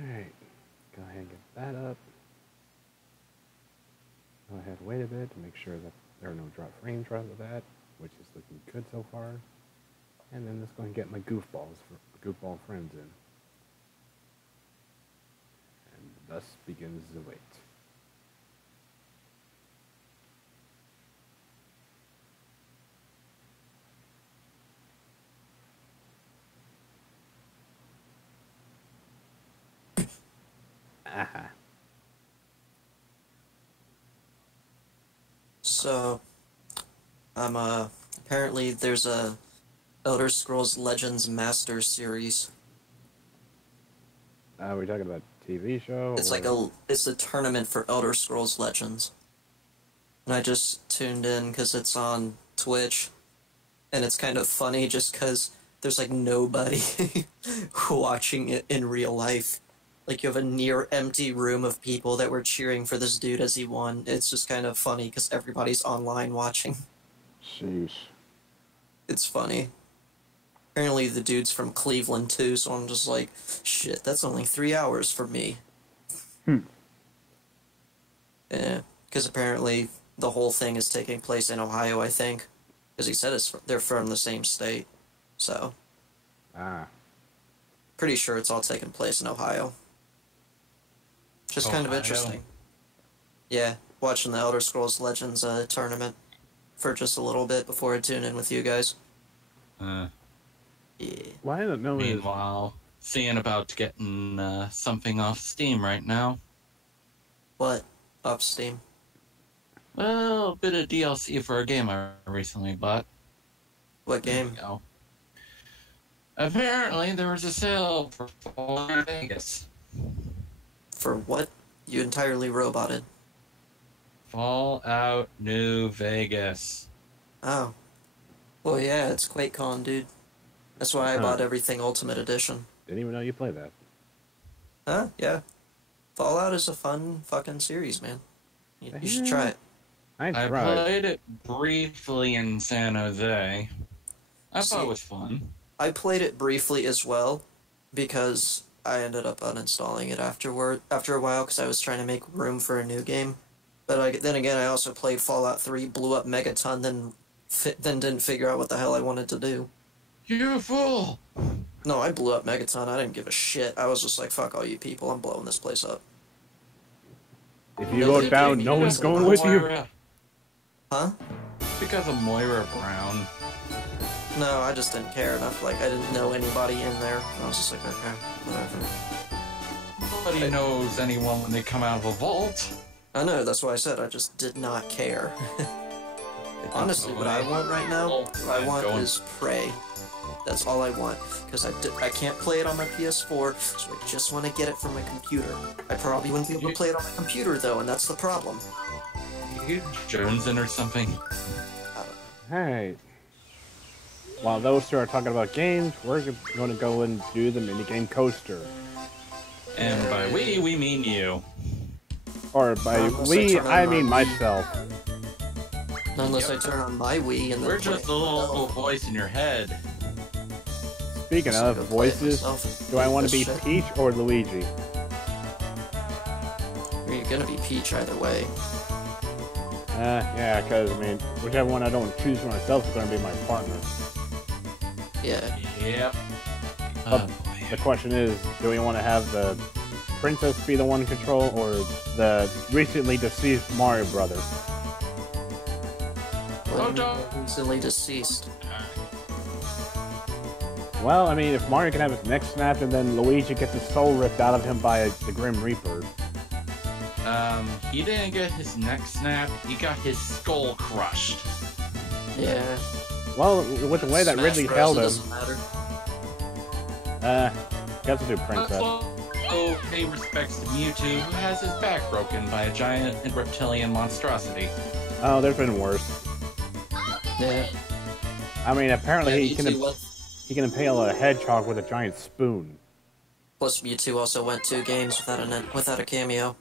Alright, go ahead and get that up. Go ahead, wait a bit to make sure that there are no drop frames right of that, which is looking good so far. And then let's go and get my goofball friends in. And thus begins the wait. Aha. So, apparently there's a Elder Scrolls Legends Master series. Are we talking about TV show? It's like it's a tournament for Elder Scrolls Legends. And I just tuned in because it's on Twitch. And it's kind of funny just because there's like nobody watching it in real life. Like you have a near empty room of people that were cheering for this dude as he won. It's just kind of funny because everybody's online watching. Sheesh. It's funny. Apparently the dude's from Cleveland too, so I'm just like, shit, that's only 3 hours for me. Yeah, because apparently the whole thing is taking place in Ohio, I think. Because he said they're from the same state, so. Pretty sure it's all taking place in Ohio. Just kind of interesting. Yeah, watching the Elder Scrolls Legends tournament for just a little bit before I tune in with you guys. Yeah. Well, I don't know. Meanwhile, seeing about getting something off Steam right now. What? Off Steam? Well, a bit of DLC for a game I recently bought. What game? Apparently, there was a sale for Fallout Vegas. For what? You entirely roboted. Fallout New Vegas. Oh. Well, yeah, it's QuakeCon, dude. That's why I bought everything Ultimate Edition. Didn't even know you played that. Huh? Yeah. Fallout is a fun fucking series, man. You should try it. I played it briefly in San Jose. I thought it was fun. I played it briefly as well, because I ended up uninstalling it after a while, because I was trying to make room for a new game. But then again, I also played Fallout 3, blew up Megaton, then didn't figure out what the hell I wanted to do. You fool! No, I blew up Megaton. I didn't give a shit. I was just like, fuck all you people, I'm blowing this place up. If you go down, no one's going with you. Huh? Because of Moira Brown. No, I just didn't care enough. Like, I didn't know anybody in there. I was just like, okay, whatever. Nobody knows anyone when they come out of a vault. I know, that's why I said I just did not care. Honestly, what I want right now, what I want is Prey. That's all I want, because I can't play it on my PS4, so I just want to get it from my computer. I probably wouldn't be able to play it on my computer, though, and that's the problem. You Jonesing or something? Hey. While those two are talking about games, we're going to go and do the minigame coaster. And by we mean you. Or by we, I mean myself. Unless I turn on my Wii and then we're just a little voice in your head. Speaking of voices, do I want to be Peach or Luigi? You're gonna be Peach either way. Yeah, because, I mean, whichever one I don't choose for myself is going to be my partner. Yeah. Yep. But the question is, do we want to have the princess be the one in control, or the recently deceased Mario brother? Recently deceased. Well, I mean, if Mario can have his neck snapped and then Luigi gets his soul ripped out of him by the Grim Reaper. He didn't get his neck snapped, he got his skull crushed. Yeah. Well, with the way that Ridley held him... doesn't matter. Got to do princess. So, pay respects to Mewtwo, who has his back broken by a giant and reptilian monstrosity. Oh, there's been worse. Yeah. I mean, apparently he can impale a hedgehog with a giant spoon. Plus, Mewtwo also went 2 games without a cameo.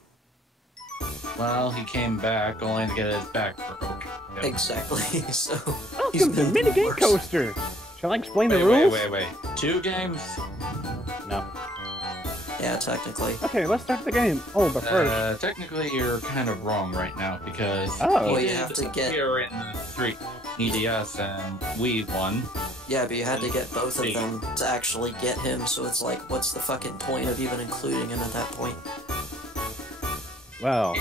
Well, he came back only to get his back broke. Yep. Exactly. So welcome to Minigame Coaster. Shall I explain the rules? Wait. 2 games? No. Yeah, technically. Okay, let's start the game. Oh, but first... Technically, you're kind of wrong right now because Oh. Well, you have to get... appear in the 3DS and Wii one. Yeah, but you had to get both of them to actually get him, so it's like, what's the fucking point of even including him at that point? Well...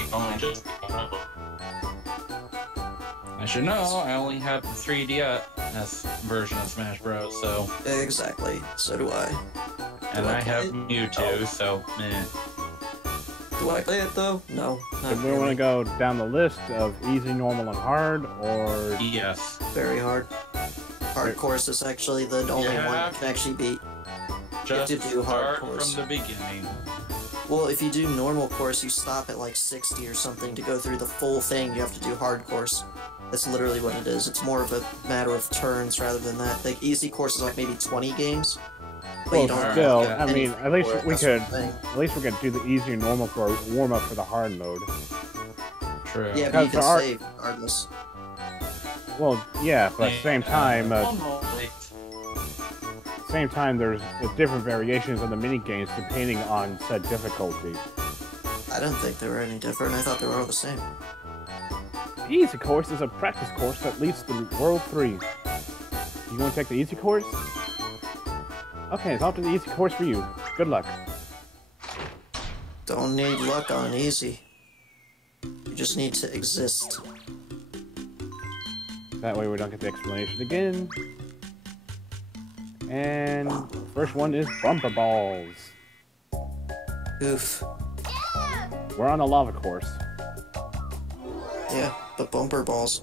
I should know, I only have the 3DS version of Smash Bros, so... Exactly, so do I. And I have Mewtwo, so, eh. Do I play it, though? No, not Do we want to really. go down the list of easy, normal, and hard, or... Yes. Very hard. Hard course is actually the only one Yeah. you can actually beat. Just You have to do hard start course. from the beginning. Well, if you do normal course, you stop at like 60 or something to go through the full thing. You have to do hard course. That's literally what it is. It's more of a matter of turns rather than that. Like easy course is like maybe 20 games. But Well, you don't still, have I mean, anything at least for it. we That's could... the thing. At least we could do the easy and normal for a warm-up for the hard mode. True. Yeah, but you Because can there are- save regardless. Well, yeah, but at the same time... Wait. Same time, there's different variations of the mini games depending on said difficulty. I didn't think they were any different. I thought they were all the same. The easy course is a practice course that leads to World 3. You want to take the easy course? Okay, it's off to the easy course for you. Good luck. Don't need luck on easy. You just need to exist. That way we don't get the explanation again. And first one is bumper balls. Oof. We're on a lava course. Yeah, the bumper balls.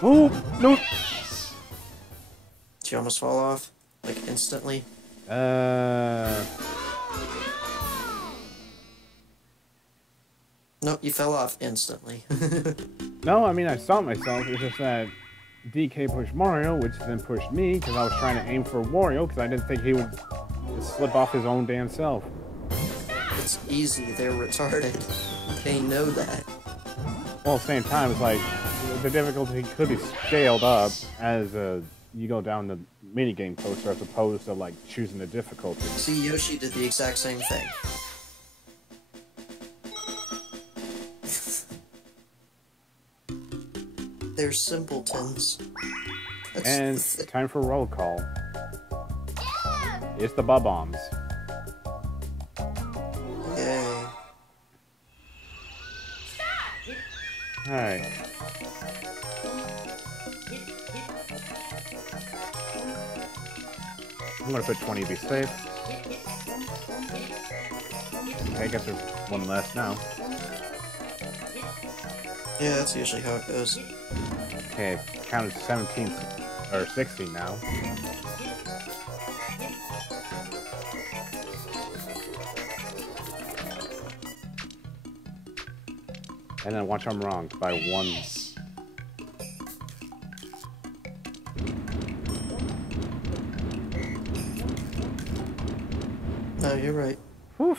Oh, no! Did you almost fall off? Like, instantly? Nope, you fell off instantly. No, I mean, I saw myself. It's just that DK pushed Mario, which then pushed me, because I was trying to aim for Wario, because I didn't think he would slip off his own damn self. It's easy, they're retarded. They know that. Well, at the same time, it's like, the difficulty could be scaled up as you go down the minigame coaster, as opposed to, like, choosing the difficulty. See, Yoshi did the exact same thing. They're simpletons. That's And the thing. time for roll call. It's the Bob-Bombs. Yay. Alright. I'm gonna put 20 to be safe. Okay, I guess there's one less now. Yeah, that's usually how it goes. Okay, counted 17 or 16 now. And then watch I'm wrong by one. No, you're right. Whew.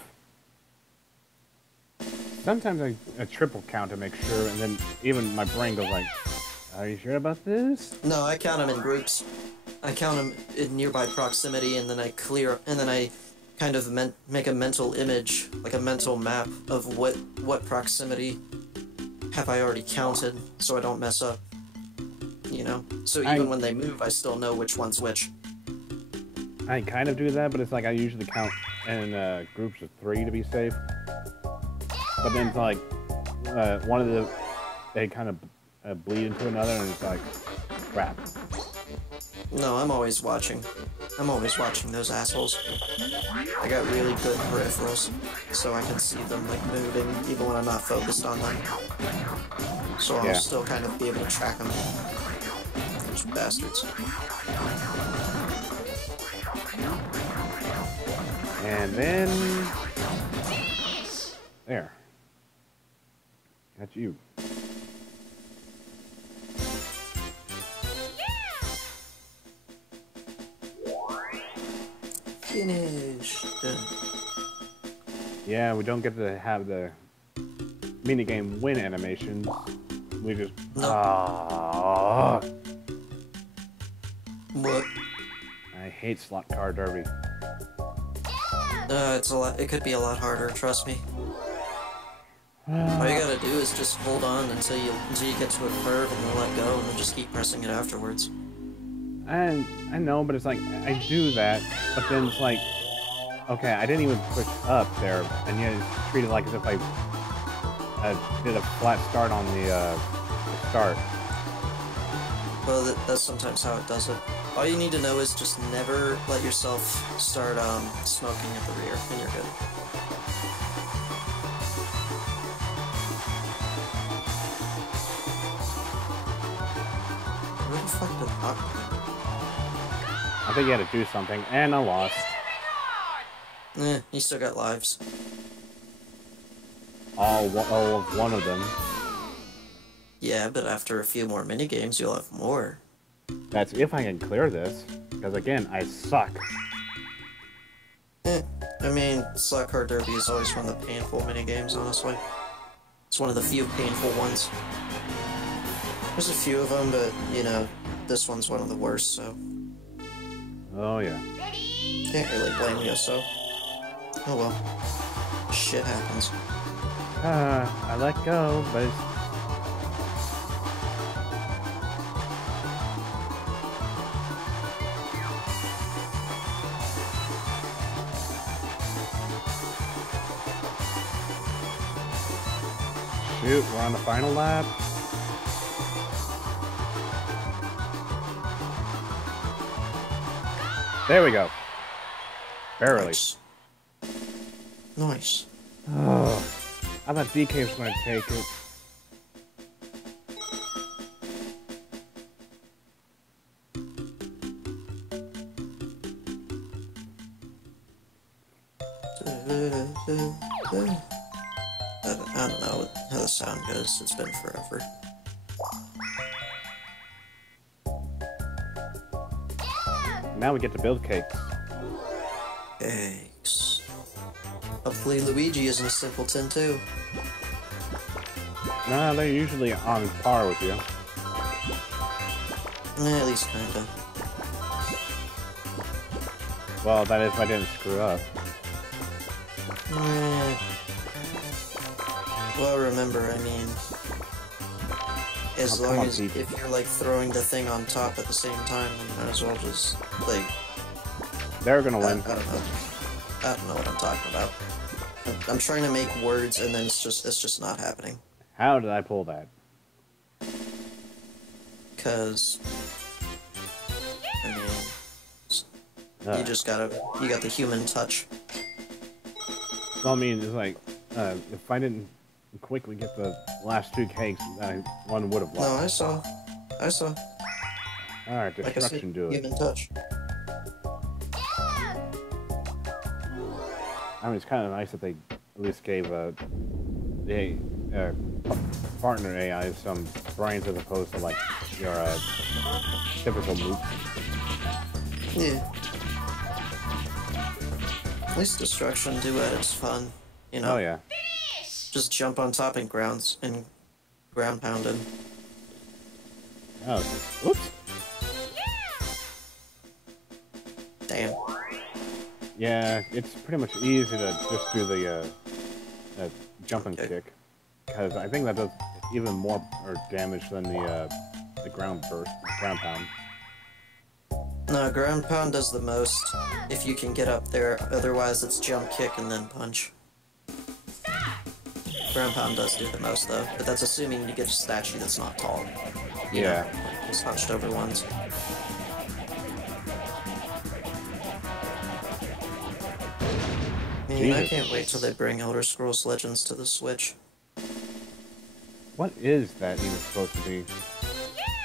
Sometimes I triple count to make sure, and then even my brain goes like, "Are you sure about this?" No, I count them in groups. I count them in nearby proximity, and then I clear, and then I kind of make a mental image, like a mental map of what proximity have I already counted, so I don't mess up. You know? So even when they move, I still know which one's which. I kind of do that, but it's like I usually count in groups of 3 to be safe. But then it's like one of they kind of bleed into another, and it's like, crap. No, I'm always watching. I'm always watching those assholes. I got really good peripherals, so I can see them like moving even when I'm not focused on them. So I'll still kind of be able to track them. Those bastards. And then there. Got you. Finish. Yeah, we don't get to have the minigame win animations. We just... No. Ah, What? I hate slot car derby. It's a lot. It could be a lot harder. Trust me. All you gotta do is just hold on until you get to a curve and then let go, and then just keep pressing it afterwards. And I know, but it's like I do that, but then it's like, okay, I didn't even push up there, and yet it's treated like as if I did a flat start on the start. Well, that's sometimes how it does it. All you need to know is just never let yourself start smoking at the rear, and you're good. Where the fuck did that go? I think you had to do something, and I lost. You still got lives. All of one of them. Yeah, but after a few more minigames, you'll have more. That's if I can clear this, because again, I suck. I mean, Slot Car Derby is always one of the painful minigames, honestly. It's one of the few painful ones. There's a few of them, but, you know, this one's one of the worst, so... Oh, yeah. Can't really blame you, so... Oh well. Shit happens. I let go, but it's... Shoot, we're on the final lap. There we go. Barely. Nice. Nice. Oh, I thought DK was going to take it. I don't know how the sound goes. It's been forever. Now we get to build cakes. Eggs. Hopefully Luigi isn't a simpleton too. Nah, they're usually on par with you. At least kinda. Well, that is if I didn't screw up. Well, remember, I mean, as long as if you're like throwing the thing on top at the same time, then you might as well just like. They're gonna win. I don't know. I don't know what I'm talking about. I'm trying to make words, and then it's just not happening. How did I pull that? Cause, I mean, you got the human touch. Well, I mean, it's like, if I didn't quickly get the last two cakes, one would have lost. No, I saw. Alright, destruction, do it. Human touch. I mean, it's kind of nice that they at least gave the partner AI some brains as opposed to like your typical move. Yeah. At least destruction duet is fun, you know. Oh yeah. Just jump on top and ground pound him. Oh, oops. Damn. Yeah, it's pretty much easy to just do the jumping kick, because I think that does even more damage than the ground pound. No, ground pound does the most if you can get up there. Otherwise, it's jump kick and then punch. Ground pound does do the most though, but that's assuming you get a statue that's not tall. Yeah. Just hunched over ones. I mean, I can't wait till they bring Elder Scrolls Legends to the Switch. What is that even supposed to be?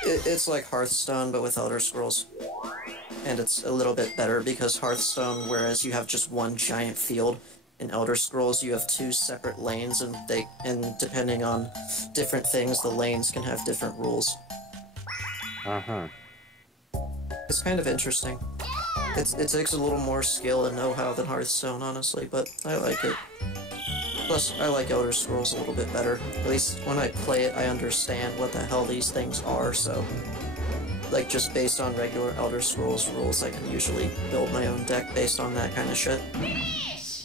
It's like Hearthstone, but with Elder Scrolls. And it's a little bit better because Hearthstone, whereas you have just one giant field, in Elder Scrolls you have two separate lanes, and depending on different things, the lanes can have different rules. Uh-huh. It's kind of interesting. It takes a little more skill and know-how than Hearthstone, honestly, but I like it. Plus, I like Elder Scrolls a little bit better. At least when I play it, I understand what the hell these things are, so... like just based on regular Elder Scrolls rules, I can usually build my own deck based on that kind of shit.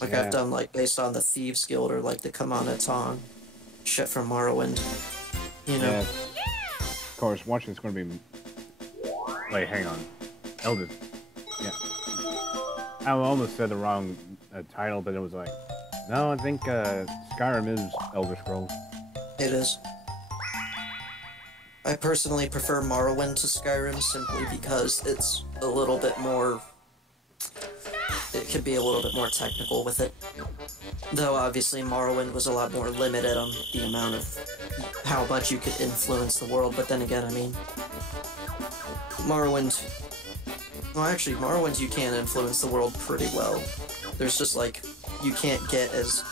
Like Yeah. I've done like based on the Thieves Guild or like the Kamana shit from Morrowind. You know? Yeah. Of course, watching it's going to be... Wait, hang on. Elder... Yeah. I almost said the wrong title, but it was like... No, I think Skyrim is Elder Scrolls. It is. I personally prefer Morrowind to Skyrim simply because it's a little bit more... It could be a little bit more technical with it. Though obviously Morrowind was a lot more limited on the amount of how much you could influence the world, but then again, I mean... Morrowind... Well, actually, Morrowind you can influence the world pretty well. There's just like... You can't get as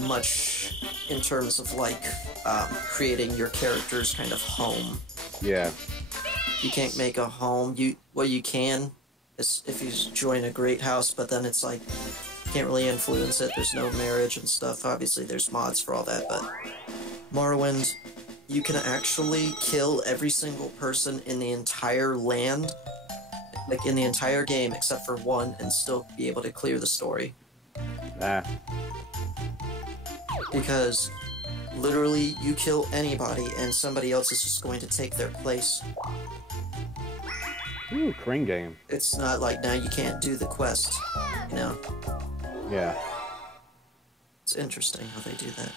much in terms of like creating your character's kind of home. Yeah. You can't make a home. What you can is if you join a great house, but then it's like you can't really influence it. There's no marriage and stuff. Obviously, there's mods for all that, but Morrowind, you can actually kill every single person in the entire land, like in the entire game except for one, and still be able to clear the story. Nah. Because literally you kill anybody and somebody else is just going to take their place. Ooh, crane game. It's not like now you can't do the quest, you know? Yeah. It's interesting how they do that.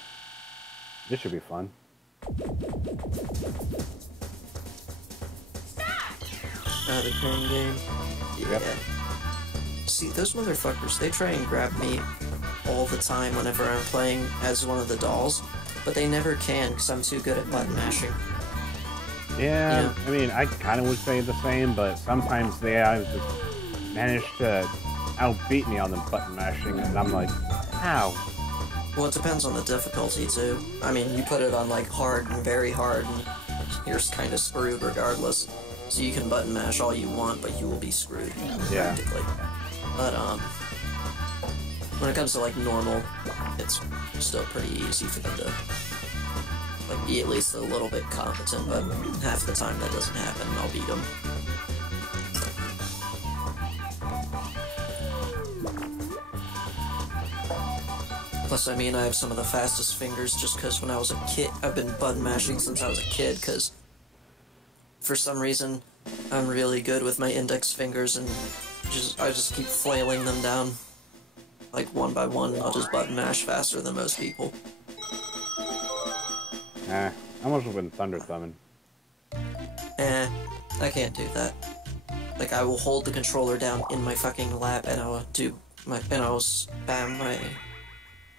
This should be fun. The crane game? Yeah. Yep. See, those motherfuckers, they try and grab me all the time whenever I'm playing as one of the dolls, but they never can because I'm too good at button mashing. Yeah, Yeah. I mean, I kind of would say the same, but sometimes they just manage to outbeat me on the button mashing, and I'm like, how? Well, it depends on the difficulty, too. I mean, you put it on, like, hard and very hard, and you're kind of screwed regardless. So you can button mash all you want, but you will be screwed, Yeah. practically. But, when it comes to, like, normal, it's still pretty easy for them to, like, be at least a little bit competent, but half the time that doesn't happen, and I'll beat them. Plus, I mean, I have some of the fastest fingers just because when I was a kid, I've been button mashing since I was a kid, because for some reason, I'm really good with my index fingers, and I just keep flailing them down, like, one by one, and I'll just button mash faster than most people. Nah, I almost have been thunder thumbing. I can't do that. Like, I will hold the controller down in my fucking lap, and I will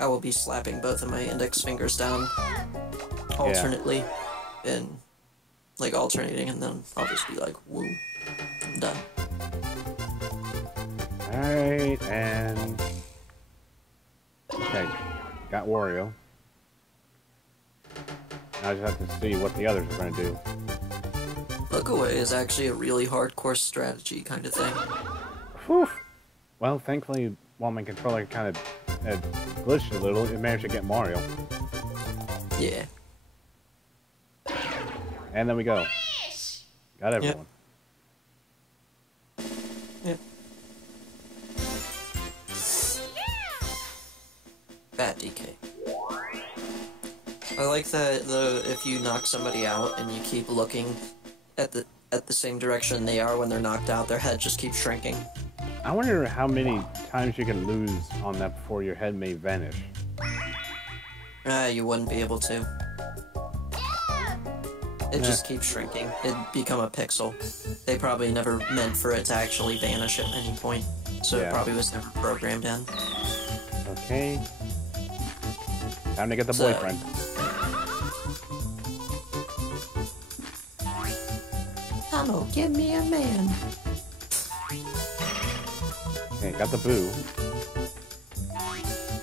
I will be slapping both of my index fingers down alternately, and like alternating, and then I'll just be like, woo, I'm done. Alright, and... Okay, got Wario. Now I just have to see what the others are going to do. Look away is actually a really hardcore strategy kind of thing. Whew. Well, thankfully, while my controller kind of glitched a little, it managed to get Mario. Yeah. And then we go. Got everyone. Yep. Bad DK. I like that if you knock somebody out and you keep looking at the same direction they are when they're knocked out, their head just keeps shrinking. I wonder how many times you can lose on that before your head may vanish. You wouldn't be able to. It just keeps shrinking. It'd become a pixel. They probably never meant for it to actually vanish at any point, so it probably was never programmed in. Okay. Time to get the So- boyfriend. Hello, give me a man. Okay, got the boo.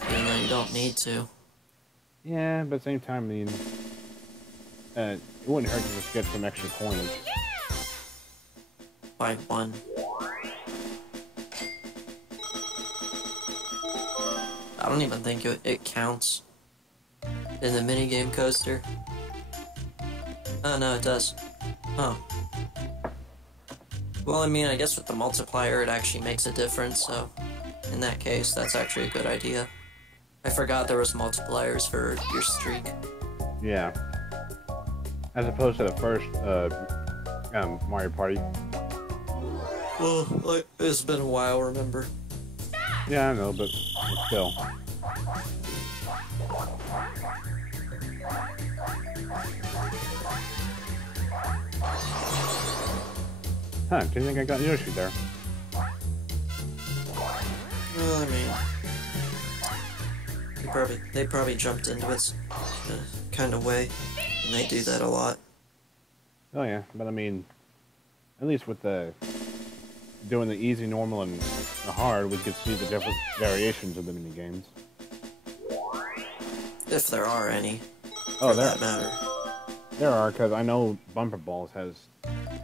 Even though you don't need to. Yeah, but at the same time, I mean, it wouldn't hurt to just get some extra coinage. By one. I don't even think it counts in the minigame coaster. Oh, no, it does. Oh. Well, I mean, I guess with the multiplier, it actually makes a difference, so in that case, that's actually a good idea. I forgot there was multipliers for your streak. Yeah. As opposed to the first Mario Party. Well, it's been a while, remember? Yeah, I know, but still. Huh, do you think I got Yoshi there? Well, I mean, they probably jumped into it kind of way, and they do that a lot. Oh yeah, but I mean, at least with the doing the easy, normal, and the hard, we could see the different variations of the mini games. If there are any, Oh, for that matter. There are, because I know Bumper Balls has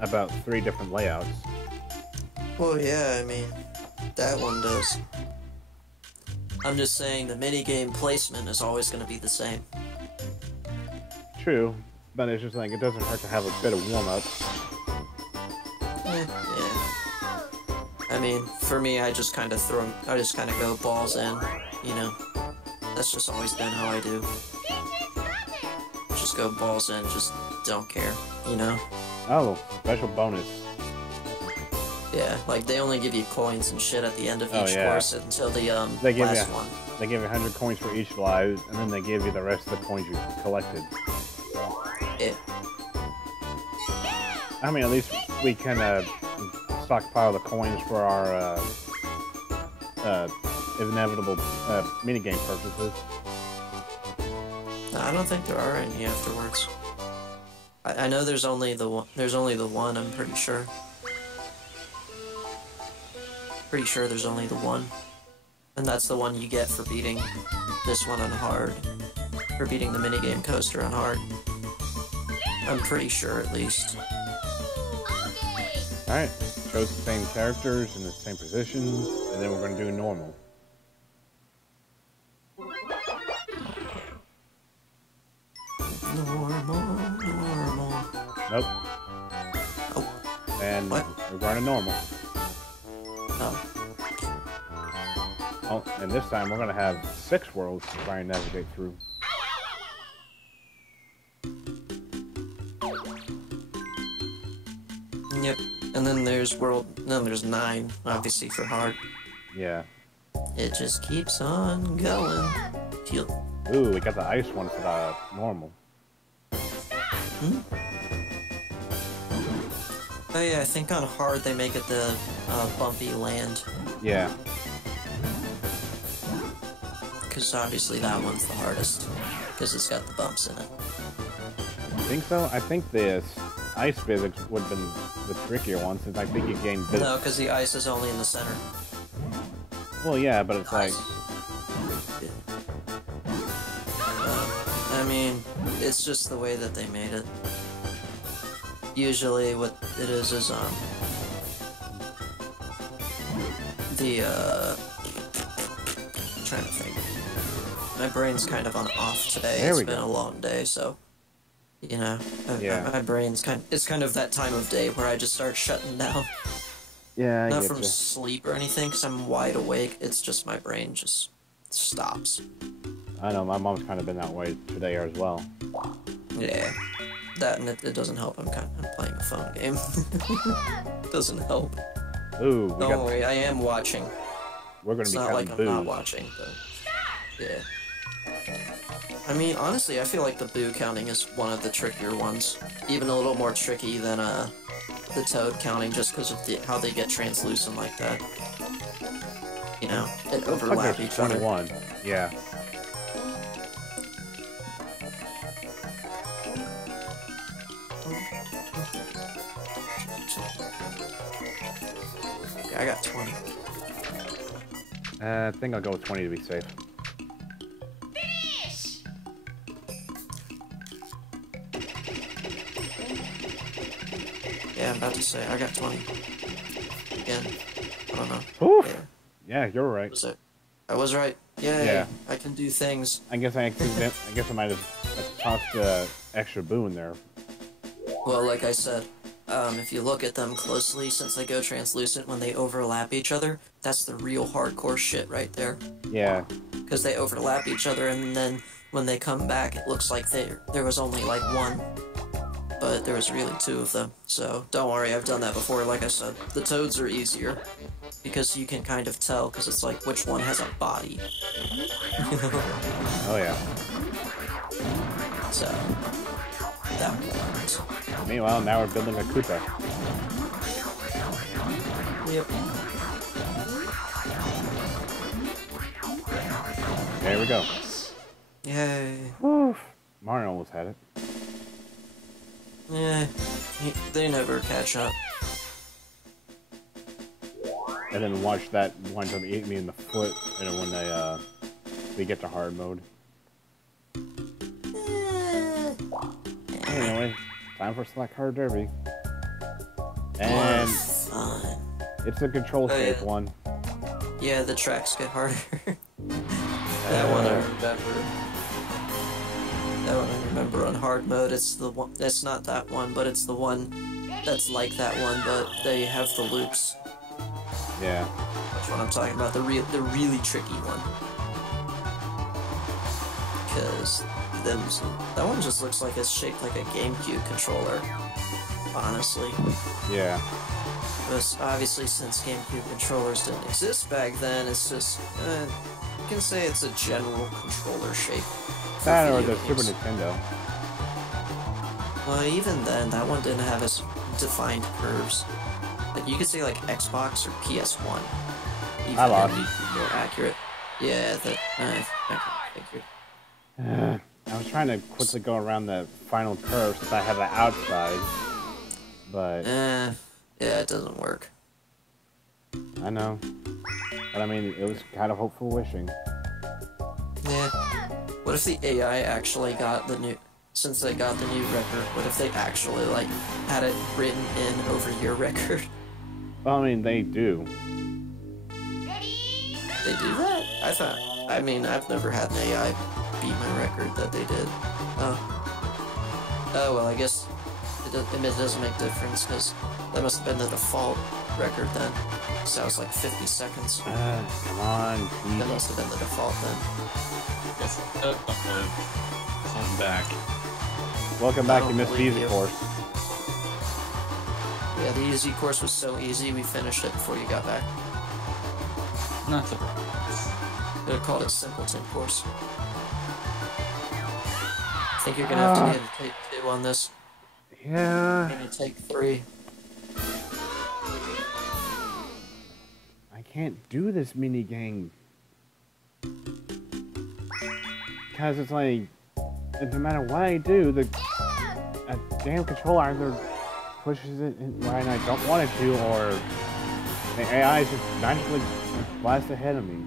about 3 different layouts. Well, yeah, I mean, that one does. I'm just saying the minigame placement is always going to be the same. True, but it's just like, it doesn't hurt to have a bit of warm-up. Yeah. I mean, for me, I just kind of go balls in, you know. That's just always been how I do. Just go balls in, just don't care, you know? Oh, special bonus. Yeah, like they only give you coins and shit at the end of each course until the last one. They give you 100 coins for each live, and then they give you the rest of the coins you collected. Yeah. I mean, at least we can stockpile the coins for our inevitable minigame purposes. No, I don't think there are any afterwards. I know there's only the one. There's only the one. I'm pretty sure. Pretty sure there's only the one, and that's the one you get for beating this one on hard, for beating the minigame coaster on hard. I'm pretty sure, at least. All right, shows the same characters in the same positions, and then we're going to do normal. Normal. Nope. Oh. And What? we're going to normal. Oh. Oh, and this time we're going to have 6 worlds to try and navigate through. Yep. And then there's there's 9, obviously, for hard. Yeah. It just keeps on going. Feel. Ooh, we got the ice one for the normal. Oh yeah, I think on hard they make it the bumpy land. Yeah. Because obviously that one's the hardest. Because it's got the bumps in it. I think so. I think this ice physics would have been the trickier one, since I think you gain this. No, because the ice is only in the center. Well, yeah, but it's like... I mean, it's just the way that they made it. Usually what it is I'm trying to think. My brain's kind of on off today. It's been a long day, so you know, my brain's it's kind of that time of day where I just start shutting down. Yeah, not from sleep or anything, because I'm wide awake. It's just my brain just stops. I know, my mom's kind of been that way today as well. Yeah, that and it doesn't help. I'm playing a phone game. Doesn't help. Ooh, don't worry, I am watching. We're gonna it's be not counting like boos. I'm not watching, but yeah. I mean, honestly, I feel like the boo counting is one of the trickier ones. Even a little more tricky than the toad counting, just because of how they get translucent like that. You know, it overlap each other. 21. Yeah. I got 20. I think I'll go with 20 to be safe. Finish! Yeah, I'm about to say, I got 20. Again. I don't know. Oof. Yeah, you're right. Was it? I was right. Yay, Yeah. I can do things. I guess I might have tossed the extra boo in there. Well, like I said, if you look at them closely, since they go translucent when they overlap each other, that's the real hardcore shit right there. Yeah. Because they overlap each other, and then when they come back, it looks like there was only like one, but there was really two of them. So don't worry, I've done that before. Like I said, the toads are easier because you can kind of tell because it's like which one has a body. Oh yeah. So that one. Meanwhile, now we're building a Kuta. Yep. There we go. Yay. Woo. Mario almost had it. Yeah, they never catch up. And then watch that wind up eating me in the foot, and when they get to hard mode. Anyway, time for Select Hard Derby. And it's a control shape one. Yeah, the tracks get harder. That one I remember. That one I remember on hard mode. It's the one. It's not that one, but it's the one that's like that one, but they have the loops. Yeah. That's what I'm talking about. The really tricky one. Because that one just looks like it's shaped like a GameCube controller. Honestly. Yeah. But obviously, since GameCube controllers didn't exist back then, it's just you can say it's a general controller shape. That or the Super Nintendo. Well, even then, that one didn't have as defined curves. Like you could say like Xbox or PS1. Even I lost. More accurate. Yeah, that I figured. I was trying to quickly go around the final curve since I have the outside, but yeah, it doesn't work. I know. But I mean, it was kind of hopeful wishing. Yeah. What if the AI actually got the new... Since they got the new record, what if they actually, like, had it written in over your record? Well, I mean, they do. They do that? I mean, I've never had an AI beat my record that they did. Oh, well, I guess it doesn't make difference, because that must have been the default record then. So that was like 50 seconds. Come on, That please. must have been the default then. Guess I'm back. Welcome back I to don't Miss believe Easy you. Course. Yeah, the easy course was so easy, we finished it before you got back. Not surprised. They called it Simpleton Course. I think you're gonna have to get a take 2 on this. Yeah. Maybe take 3. I can't do this mini game. Because it's like, no matter what I do, a damn controller either pushes it when I don't want it to, or the AI just magically blasts ahead of me.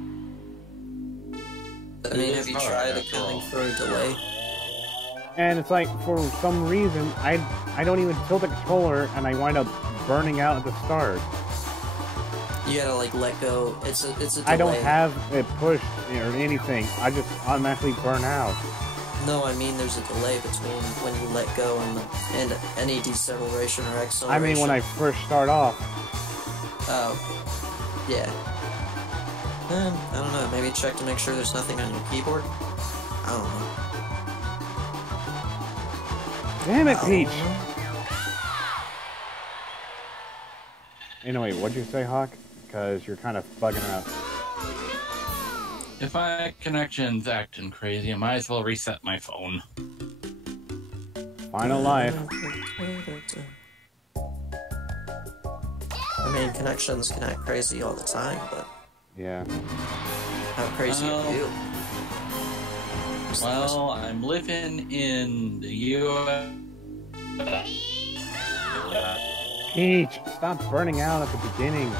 I mean, have you tried accounting for a delay? And it's like, for some reason, I don't even tilt the controller, and I wind up burning out at the start. You gotta like let go. It's a delay. I don't have it pushed or anything. I just automatically burn out. No, I mean there's a delay between when you let go and any deceleration or acceleration. I mean when I first start off. Oh, yeah. I don't know. Maybe check to make sure there's nothing on your keyboard. I don't know. Damn it, Peach! Anyway, what'd you say, Hawk? Because you're kind of bugging out. If my connection's acting crazy, I might as well reset my phone. Final life. I mean, connections can act crazy all the time, but Yeah. how crazy are you? Well, I'm living in the U.S. Peach, stop burning out at the beginning.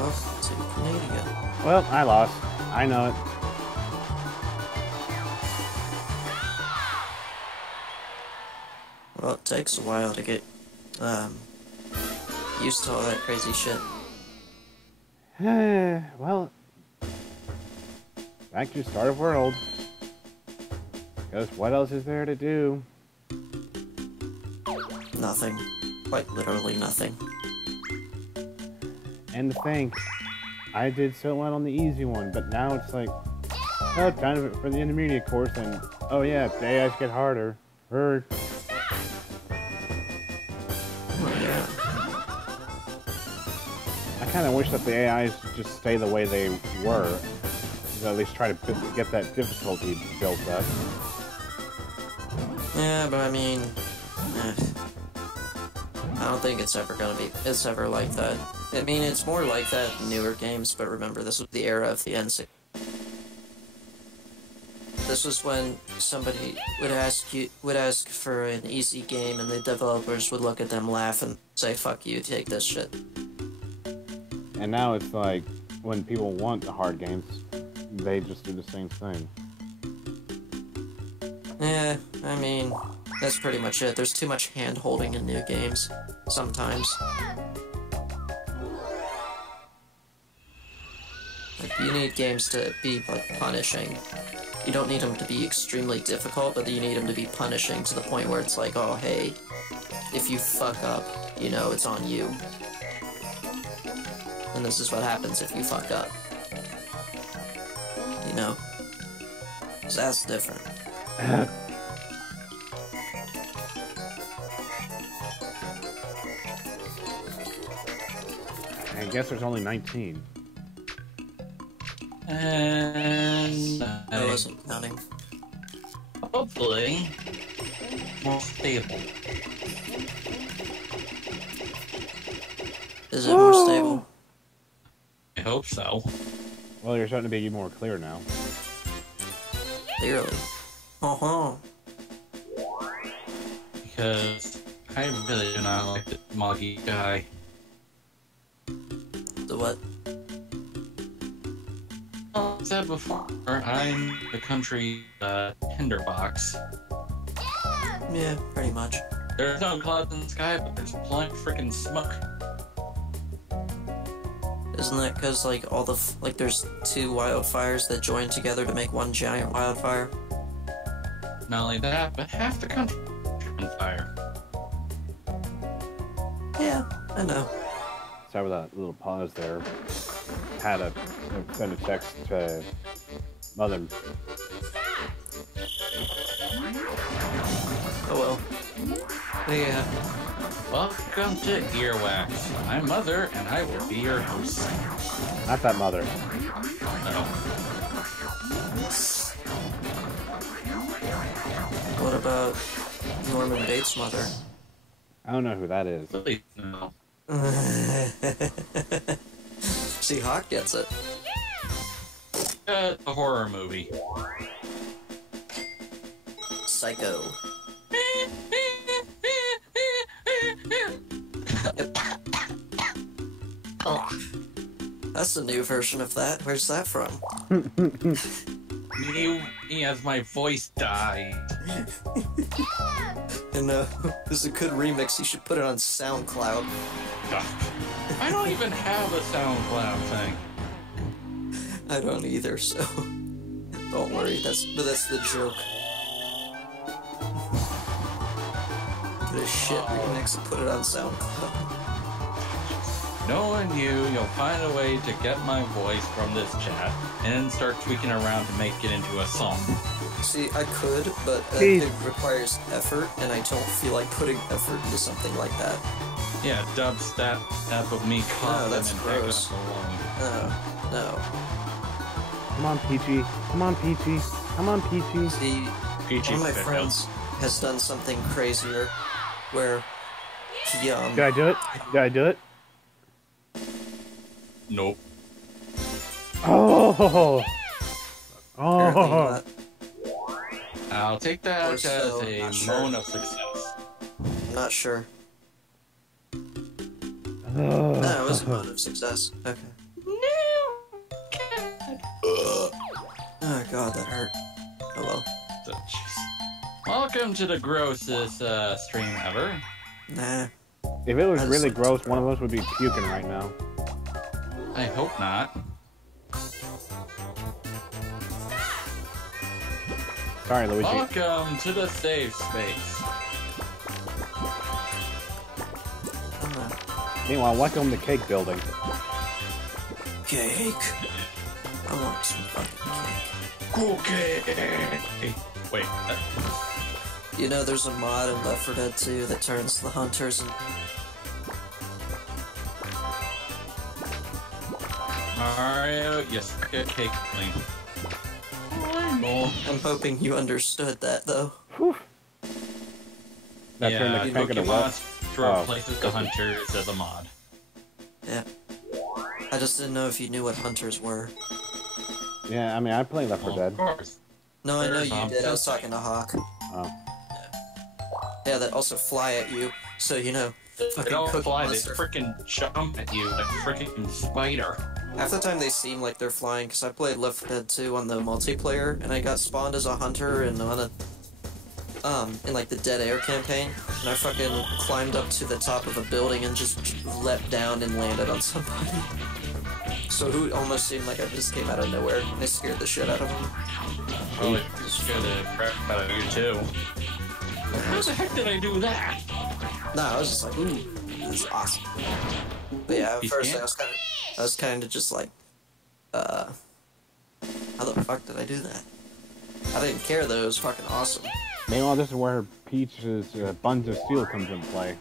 Welcome to idiot. Well, I lost. I know it. Well, it takes a while to get used to all that crazy shit. Well, back to Start of World. Because what else is there to do? Nothing. Quite literally nothing. And to think, I did so well on the easy one, but now it's like, oh, time for the intermediate course, and oh yeah, the AIs get harder. Heard. Yeah. I kind of wish that the AIs just stay the way they were. At least try to get that difficulty built up. Yeah, but I mean, I don't think it's ever like that. I mean, it's more like that in newer games, but remember, this was the era of the N6. This was when somebody would ask for an easy game, and the developers would look at them, laugh, and say, "Fuck you, take this shit." And now it's like, when people want the hard games, they just do the same thing. Yeah, I mean, that's pretty much it. There's too much hand-holding in new games, sometimes. Like, you need games to be, like, punishing. You don't need them to be extremely difficult, but you need them to be punishing to the point where it's like, oh, hey, if you fuck up, you know, it's on you. And this is what happens if you fuck up. You know? 'Cause that's different. I guess there's only 19. And I wasn't counting. hopefully more stable. Is it more stable? I hope so. Well, you're starting to be more clear now. Clearly. Uh-huh. Because I really do not like the muggy guy. The what? Well, I said before, I'm the country tinderbox. Yeah, pretty much. There's no clouds in the sky, but there's plenty of freaking smoke. Isn't that because, like, all the, like, there's two wildfires that join together to make one giant wildfire? Not only that, but half the country is on fire. Yeah, I know. Sorry with that little pause there. Had to send a text to Mother. Oh well. Yeah. Welcome to Earwax. I'm Mother, and I will be your host. Not that Mother. Oh. What about Norman Bates' mother? I don't know who that is. Please, no. See, Hawk gets it. A horror movie. Psycho. That's the new version of that. Where's that from? Me as my voice died. And this is a good remix. You should put it on SoundCloud. Ugh. I don't even have a SoundCloud thing. I don't either, so don't worry. That's the joke. Put a shit remix and put it on SoundCloud. Knowing you'll find a way to get my voice from this chat and then start tweaking around to make it into a song. See, I could, but it requires effort, and I don't feel like putting effort into something like that. Yeah, dubstep of me coughing that's and gross. begging along. No. Come on, Peachy. Come on, Peachy. Come on, Peachy. See, Peachy one of my spit friends has done something crazier, where he Did I do it? Did I do it? Nope. Oh! apparently Oh! not. I'll take that Or as so, a not sure. moan of success. I'm not sure. Oh. No, it was a mode of success. Okay. No! God, that hurt. Oh well. So, jeez. Welcome to the grossest stream ever. Nah. If it was I just really like to- gross, one of us would be puking right now. I hope not. Sorry, Luigi. Welcome to the safe space. Meanwhile, welcome to Cake Building. Cake. I want some fucking cake. Okay. Wait. You know, there's a mod in Left 4 Dead 2 that turns the hunters and Mario, you suck at cake clean. I'm hoping you understood that, though. Whew. That Yeah, turned the cake into what? Pokemon replaces the hunters as a mod. Yeah. I just didn't know if you knew what hunters were. Yeah, I mean, I play Left 4 Well, Dead. of course. No, I know There's you did. I was talking to Hawk. Oh. Yeah, that also fly at you, so you know. They Fucking don't Cookie fly, they Monster. freaking jump at you like a freaking spider. Half the time they seem like they're flying, because I played Left 4 Dead 2 on the multiplayer, and I got spawned as a hunter and on a in like the Dead Air campaign, and I fucking climbed up to the top of a building and just leapt down and landed on somebody. So it almost seemed like I just came out of nowhere, and I scared the shit out of him. Probably scared the crap out of you too. How the heck did I do that? Nah, I was just like, ooh, this is awesome. But yeah, at You first can't? I was kind of just like, how the fuck did I do that? I didn't care though, it was fucking awesome. Meanwhile, this is where Peach's Buns of Steel comes into play.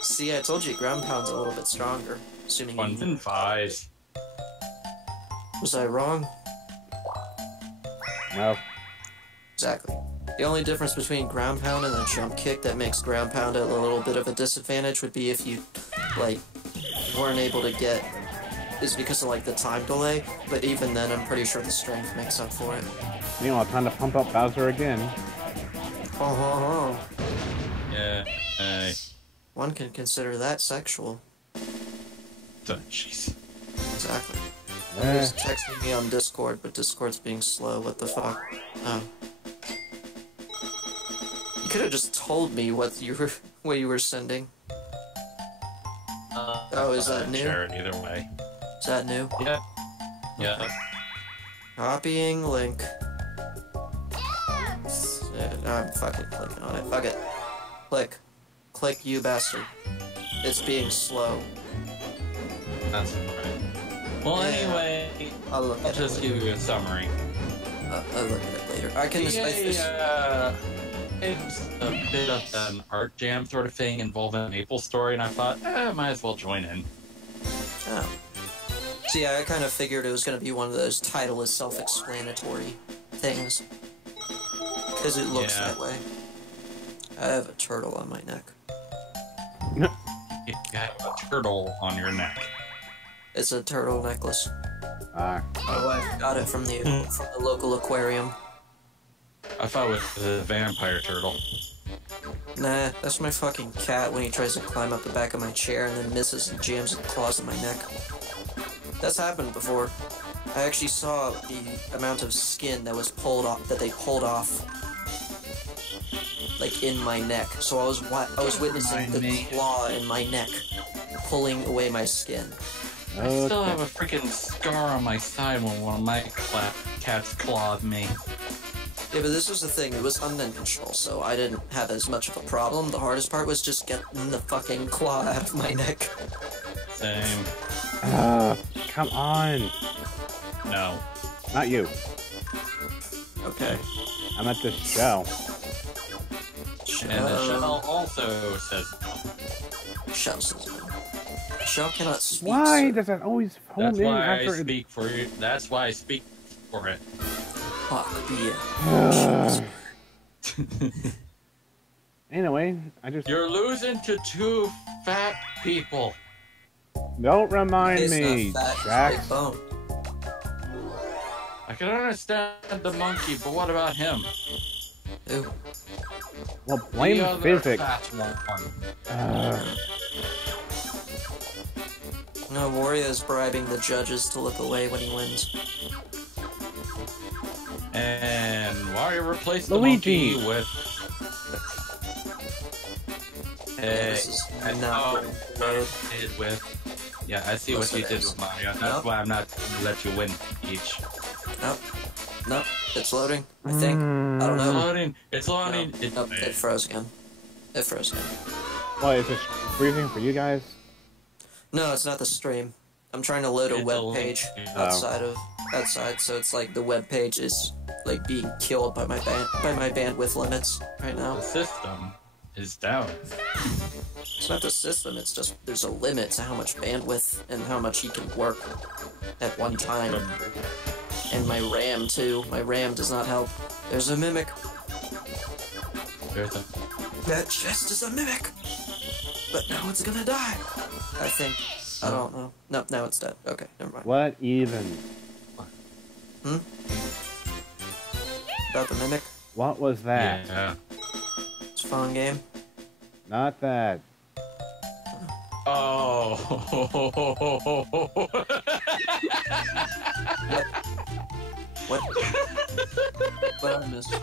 See, I told you ground pound's a little bit stronger. Assuming Ones you... and fives. Was I wrong? No. Exactly. The only difference between ground pound and a jump kick that makes ground pound a little bit of a disadvantage would be if you, like, weren't able to get... is because of, like, the time delay, but even then I'm pretty sure the strength makes up for it. Meanwhile, time to pump up Bowser again. Oh, Yeah. one can consider that sexual. Jeez. Exactly. Eh. He's texting me on Discord, but Discord's being slow. What the fuck? Oh. You could have just told me what you were sending. Oh, is that new? Sure, either way. Is that new? Yeah. Yeah. Copying link. I'm fucking clicking on it. Fuck it. Click. Click, you bastard. It's being slow. That's right. Well, anyway, I'll look I'll at just it give later. you a summary. I'll look at it later. I can just... It's a bit of an art jam sort of thing involving Maple Story, and I thought, might as well join in. Oh. See, I kind of figured it was going to be one of those title is self-explanatory things. Because it looks Yeah. that way. I have a turtle on my neck. You have a turtle on your neck. It's a turtle necklace. Ah. My wife got it from the local aquarium. I thought it was a vampire turtle. Nah, that's my fucking cat when he tries to climb up the back of my chair and then misses and jams his claws in my neck. That's happened before. I actually saw the amount of skin that was pulled off, that they pulled off, like in my neck. So I was witnessing the claw in my neck, pulling away my skin. I still have a freaking scar on my side when one of my cats clawed me. Yeah, but this was the thing, it was unintentional, so I didn't have as much of a problem. The hardest part was just getting the fucking claw out of my neck. Same. Come on. No. Not you. Okay. I'm at this show. And the shell also says no. Shell says no. Shell cannot speak. Why sir. does that always home That's in why I after speak for you. That's why I speak for it. Fuck, yeah. Anyway, I just... You're losing to two fat people. Don't remind It's me, not fat, it's Jax. big bone. I can understand the monkey, but what about him? Ew. Well, blame the other physics. fat one. No, Wario is bribing the judges to look away when he wins. And Wario replaced the Luigi. monkey with... Hey, This is I not know it with... Yeah, I see what you did with Mario. That's why I'm not going to let you win each. Nope. Nope. It's loading, I think. I don't It's know. loading. It's loading. Nope, it froze again. It froze again. What, is this freezing for you guys? No, it's not the stream. I'm trying to load a It's web a page link. outside, so it's like the web page is like being killed by my bandwidth limits right now. The system is down. It's not the system, it's just there's a limit to how much bandwidth and how much he can work at one time. And my RAM too. My RAM does not help. There's a mimic. There's a... That chest is a mimic. But now it's gonna die. I think. I don't know. No, now it's dead. Okay, never mind. What even? Hmm? About the mimic? What was that? Yeah. It's a fun game. Not that. Oh. What? What I missed?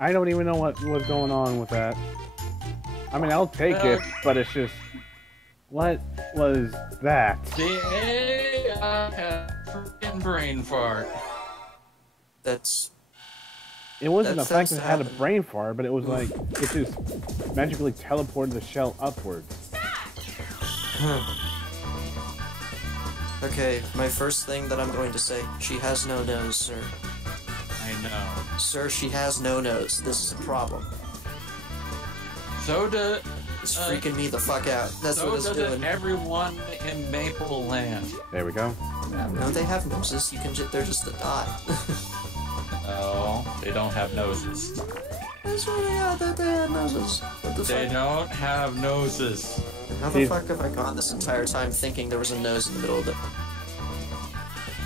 I don't even know what was going on with that. I mean, I'll take it, but it's just... What was that? The AI had a freaking brain fart. That's... It wasn't the That fact tends that it to had a happen. brain fart, but it was like, it just magically teleported the shell upwards. Okay, my first thing that I'm going to say. She has no nose, sir. I know. Sir, she has no nose. This is a problem. So does... It's freaking me the fuck out. That's So what it's does doing. everyone in Maple Land. There we go. No, they have noses. You can they're just a dot. Oh, they don't have noses. That's what they are. They have noses. What the They fuck? don't have noses. How the fuck have I gone this entire time thinking there was a nose in the middle of it?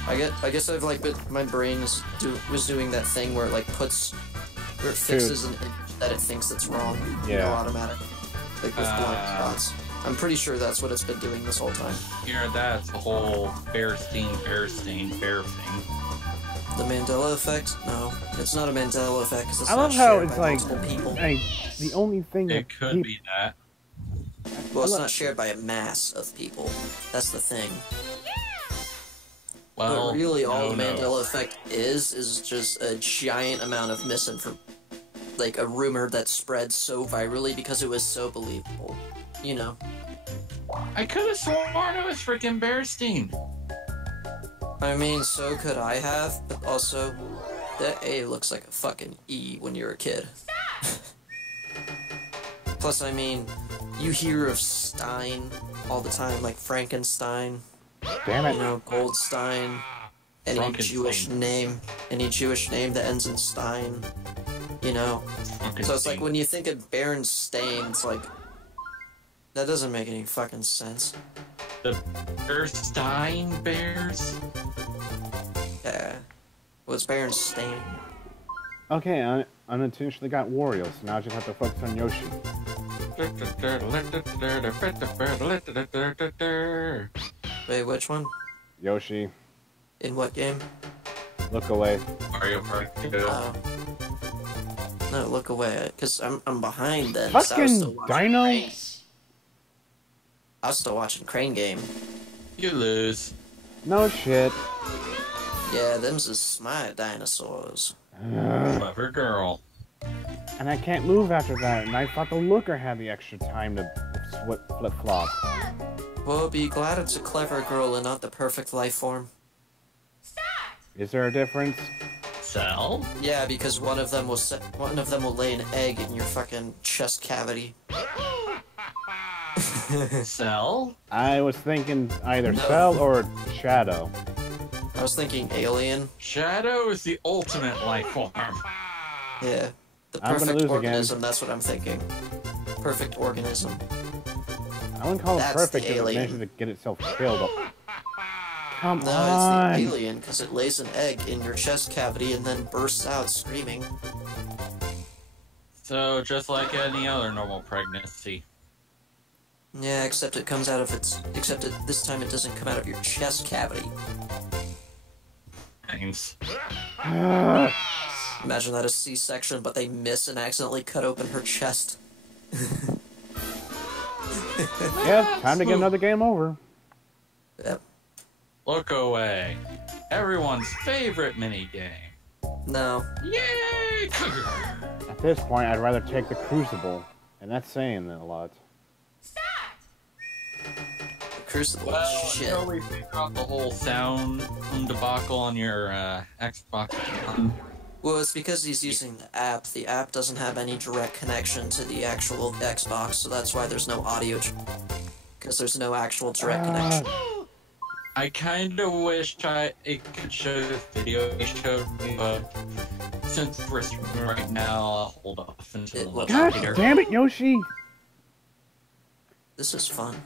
I guess I've like my brain was doing that thing where it like where it fixes an image that it thinks that's wrong. You know, Yeah. automatic. Like with blind spots. I'm pretty sure that's what it's been doing this whole time. Here, that's the whole bear thing. The Mandela effect? No, it's not a Mandela effect because it's I not love how shared it's by like, multiple people. the only thing that It could be that. Well, it's not shared by a mass of people. That's the thing. Well, But really, all no, the no. Mandela effect is just a giant amount of misinformation. Like a rumor that spread so virally because it was so believable. You know? I could have sworn it was freaking Bearstein. I mean, so could I have, but also, that A looks like a fucking E when you're a kid. Plus, I mean, you hear of Stein all the time, like Frankenstein, Damn it. you know, Goldstein, any Jewish name that ends in Stein, you know? So it's like when you think of Berenstain, it's like, that doesn't make any fucking sense. The Bearstein Bears? Yeah. Well, it's Berenstain. Okay, I unintentionally got Wario, so now I just have to focus on Yoshi. Wait, which one? Yoshi, In what game? look away. Mario Party 2. No, look away, because I'm behind then. So I was still Fucking watching Dino? Crane. I was still watching Crane Game. You lose. No shit. Yeah, them's is smart dinosaurs. Clever girl. And I can't move after that, and I thought the looker had the extra time to flip-flop. Well, be glad it's a clever girl and not the perfect life form. Is there a difference? Cell? Yeah, because one of them will lay an egg in your fucking chest cavity. Cell? I was thinking either No. Cell or Shadow. I was thinking alien. Shadow is the ultimate life form. Yeah, the I'm gonna perfect lose again. organism. That's what I'm thinking. Perfect organism. I wouldn't call it That's perfect the if it alien. managed to get itself killed. Come No, on! it's the alien, because it lays an egg in your chest cavity and then bursts out screaming. So, just like any other normal pregnancy. Yeah, except it comes out of this time it doesn't come out of your chest cavity. Thanks. Imagine that a C-section, but they miss and accidentally cut open her chest. Yeah, time to get another game over. Yep. Look away. Everyone's favorite minigame. No. Yay! At this point, I'd rather take the Crucible, and that's saying a lot. The Crucible Well, shit. until we figure out the whole sound debacle on your Xbox. Well, it's because he's using the app. The app doesn't have any direct connection to the actual Xbox, so that's why there's no audio. Because there's no actual direct connection. I kind of wish it could show the video you showed me, but since we're streaming right now, I'll hold off until a little God later. damn it, Yoshi! This is fun.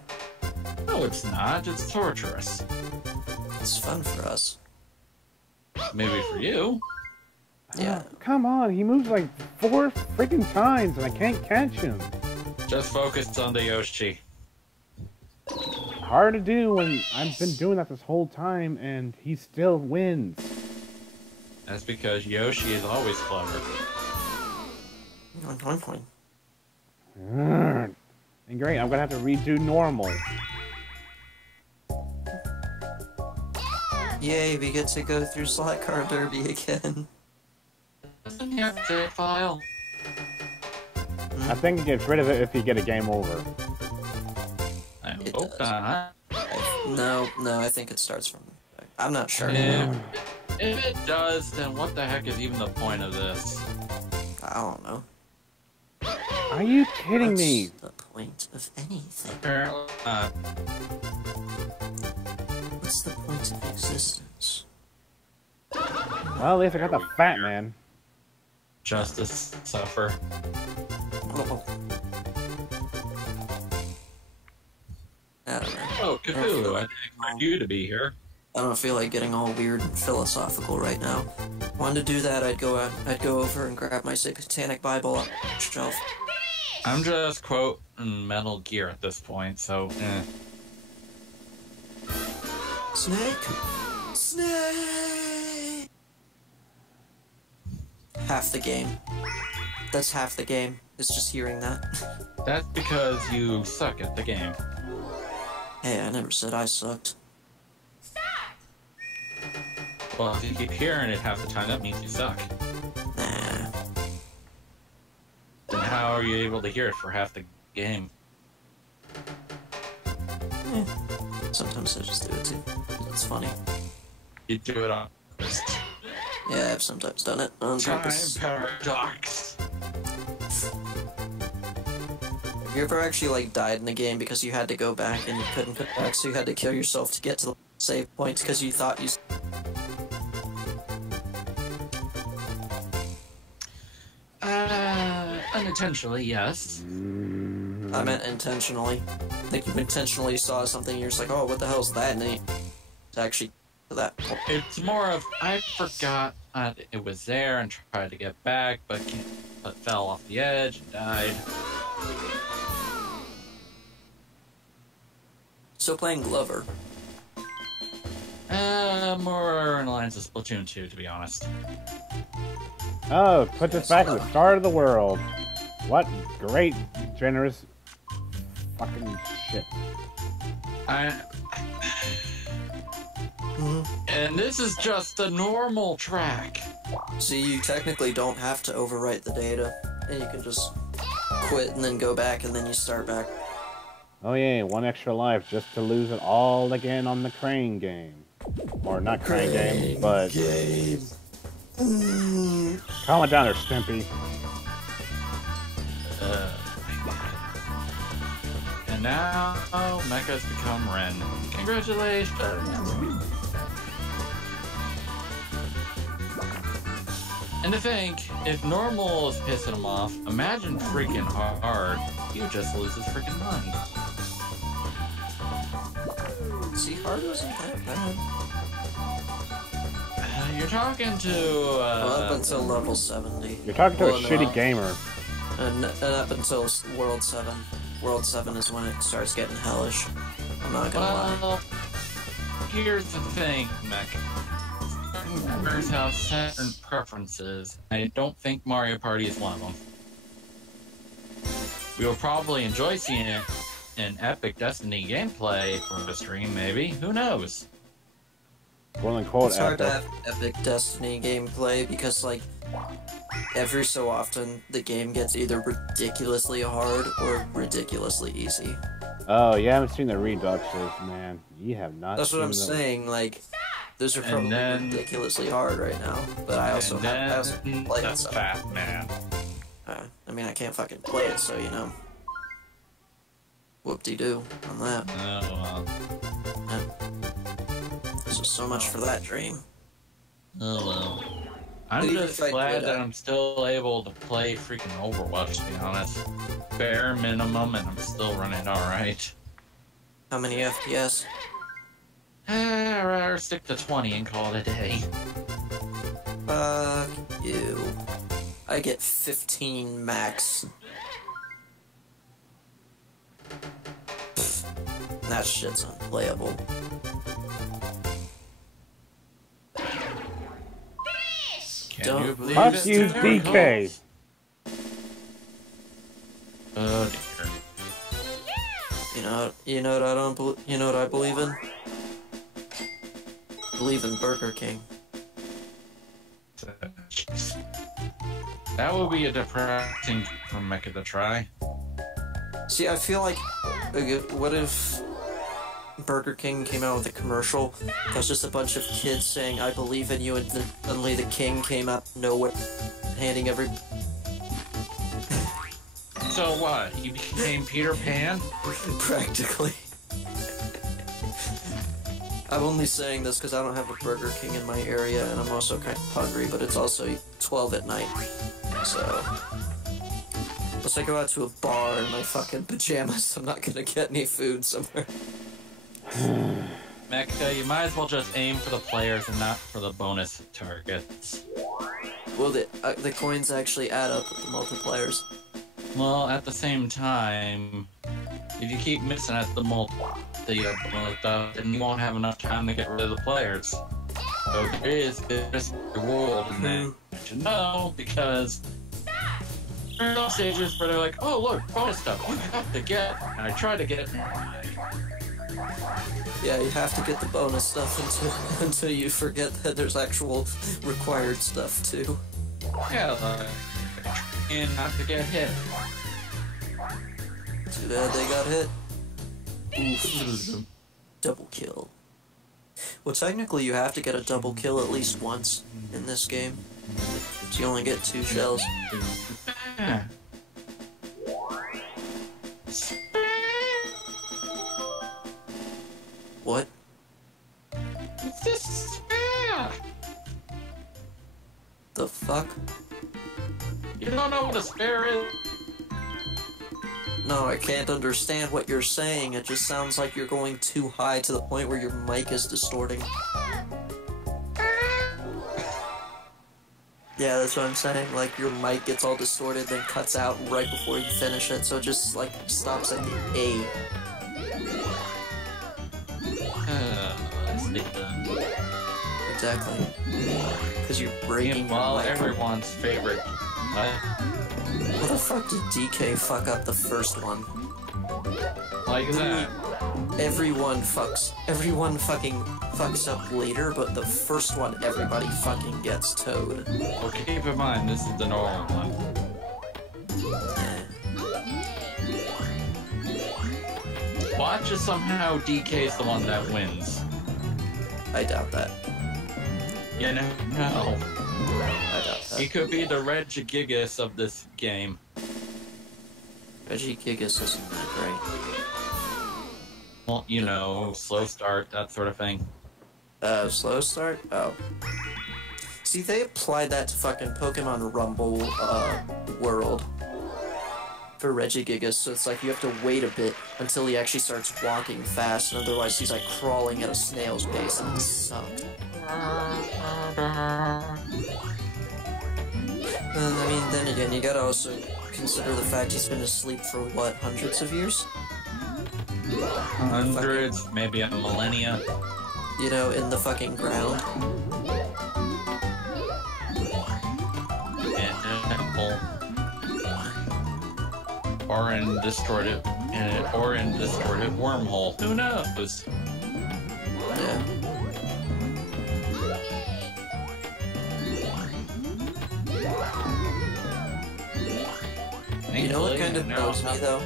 No, it's not. It's torturous. It's fun for us. Maybe for you. Yeah. Come on, he moves like 4 freaking times and I can't catch him. Just focus on the Yoshi. Hard to do when I've been doing that this whole time and he still wins. That's because Yoshi is always clever. And great, I'm gonna have to redo normal. Yay, we get to go through Slot Car Derby again. Doesn't he have a save file? I think he gets rid of it if you get a game over. I It hope does. not. No, I think it starts from... I'm not sure. If it does, then what the heck is even the point of this? I don't know. Are you kidding me? What's the point of anything? Apparently not. What's the point of existence? Well, at least I got the fat man. Justice suffer. Oh. I don't know. Oh, Cthulhu, I didn't expect you to be here. I don't feel like getting all weird and philosophical right now. Wanted to do that, I'd go over and grab my Satanic Bible off the shelf. I'm just quoting Metal Gear at this point, so Snake? Snake! Half the game. That's half the game. It's just hearing that. That's because you suck at the game. Hey, I never said I sucked. Well, if you keep hearing it half the time, that means you suck. Nah. Then how are you able to hear it for half the game? Sometimes I just do it too. It's funny. You do it on purpose. Yeah, I've sometimes done it on Time purpose. paradox. Have you ever actually, like, died in a game because you had to go back and you couldn't go back, so you had to kill yourself to get to the save points because you thought you... Unintentionally, yes. I meant intentionally. Like, you intentionally saw something and you're just like, oh, what the hell's that? And then you... It's actually to that point. It's more of, I forgot it was there and tried to get back, but fell off the edge and died. Still playing Glover. More in lines of Splatoon 2, to be honest. Oh, put this back at the start of the world. What great, generous fucking shit. And this is just a normal track. See, you technically don't have to overwrite the data, and you can just quit and then go back and then you start back. Oh yeah, 1 extra life just to lose it all again on the crane game. Or not crane game, but... Calm it down there, Stimpy. And now, Mecha's become Ren. Congratulations! And to think, if normal is pissing him off, imagine freaking hard. He would just lose his freaking mind. See, hard wasn't that bad. You're talking to, Well, up until level 70. You're talking to Well, a no, shitty gamer. And up until World 7. World 7 is when it starts getting hellish. I'm not gonna lie. Well, here's the thing, Mech. Gamers have certain preferences. I don't think Mario Party is one of them. We will probably enjoy seeing an epic Destiny gameplay for the stream, maybe. Who knows? Quote unquote It's hard to epic. have epic Destiny gameplay because, like, every so often the game gets either ridiculously hard or ridiculously easy. Oh, you haven't seen the reduxes, man. You have not. That's what I'm seen them. saying. Like, those are And probably then- ridiculously hard right now. But I also play it. That's So, fat, man. I mean, I can't fucking play it, so you know. Whoop-de-doo on that. Oh, So much for that dream. well. I'm Even just if I glad did, that I'm still able to play freaking Overwatch, to be honest. Bare minimum, and I'm still running alright. How many FPS? I'd rather stick to 20 and call it a day. Fuck you. I get 15 max. Pfft, that shit's unplayable. Can Don't you believe Fuck it? you, There it DK. goes. Oh dear. You know what I don't you know what I believe in? Believe in Burger King. That would be a depressing for Mecha to try. See, I feel like, what if Burger King came out with a commercial that was just a bunch of kids saying, "I believe in you," and suddenly the king came out of nowhere, handing every... So what? He became Peter Pan? Practically. I'm only saying this because I don't have a Burger King in my area, and I'm also kind of hungry, but it's also 12 at night, so... Unless I go out to a bar in my fucking pajamas, I'm not gonna get any food somewhere. Mecha, you might as well just aim for the players and not for the bonus targets. Well, the coins actually add up with the multipliers. Well, at the same time, if you keep missing at the stuff, then you won't have enough time to get rid of the players. So there is this reward in that you should know, because there are those stages where they're like, oh look, bonus stuff, you have to get, and I try to get it. Yeah, you have to get the bonus stuff until you forget that there's actual required stuff too. Yeah, and have to get hit. Too bad they got hit. Oof. Double kill. Well, technically you have to get a double kill at least once in this game. So you only get 2 shells. What? The fuck? You don't know what a spare is? No, I can't understand what you're saying. It just sounds like you're going too high to the point where your mic is distorting. Yeah, that's what I'm saying. Like, your mic gets all distorted, then cuts out right before you finish it, so it just, like, stops at the A. Let's take them. Exactly. Because you're breaking your Well, mic. everyone's favorite. How the fuck did DK fuck up the first one? Like that. Everyone fucking fucks up later, but the first one everybody fucking gets towed. Well, keep in mind, this is the normal one. Watch if somehow DK's the one that wins. I doubt that. You know, no. I doubt He that. could be the Regigigas of this game. Reggie Gigas isn't that great. Well, you know, slow start, that sort of thing. Slow start? Oh. See, they applied that to fucking Pokemon Rumble, World. For Regigigas, so it's like you have to wait a bit until he actually starts walking fast, and otherwise he's like crawling at a snail's pace, and it sucked. I mean, then again, you gotta also consider the fact he's been asleep for, what, hundreds of years? Hundreds, maybe a millennia. You know, in the fucking ground. wormhole, or in distorted wormhole. Who knows? Yeah. You know what kind of bugs me though?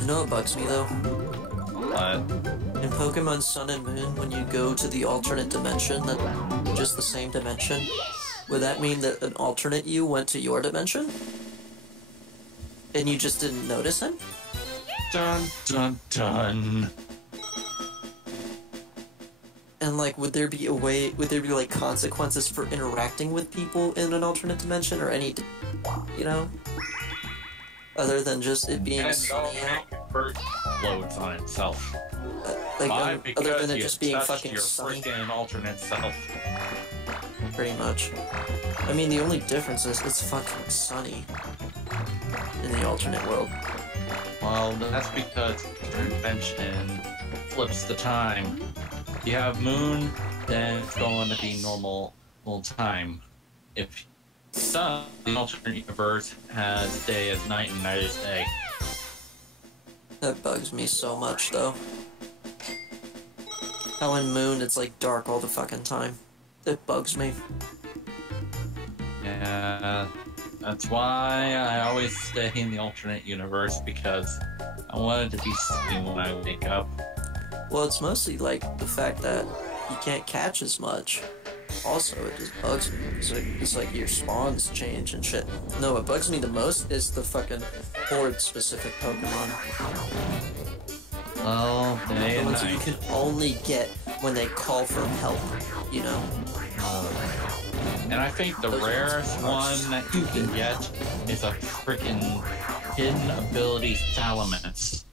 You know what bugs me though? What? In Pokemon Sun and Moon, when you go to the alternate dimension, that just the same dimension, would that mean that an alternate you went to your dimension? And you just didn't notice him? Dun dun dun. And like, would there be like consequences for interacting with people in an alternate dimension, or any, you know, other than just it being sunny out? Loads on itself. Other than it just being fucking your sunny. Freaking alternate self. Pretty much. I mean, the only difference is it's fucking sunny in the alternate world. Well, that's because convention flips the time. You have moon, then it's going to be normal time. If sun, the alternate universe has day as night and night as day. That bugs me so much, though. How in Moon it's like dark all the fucking time. It bugs me. Yeah, that's why I always stay in the alternate universe, because I want it to be sunny when I wake up. Well, it's mostly like the fact that you can't catch as much. Also, it just bugs me. It's like your spawns change and shit. No, what bugs me the most is the fucking horde-specific Pokemon. Well, day The and ones that you night. can only get when they call for help, you know? And I think the Those rarest ones are one that you can get is a freaking hidden ability Salamence.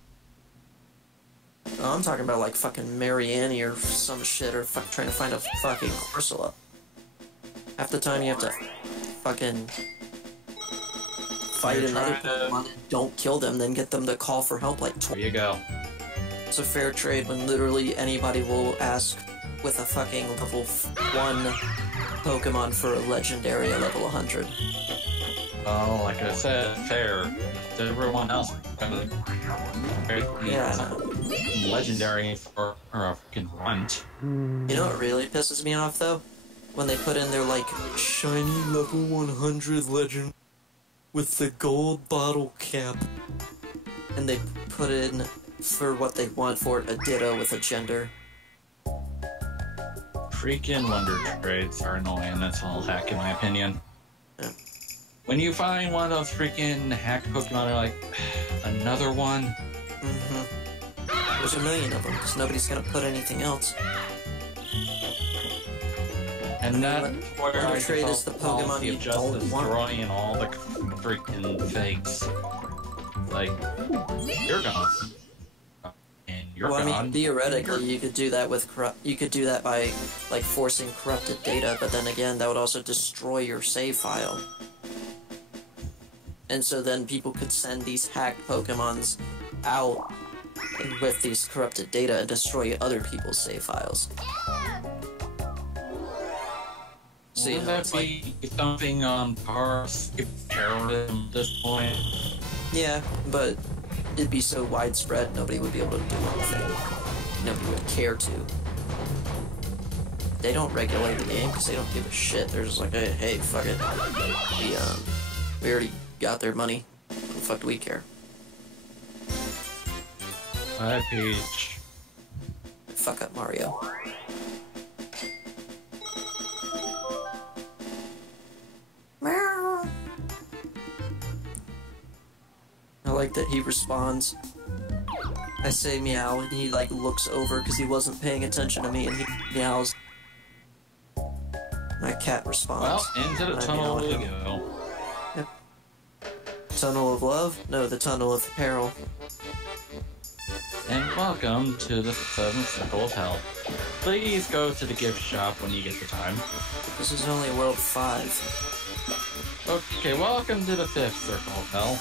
Oh, I'm talking about like fucking Marianne or some shit, or trying to find a fucking Corsola. Half the time you have to fucking fight You're another trying to- Pokemon and don't kill them, then get them to call for help like There you go. It's a fair trade when literally anybody will ask with a fucking level 1 Pokemon for a legendary at level 100. Well, like I said, fair. To everyone else, Yeah, I know. legendary for a freaking runt. You know what really pisses me off though? When they put in their like shiny level 100 legend with the gold bottle cap, and they put in for what they want for it a Ditto with a gender. Freaking wonder trades are annoying. That's all heck, in my opinion. Yeah. When you find one of those freaking hacked Pokemon, you're like, another one? Mm-hmm. There's a million of them, because nobody's gonna put anything else. And that Wonder I Trade is the developed Pokemon policy you of just don't want. destroying all the freaking fakes. Like, you're gone. And you're Well, I gone. mean, theoretically, you could do that with you could do that by like forcing corrupted data, but then again, that would also destroy your save file. And so then people could send these hacked Pokemons out with these corrupted data and destroy other people's save files. So, you Wouldn't know, that it's like, be something on par with terrorism at this point? yeah, but it'd be so widespread, nobody would be able to do anything. Nobody would care to. They don't regulate the game because they don't give a shit. They're just like, hey, fuck it. We already got their money. What the fuck do we care? Hi, Peach. Fuck up Mario. Meow. I like that he responds. I say meow and he like looks over because he wasn't paying attention to me and he meows. My cat responds. Well, into the I tunnel meow we at him. go. Tunnel of love? No, the tunnel of peril. And welcome to the 7th Circle of Hell. Please go to the gift shop when you get the time. This is only World 5, Okay, welcome to the 5th Circle of Hell.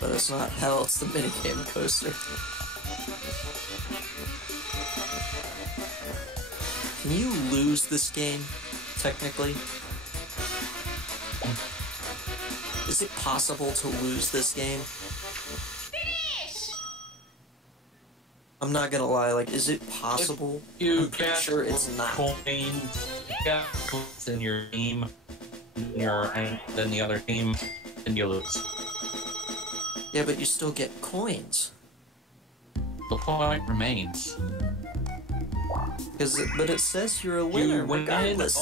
but it's not hell, it's the minigame coaster. Can you lose this game, technically? is it possible to lose this game? I'm not gonna lie, like, is it possible? You I'm pretty sure it's not. coins, coins in your team, and then the other team, and you lose. Yeah, but you still get coins. The point remains. But it says you're a winner regardless.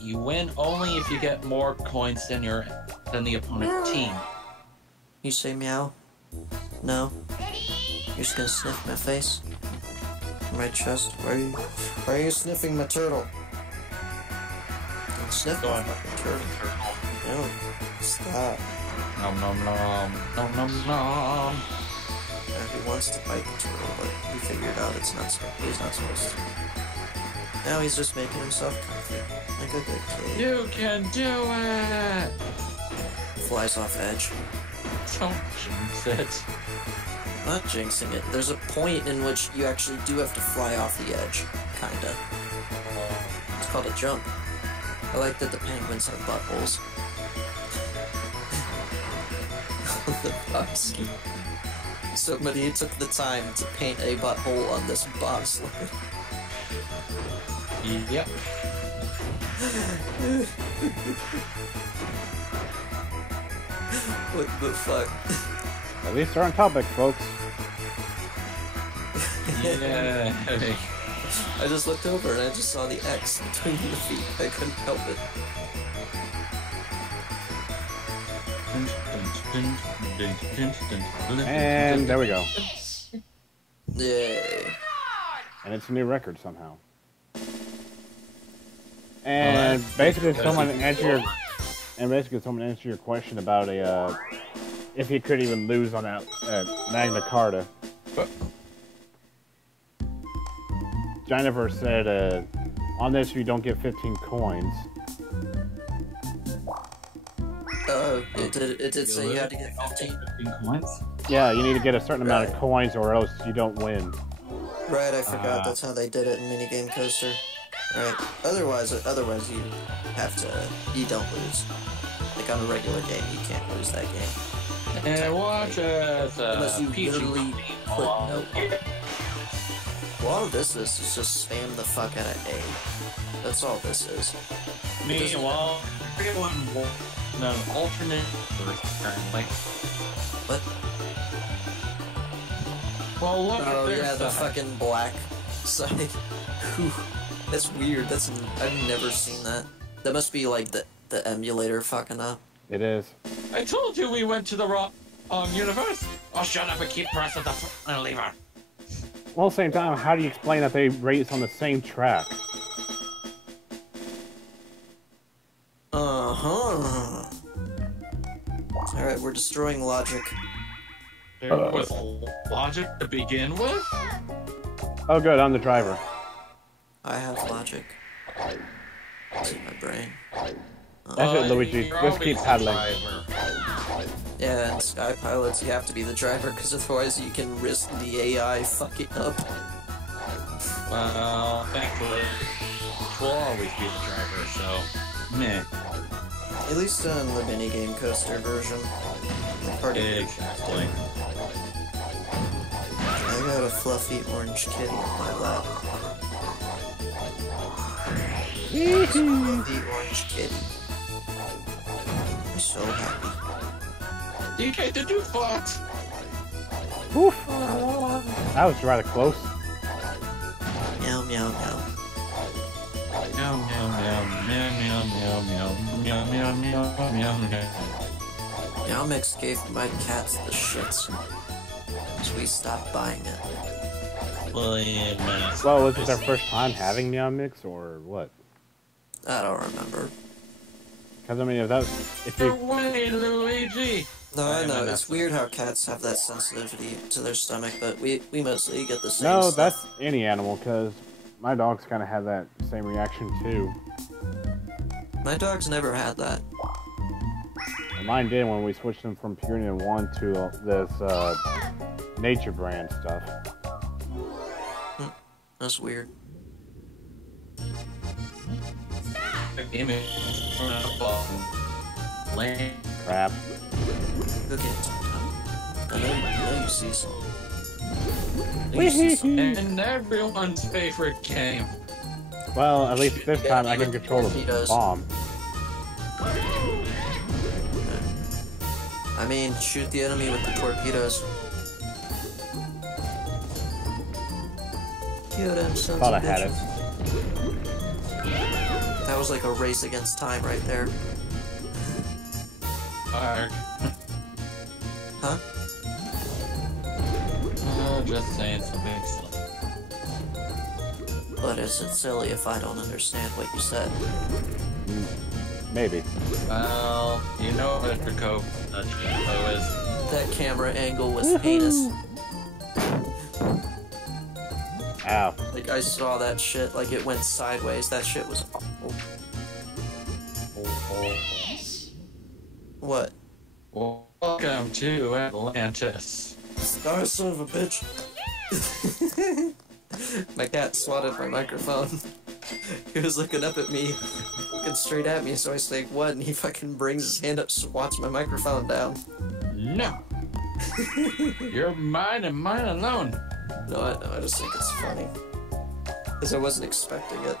You win only if you get more coins than the opponent team. You say meow? No? You're just gonna sniff my face? My chest? Why are you sniffing my turtle? Don't sniff my fucking turtle. No. Stop. Nom nom nom. Nom nom nom. He wants to bite the turtle, but we figured out he's not supposed to. Now he's just making himself comfy. Like a good kid. You can do it! Flies off edge. Don't jinx it. Not jinxing it. There's a point in which you actually do have to fly off the edge. Kinda. It's called a jump. I like that the penguins have buttholes. The bobsled. Somebody took the time to paint a butthole on this bobsled. Yep. What the fuck? At least they're on topic, folks. Yeah. I just looked over and I just saw the X between the feet. I couldn't help it. And there we go. Yay. And it's a new record somehow. And basically someone answered your question about if you could even lose on that Magna Carta. Jennifer said on this you don't get 15 coins. It did say you had to get 15 coins? Yeah, you need to get a certain amount of coins or else you don't win. Right, I forgot that's how they did it in Minigame Coaster. Right. Otherwise you don't lose. Like on a regular game, you can't lose that game. And watch us. Unless you literally put no. Well, all this is just spam the fuck out of A. That's all this is. Meanwhile, everyone an alternate currently. What? Well, look Oh at yeah, the fucking black side. Whew. That's weird. I've never seen that. That must be like the emulator fucking up. It is. I told you we went to the wrong universe. Oh, shut up and keep pressing the lever. Well, at the same time, how do you explain that they race on the same track? Uh-huh. Alright, we're destroying logic. There was logic to begin with? Oh good, I'm the driver. I have logic. It's in my brain. That's it, Luigi. Just keep paddling. Yeah, in Sky Pilots, you have to be the driver, because otherwise you can risk the AI fucking up. Well, thankfully, we'll always be the driver, so meh. At least on the minigame coaster version. Exactly. I got a fluffy orange kitty on my lap. Fluffy orange kitty. I'm so happy. DK the jukebox! Woof. That was rather close. Meow meow meow. Meow meow meow meow meow meow meow meow meow meow meow. Meow Mix gave my cats the shits. So we stopped buying it. Well, yeah, man. Well, was it their first time having Meow Mix or what? I don't remember. Because I mean, if you Away, Luigi! No, I know. It's weird how cats have that sensitivity to their stomach, but we mostly get the same no, stuff. that's any animal. Because my dogs kind of had that same reaction too. My dog's never had that. And mine did when we switched them from Purina 1 to this Nature brand stuff. That's weird. The game is land. Crap. Go get it sometime. I know you see some. And everyone's favorite game. Well, at least this time I can control the bomb. I mean, shoot the enemy with the torpedoes. Kill them sons Thought I of had it. bitches. That was like a race against time right there. Arg. Huh? Just saying something silly. But is it silly if I don't understand what you said? Maybe. Well, you know what the cope is. That camera angle was heinous. Ow. Like, I saw that shit, like it went sideways. That shit was awful. What? Welcome to Atlantis. Oh, son of a bitch. My cat swatted my microphone. He was looking up at me, looking straight at me, so I say, what? And he fucking brings his hand up, swats my microphone down. No. You're mine and mine alone. No, I know, I just think it's funny. Because I wasn't expecting it.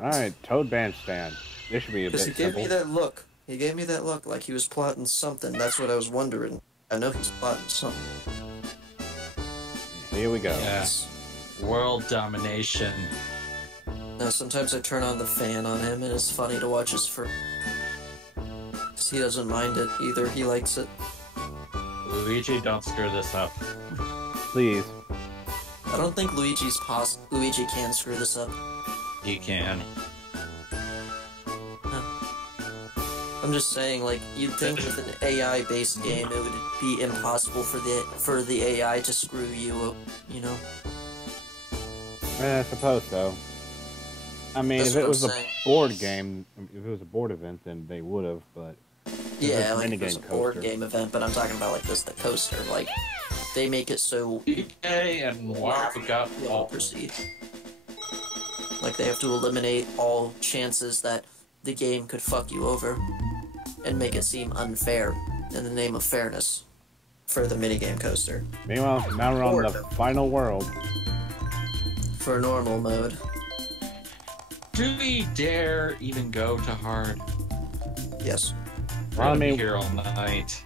Alright, Toad Bandstand. This should be a bit Because he gave simple. me that look. He gave me that look like he was plotting something. That's what I was wondering. I know he's plotting something. Here we go. Yes. World domination. Now, sometimes I turn on the fan on him, and it's funny to watch his fur. Because he doesn't mind it either. He likes it. Luigi, don't screw this up. Please. I don't think Luigi can screw this up. He can. I'm just saying, like, you'd think with an AI-based game, it would be impossible for the AI to screw you, you know? I suppose so. I mean, That's if it what was I'm a saying. board game, if it was a board event, then they would have, but... Yeah, a like, it was a minigame board coaster. game event, but I'm talking about, like, the coaster. Like, they make it so PK and wow, we got we all proceed. Like, they have to eliminate all chances that the game could fuck you over and make it seem unfair in the name of fairness for the minigame coaster. Meanwhile, now we're on the final world. For normal mode. Do we dare even go to hard? Yes. We're Well, I gonna be mean- here all night.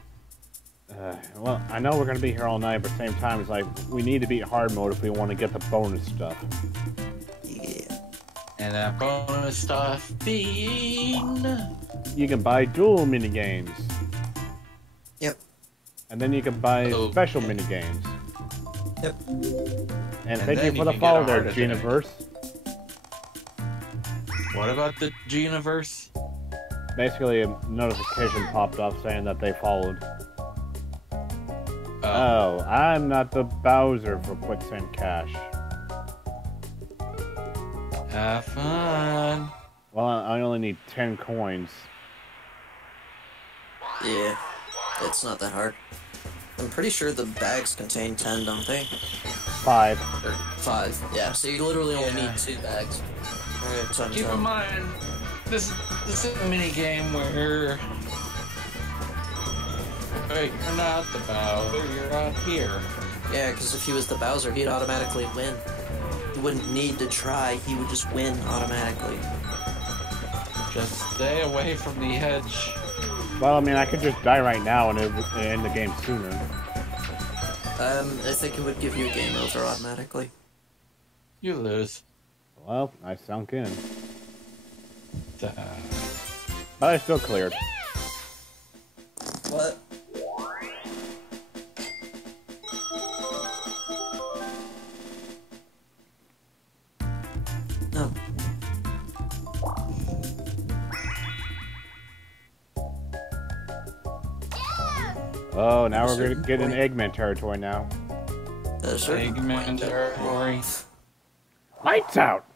Well, I know we're going to be here all night, but at the same time, it's like, we need to beat hard mode if we want to get the bonus stuff. Yeah. And that bonus stuff being... You can buy dual minigames. Yep. And then you can buy Oh, special okay. minigames. Yep. And thank then you for you the can follow get a there, heart attack. Geniverse. What about the Geniverse? Basically, a notification popped up saying that they followed. Oh, I'm not the Bowser for Quicksand Cash. Have fun. Well, I only need 10 coins. Yeah. It's not that hard. I'm pretty sure the bags contain 10, don't they? 5. Or 5. Yeah, so you literally only Yeah. need 2 bags. Alright, time Keep in mind, this is a mini game where... Wait, you're not the Bowser, you're out here. Yeah, because if he was the Bowser, he'd automatically win. He wouldn't need to try, he would just win automatically. Just stay away from the edge. Well, I mean, I could just die right now and it would end the game sooner. I think it would give you a game over automatically. You lose. Well, I sunk in. Duh. But I still cleared. What? No. Oh, now we're Certain gonna get in point. Eggman territory now. At a certain Eggman point, territory. Lights out!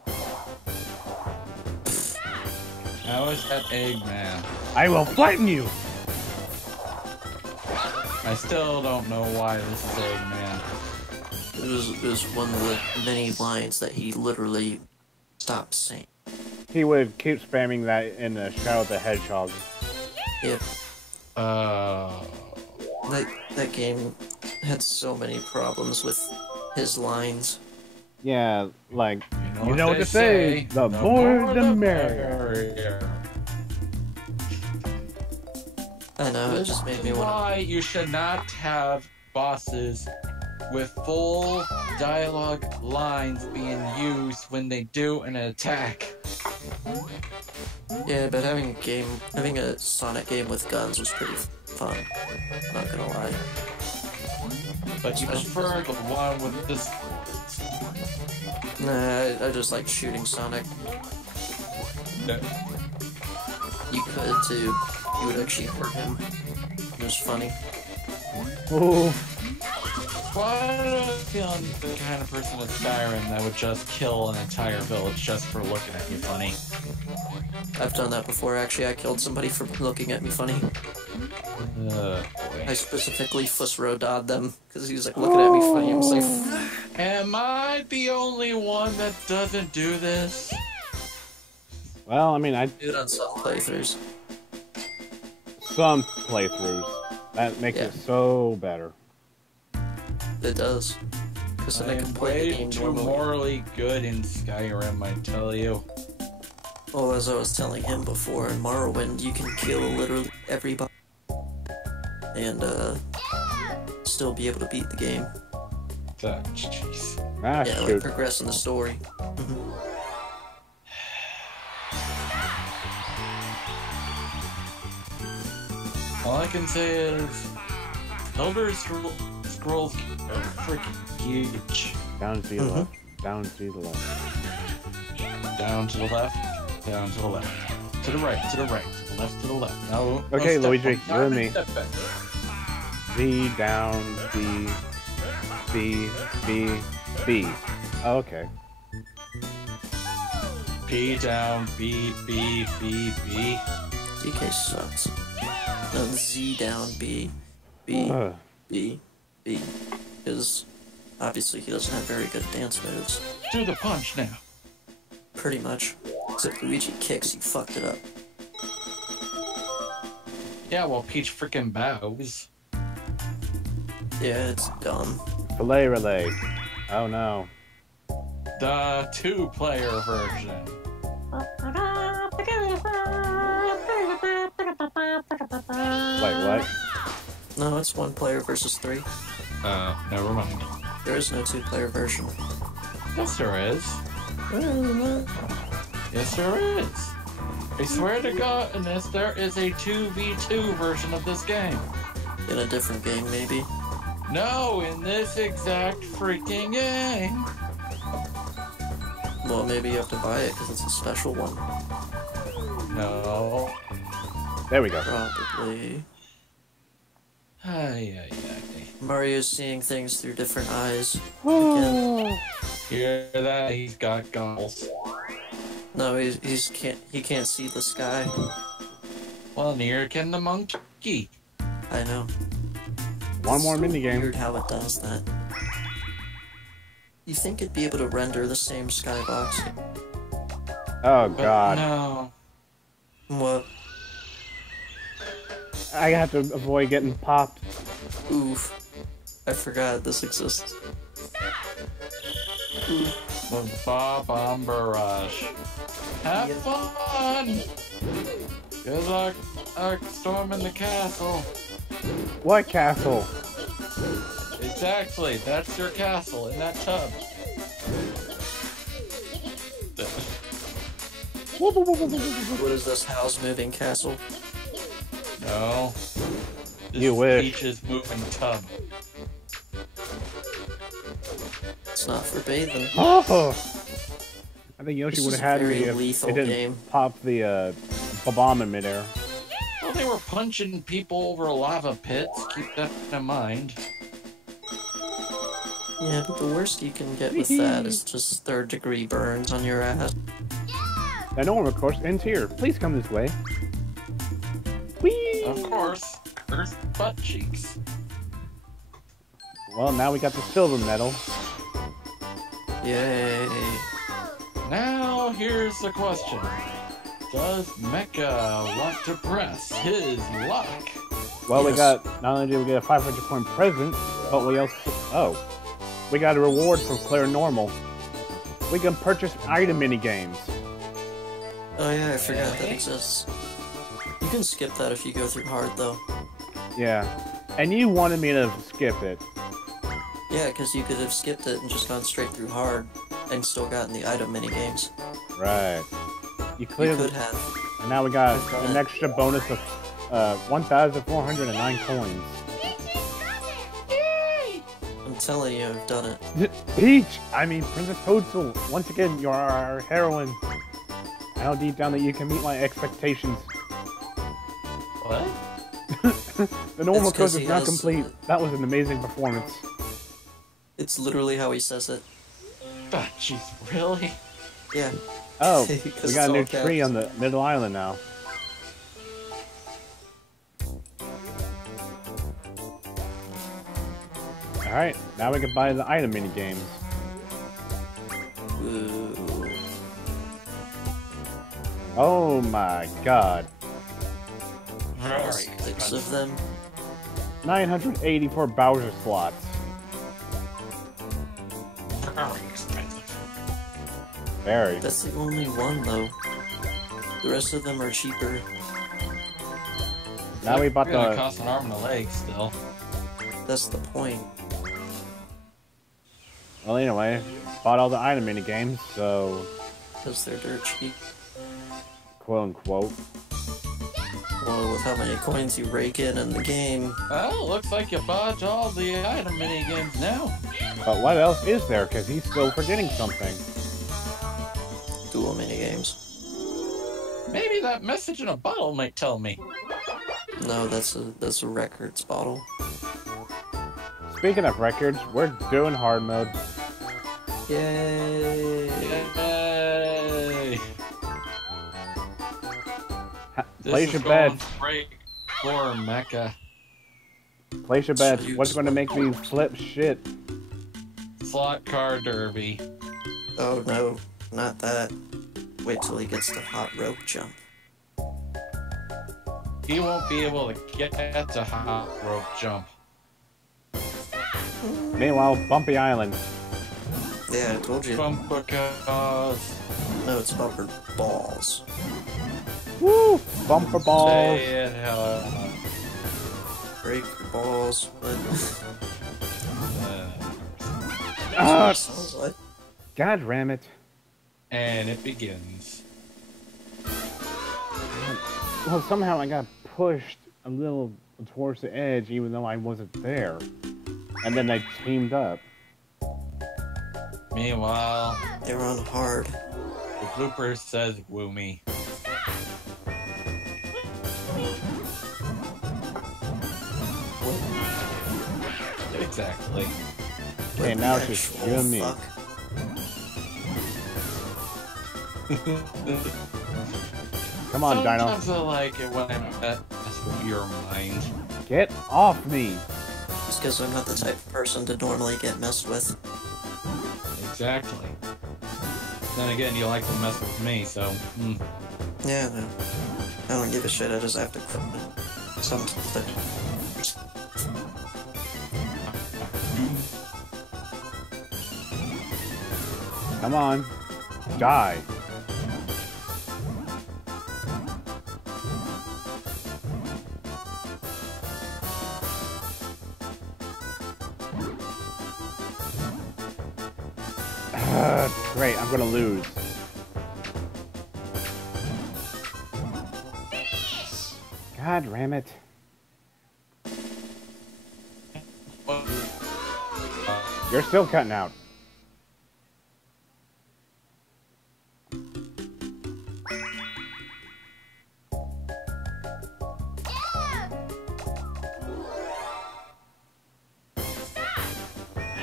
How is that Eggman? I will flatten you! I still don't know why this is Eggman. It was one of the many lines that he literally stopped saying. He would keep spamming that in the Shadow of the Hedgehog. Yep. That game had so many problems with his lines. Yeah, like, You know what they to say. The more the merrier. I know, it This just made is me want why you should not have bosses with full dialogue lines being used when they do an attack. to. Yeah, but having a Sonic game with guns was pretty fun. Not gonna lie. But you prefer the one with this. Nah, I just like shooting Sonic. No. You could too. You would actually hurt him. It was funny. Oh, Why do I feel I'm the kind of person in Skyrim that would just kill an entire village just for looking at you funny? I've done that before, actually. I killed somebody for looking at me funny. I specifically fuss-rodad them, because he was like looking at me funny. I was like, Am I the only one that doesn't do this? well, I mean, I do it on some playthroughs. some playthroughs. That makes it so better. It does. Because then I can play the way game too normally. morally good in Skyrim, I tell you. Well, as I was telling him before, in Morrowind, you can kill literally everybody. And, still be able to beat the game. Jeez. Ah, Yeah, like shoot. progress in the story. All I can say is, Elder Scrolls are freaking huge. Down to the left. Down to the left. Down to the left, down to the left. To the right, to the right, to the left, to the left. No, Okay, no, Luigi, step you and me. step back. B, down, B, B, B, B. Oh, okay. P down, B, B, B, B. DK sucks. No, Z down, B, B, B, B. Because obviously he doesn't have very good dance moves. Do the punch now. Pretty much. Except Luigi kicks, he fucked it up. Yeah, well, Peach freaking bows. Yeah, it's dumb. Filet relay. Oh no. The two-player version. Wait, what? No, it's one player versus three. Never mind. There is no two-player version. Yes, there is. Yes, there is. I swear to God, in this, there is a 2v2 version of this game. In a different game, maybe. No, in this exact freaking game. Well, maybe you have to buy it because it's a special one. No. There we go. Probably. Ay. Mario's seeing things through different eyes. Oh. Hear that? He's got goggles. No, he can't see the sky. Well, neither can the monkey. I know. One more minigame. Weird how it does that. You think it'd be able to render the same skybox? Oh But god. no. What? I have to avoid getting popped. Oof. I forgot this exists. The Bomb Barrage. Have fun! Good luck storming the castle. What castle? Exactly, that's your castle in that tub. What is this house moving castle? No. This You is wish. Peach's moving tub. It's not for bathing. Oh! I think Yoshi This would is have a had very me if lethal it didn't game. pop the bomb in midair. Well, they were punching people over lava pits. Keep that in mind. Yeah, but the worst you can get with that is just third-degree burns on your ass. Now, no one, of course, ends here. Please come this way. Whee! Of course, there's butt cheeks. Well, now we got the silver medal. Yay. Now, here's the question. Does Mecha want to press his luck Well, we Yes. got, not only did we get a 500 coin present, but we also, we got a reward for clear normal. We can purchase item mini games. Oh yeah, I forgot that exists. You can skip that if you go through hard, though. Yeah. And you wanted me to skip it. Yeah, because you could have skipped it and just gone straight through hard, and still gotten the item mini games. Right. You You clearly, could have. and now we got I've done an it. extra bonus of 1,409 coins. I'm telling you, I've done it. Peach! I mean, Princess Toadstool, once again, you're our heroine. I know deep down that you can meet my expectations. What? The normal It's 'cause course he is not has- complete. That was an amazing performance. It's literally how he says it. Oh, jeez, really? Yeah. Oh, Because we it's got a new all tree caps. on the middle island now. Alright, now we can buy the item mini games. Ooh. Oh my god. Very 6 of expensive. them. 984 Bowser slots. Very expensive. Very. That's the only one, though. The rest of them are cheaper. Now we bought It's gonna the... cost an arm and a leg still. That's the point. Well, anyway, bought all the item mini games, so... Because they're dirt cheap. Quote unquote. Well, with how many coins you rake in the game. Oh, looks like you bought all the item mini games now. But what else is there? Because he's still forgetting something. Dual mini games. Maybe that message in a bottle might tell me. No, that's a records bottle. Speaking of records, we're doing hard mode. Yay! Yay! Place your going bet. Straight for Mecha. Place your bet. Shoot. What's going to make me flip shit? Slot car derby. Oh no, not that. Wait till he gets the hot rope jump. He won't be able to get to hot rope jump. Meanwhile, Bumpy Island. Yeah, I told you. Bumper cars. No, it's bumper balls. Woo! Bumper balls. Say it, however. Break your balls. Ah, Sounds like. God damn it. And it begins. Well, somehow I got pushed a little towards the edge even though I wasn't there. And then they teamed up. Meanwhile, They're on hard. the blooper says woo me. Exactly. Okay, What now the it's just actual you and me. fuck? Come on, Dino. Sometimes I like it when I'm mess with your mind. Get off me. It's because I'm not the type of person to normally get messed with. Exactly. Then again, you like to mess with me, so. Yeah, no. I don't give a shit, I just have to quit something. Come on. Die. Great, I'm gonna lose. God damn it. You're still cutting out.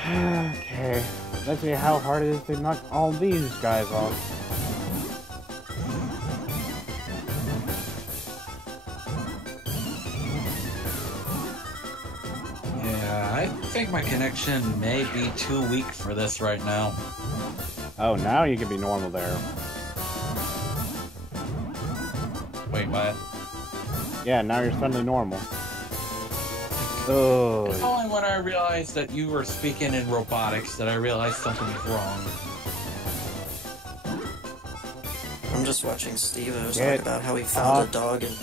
Okay, let's see how hard it is to knock all these guys off. Yeah, I think my connection may be too weak for this right now. Oh, now you can be normal there. Wait, what? Yeah, now you're suddenly normal. Oh. It's only when I realized that you were speaking in robotics that I realized something was wrong. I'm just watching Steve talk Get about how he found off. a dog and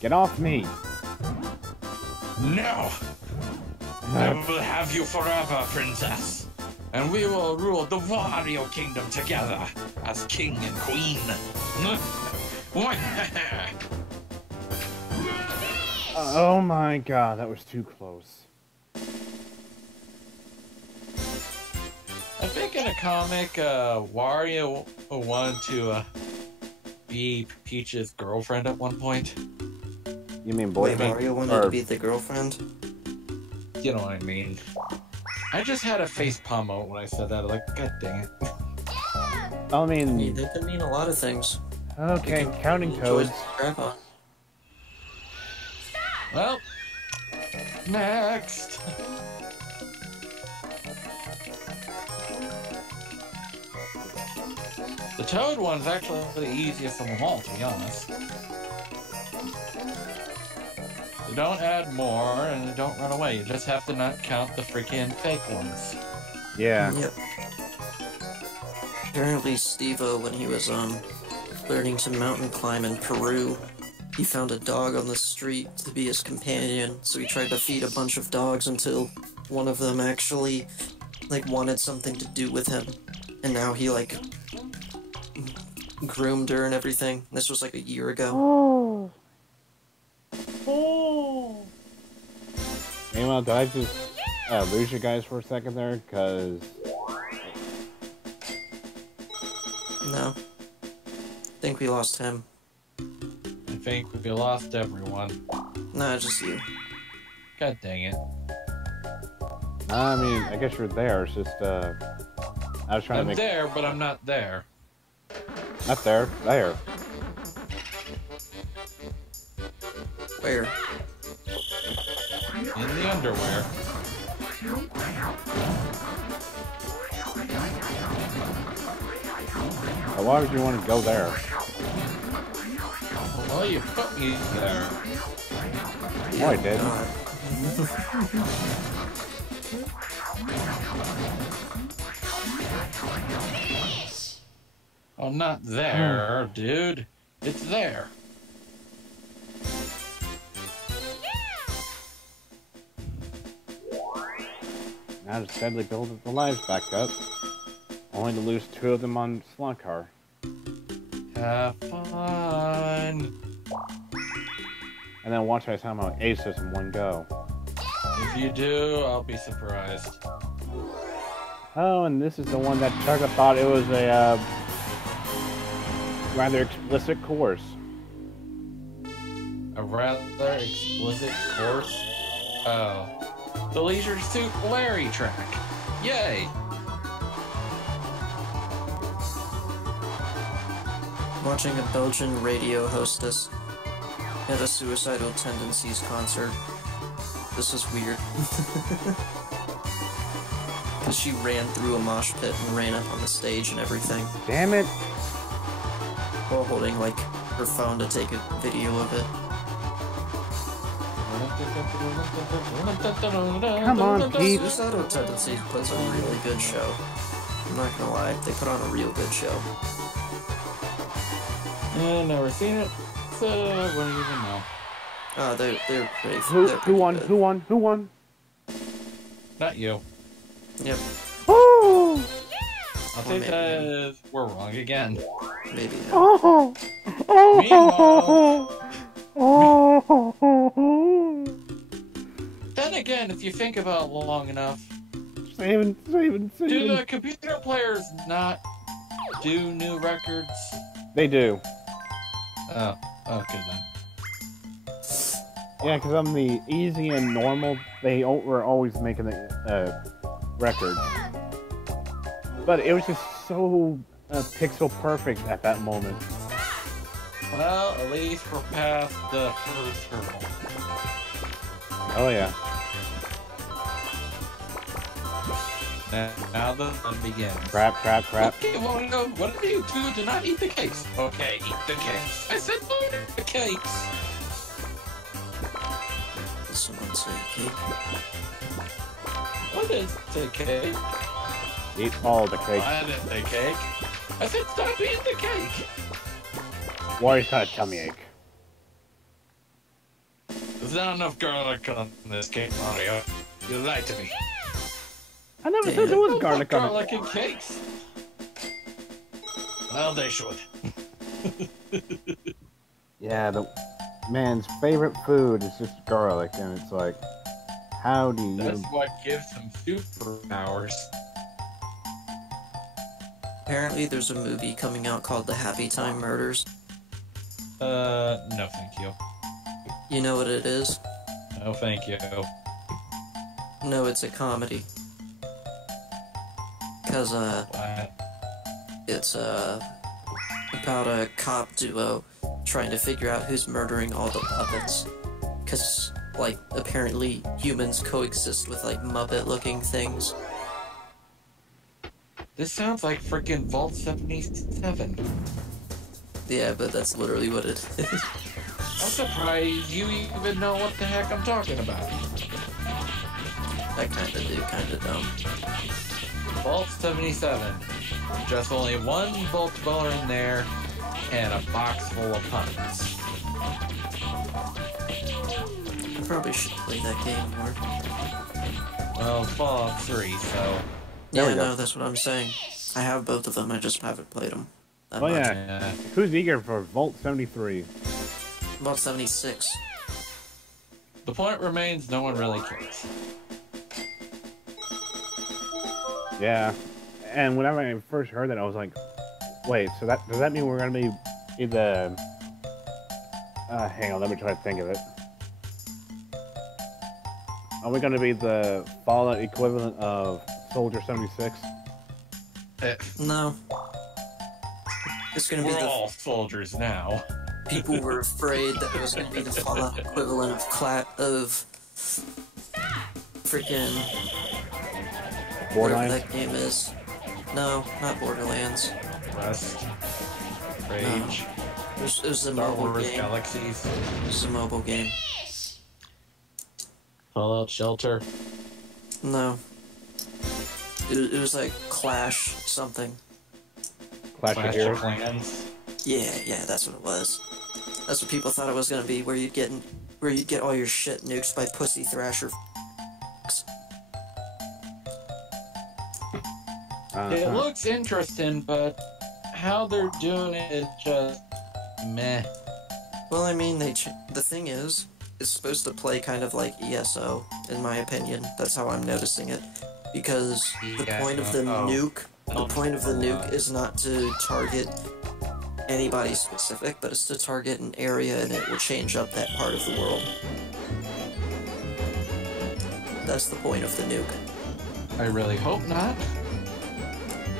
Get off me. No! I will have you forever, princess. And we will rule the Wario Kingdom together as king and queen. Oh my god, that was too close. I think in a comic, Wario wanted to be Peach's girlfriend at one point. You mean Wait, boyfriend? Mario wanted to be the girlfriend? You know what I mean. I just had a face palm out when I said that. Like, god dang it. I I mean, mean, they can mean a lot of things. okay, They can counting enjoy codes. Grandpa. Well, next. The Toad one's actually the easiest of them all, to be honest. You don't add more, and you don't run away. You just have to not count the freaking fake ones. Yeah. Yep. Apparently, Steve-O, when he was learning to mountain climb in Peru, he found a dog on the street to be his companion. So he tried to feed a bunch of dogs until one of them actually wanted something to do with him, and now he groomed her and everything. This was a year ago. Meanwhile, did I just lose you guys for a second there? Because... No. I think we lost him. I think we lost everyone. Nah, just you. God dang it. I mean, I guess you're there. It's just, I was trying to I'm make... there, but I'm not there. Not there. There. Where? In the underwear. Why would you want to go there? Well, you put me there. No, I didn't. Oh, not there, dude. It's there. Now to steadily build the lives back up. Only to lose 2 of them on slot car. Have fun. And then watch I somehow ace this in one go. If you do, I'll be surprised. Oh, and this is the one that Chugga thought it was a rather explicit course. A rather explicit course? Oh. The Leisure Suit Larry track. Yay! Watching a Belgian radio hostess at a Suicidal Tendencies concert. This is weird. Because she ran through a mosh pit and ran up on the stage and everything, Damn it! while holding her phone to take a video of it. Come on, Pete. Suicidal Tendencies puts on a really good show. I'm not gonna lie, they put on a real good show. Never seen it, so I wouldn't even know. They're pretty. Who they're pretty won? good. Who won? Who won? Not you. Yep, Oh! I'll take that as we're wrong again. maybe. Yeah. Oh! Meanwhile- Oh! Then again, if you think about it long enough, Saving. do the computer players not do new records? They do. Oh, okay then. Yeah, because on the easy and normal, they were always making the records. But it was just so pixel perfect at that moment. Well, at least we're past the first hurdle. Oh yeah. Now the fun begins. Crap, crap, crap. Okay, well, no, what do you do? Do not eat the cakes. Okay, eat the cakes. I said don't eat the cakes. Did someone say cake? What is the cake? Eat all the cake. I didn't say cake. I said stop eating the cake. Warrior's got a tummy ache. There's not enough garlic on this cake, Mario. You lied to me. I never Damn. said there was No garlic on it. garlic in cakes. Well, they should. Yeah, the man's favorite food is just garlic, and it's like, how do you... That's what gives them superpowers. Apparently, there's a movie coming out called The Happy Time Murders. No thank you. You know what it is? No thank you. No, it's a comedy. Cause, What? it's, about a cop duo trying to figure out who's murdering all the puppets. Cause, like, apparently humans coexist with, like, Muppet-looking things. This sounds like freaking Vault 77. Yeah, but that's literally what it is. I'm surprised you even know what the heck I'm talking about. I kinda do, kinda don't. Vault 77. Just only one Vault Dweller in there, and a box full of puppets. I probably should play that game more. Well, Fallout 3, so... There Yeah, we go. no, that's what I'm saying. I have both of them, I just haven't played them. Oh, yeah. Yeah. Who's eager for Vault 73? About 76. The point remains, no one really cares. Yeah. And whenever I first heard that, I was like, wait, so that does that mean we're going to be in the... hang on, let me try to think of it. Are we going to be the Fallout equivalent of Soldier 76? No. It's gonna be We're the... all soldiers now. People were afraid that it was gonna be the Fallout equivalent of freaking... whatever Borderlands? that game is. No, not Borderlands. Rust. Rage. It was a Star mobile Wars game. Galaxies. It was a mobile game. Fallout Shelter. No. It was like Clash something. Clash of Clash of Heroes? Clans. Yeah, that's what it was. That's what people thought it was gonna be, where you'd get all your shit nuked by Pussy Thrasher. It looks interesting, but how they're doing it is just meh. Well, I mean, the thing is, it's supposed to play kind of like ESO, in my opinion. That's how I'm noticing it. Because the point of the nuke is not to target anybody specific, but it's to target an area and it will change up that part of the world. That's the point of the nuke. I really hope not.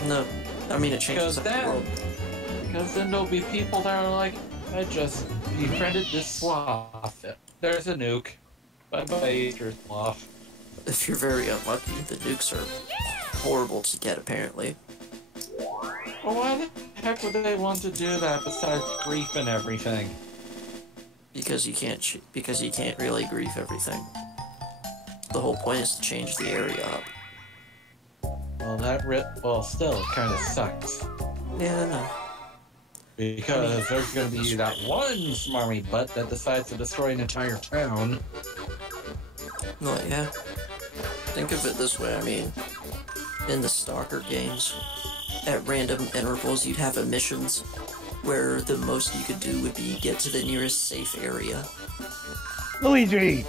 No, I mean it changes up the Because world. Because then there'll be people that are like, I just befriended this sloth. There's a nuke. Bye-bye, your sloth. If you're very unlucky, the nukes are horrible to get, apparently. Well, why the heck would they want to do that besides grief and everything? Because you can't really grief everything. The whole point is to change the area up. Well, still, it kind of sucks. Yeah, I know. Because there's gonna be that one smarmy butt that decides to destroy an entire town. Well, yeah. Think of it this way, I mean, in the Stalker games, at random intervals you'd have emissions where the most you could do would be get to the nearest safe area, Luigi!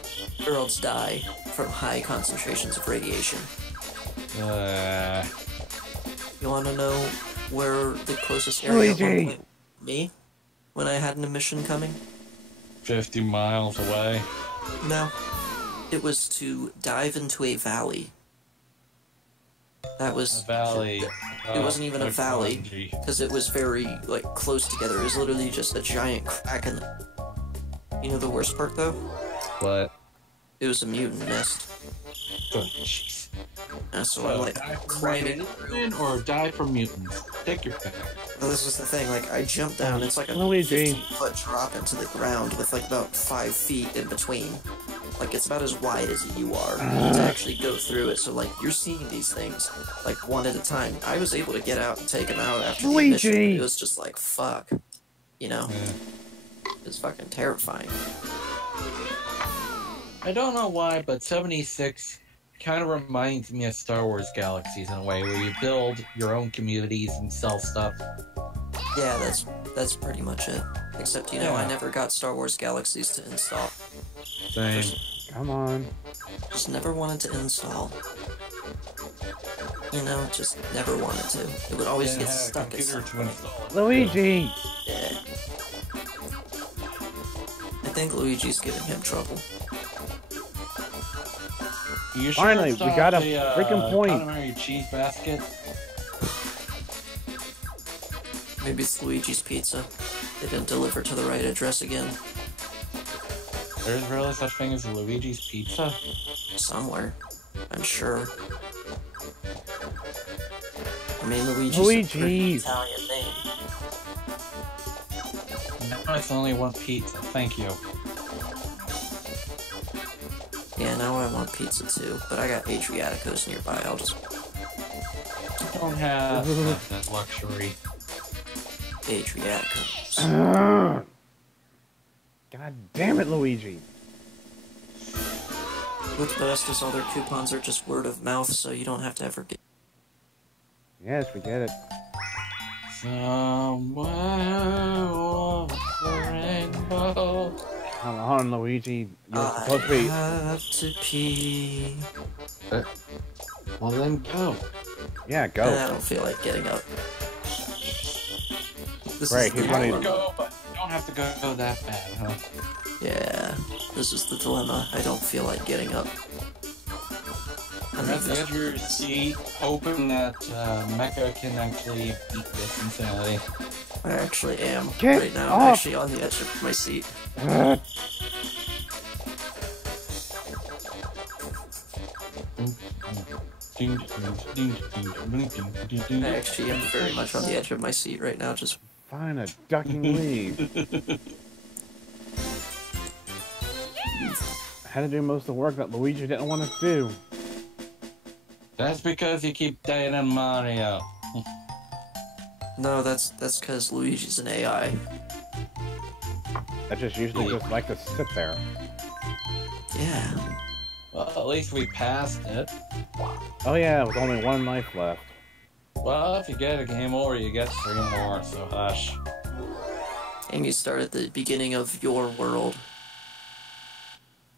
or else die from high concentrations of radiation. You wanna know where the closest area Luigi. at one point was me? When I had an emission coming? 50 miles away. No. It was to dive into a valley. That was... A valley. It wasn't even a like valley, Bungie. because it was very, like, close together. It was literally just a giant crack in the... You know the worst part, though? What? It was a mutant mist. Oh, jeez. So I like die from climbing. radiation or die from mutants. Take your pick. Well, this is the thing. Like I jumped down. It's like a Luigi. 15-foot drop into the ground with like about 5 feet in between. Like it's about as wide as you are to actually go through it. So like you're seeing these things like one at a time. I was able to get out and take them out after the mission. But it was just like fuck, you know. It was fucking terrifying. I don't know why, but 76 kind of reminds me of Star Wars Galaxies in a way, where you build your own communities and sell stuff. Yeah, that's pretty much it. Except, you know, I never got Star Wars Galaxies to install. Same. Come on. Just never wanted to install. You know, just never wanted to. It would always get stuck at some point. Luigi! Yeah. I think Luigi's giving him trouble. You sure Finally, we got a freaking point. Culinary cheese basket? Maybe it's Luigi's Pizza. They didn't deliver to the right address again. There's really such thing as Luigi's Pizza? Somewhere. I'm sure. I mean, Luigi's a pretty Italian name. Now it's only one pizza, thank you. Yeah, now I want pizza too, but I got Adriatico's nearby. I'll just... I don't have that luxury. Adriatico's. God damn it, Luigi. What's best is all their coupons are just word of mouth, so you don't have to ever get... Yes, we get it. Somewhere over the rainbow. Come on, Luigi. You're supposed to be... I have to pee. Well then go. Yeah, go. I don't feel like getting up. This Great, is he's the running. dilemma. Go, but you don't have to go that bad, huh? Yeah, this is the dilemma. I don't feel like getting up. I'm at the edge of your seat, hoping that Mecha can actually beat this insanity. I actually am Get right now. off. I'm actually on the edge of my seat. I actually am very much on the edge of my seat right now, just... Find a ducking leave. I had to do most of the work that Luigi didn't want to do. That's because you keep dying in Mario. No, that's because Luigi's an AI. I just usually just like to sit there. Yeah. Well, at least we passed it. Oh yeah, with only one life left. Well, if you get a game over, you get 3 more, so hush. And you start at the beginning of your world.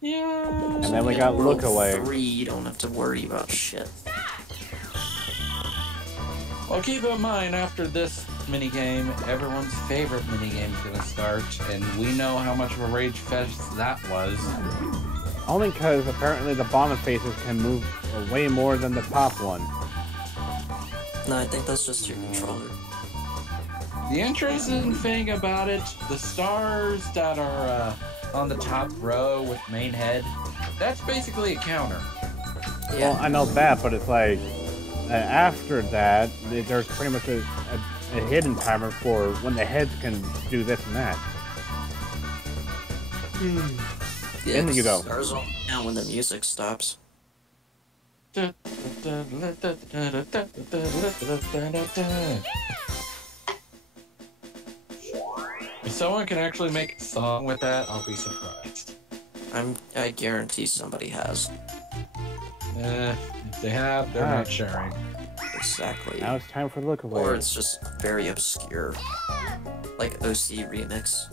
Yeah. And then we got World look away. 3, you don't have to worry about shit. Well, keep in mind, after this minigame, everyone's favorite minigame is going to start, and we know how much of a rage fest that was. Only because apparently the bottom faces can move way more than the top one. No, I think that's just your controller. The interesting thing about it, the stars that are on the top row with main head, that's basically a counter. Yeah. Well, I know that, but it's like, after that, there's pretty much a hidden timer for when the heads can do this and that. Yeah, In you go. Stars will count when the music stops. If someone can actually make a song with that, I'll be surprised. I guarantee somebody has. If they have, they're not sharing. Exactly. Now it's time for look away. Or it's just very obscure. Like OC Remix.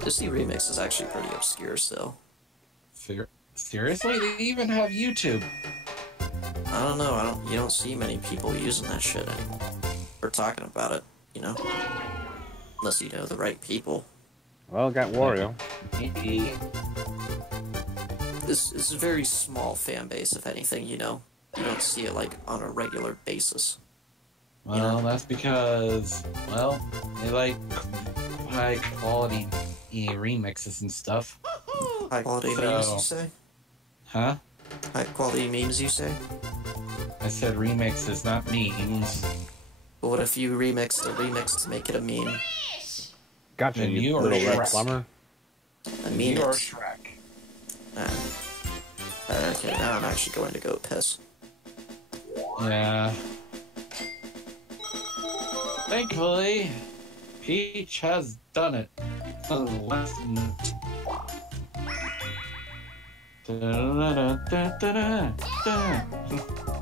OC Remix is actually pretty obscure still. Seriously? They even have YouTube. I don't know, you don't see many people using that shit anymore. Or talking about it, you know? Unless you know the right people. Well, got Wario. This is a very small fan base, if anything, you know? You don't see it, like, on a regular basis. Well, that's because, well, they like high quality remixes and stuff. High quality memes, you say? Huh? High quality memes, you say? I said remixes, not memes. But what if you remixed a remix to make it a meme? Gotcha, Then you you are little red Shrek. plumber. A meme. You are Shrek. Okay, now I'm actually going to go piss. Yeah. Thankfully, Peach has done it. Last minute.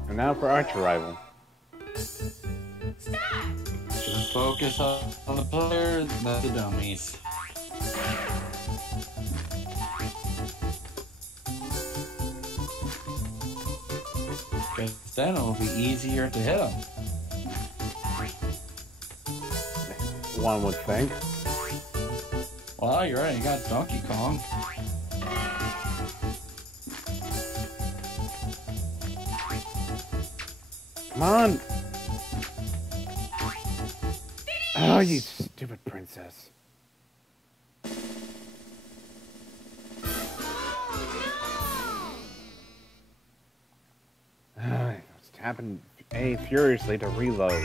And now for Arch Arrival. Just focus on the players, not the dummies. Because then it'll be easier to hit them. One would think. Well, you're right, you got Donkey Kong. Come on! Oh, you stupid princess. It's tapping A furiously to reload.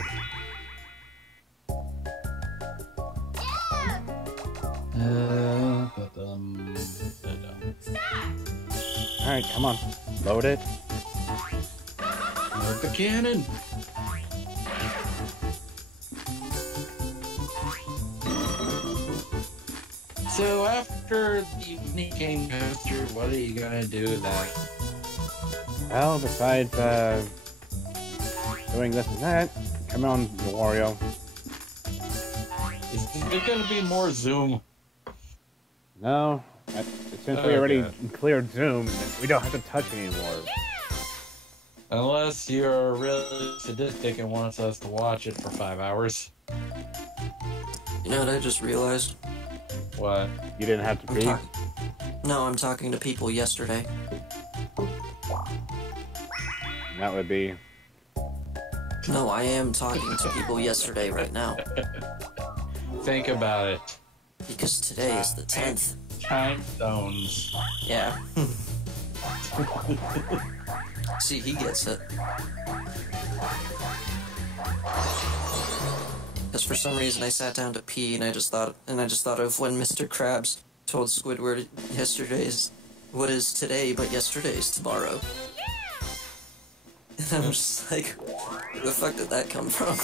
Alright, come on. Load it. Load the cannon! So after the mini game goes through, what are you gonna do then? Well, besides doing this and that, come on, Wario. Is there gonna be more Zoom? No, since we already cleared Zoom, we don't have to touch anymore. Unless you're really sadistic and wants us to watch it for 5 hours. You know what I just realized? What? You didn't have to pee? No, I'm talking to people yesterday. That would be... No, I am talking to people yesterday right now. Think about it. Because today is the 10th. Time zones. Yeah. See, he gets it. Because for some reason I sat down to pee and I just thought of when Mr. Krabs told Squidward what is today but yesterday's tomorrow. And I'm just like, where the fuck did that come from?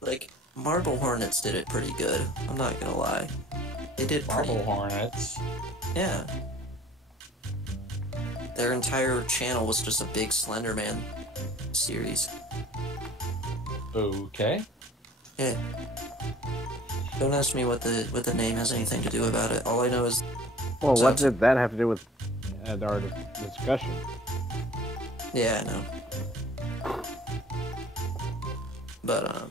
Like, Marble Hornets did it pretty good. I'm not gonna lie. They did pretty... Marble Hornets? Yeah. Their entire channel was just a big Slender Man series. Okay. Yeah. Don't ask me what the name has anything to do about it. All I know is... Well, what did that have to do with our discussion? Yeah, I know. But,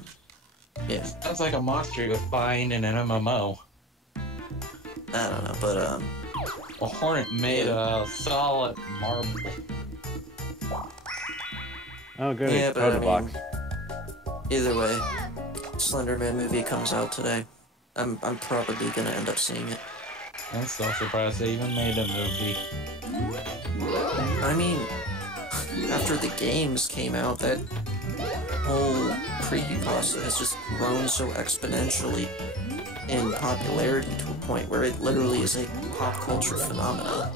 yeah. Sounds like a monster you would find in an MMO. I don't know, but, A hornet made of solid marble. Oh, good. Yeah, It's but I Code mean, Box. either way, Slender Man movie comes out today. I'm probably gonna end up seeing it. I'm so surprised they even made a movie. I mean, after the games came out, that whole creepypasta has just grown so exponentially in popularity to a point where it literally is a pop culture phenomenon.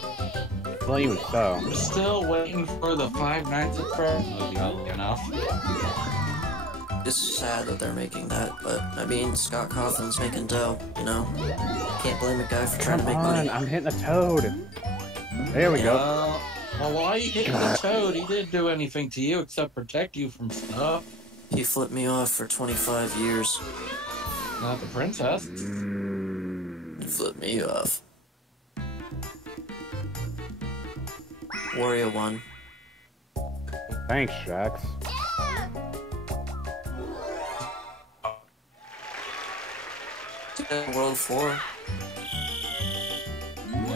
Well, even so. I'm still waiting for the Five Nights at Freddy's movie, oddly enough. It's sad that they're making that, but I mean, Scott Cawthon's making dough, you know? Can't blame a guy for trying Come to make on, money. I'm hitting a toad. There we go. Well, why are you hitting the toad? He didn't do anything to you except protect you from stuff. He flipped me off for 25 years. Not the princess. He flipped me off. Wario won. Thanks, Shax. World 4.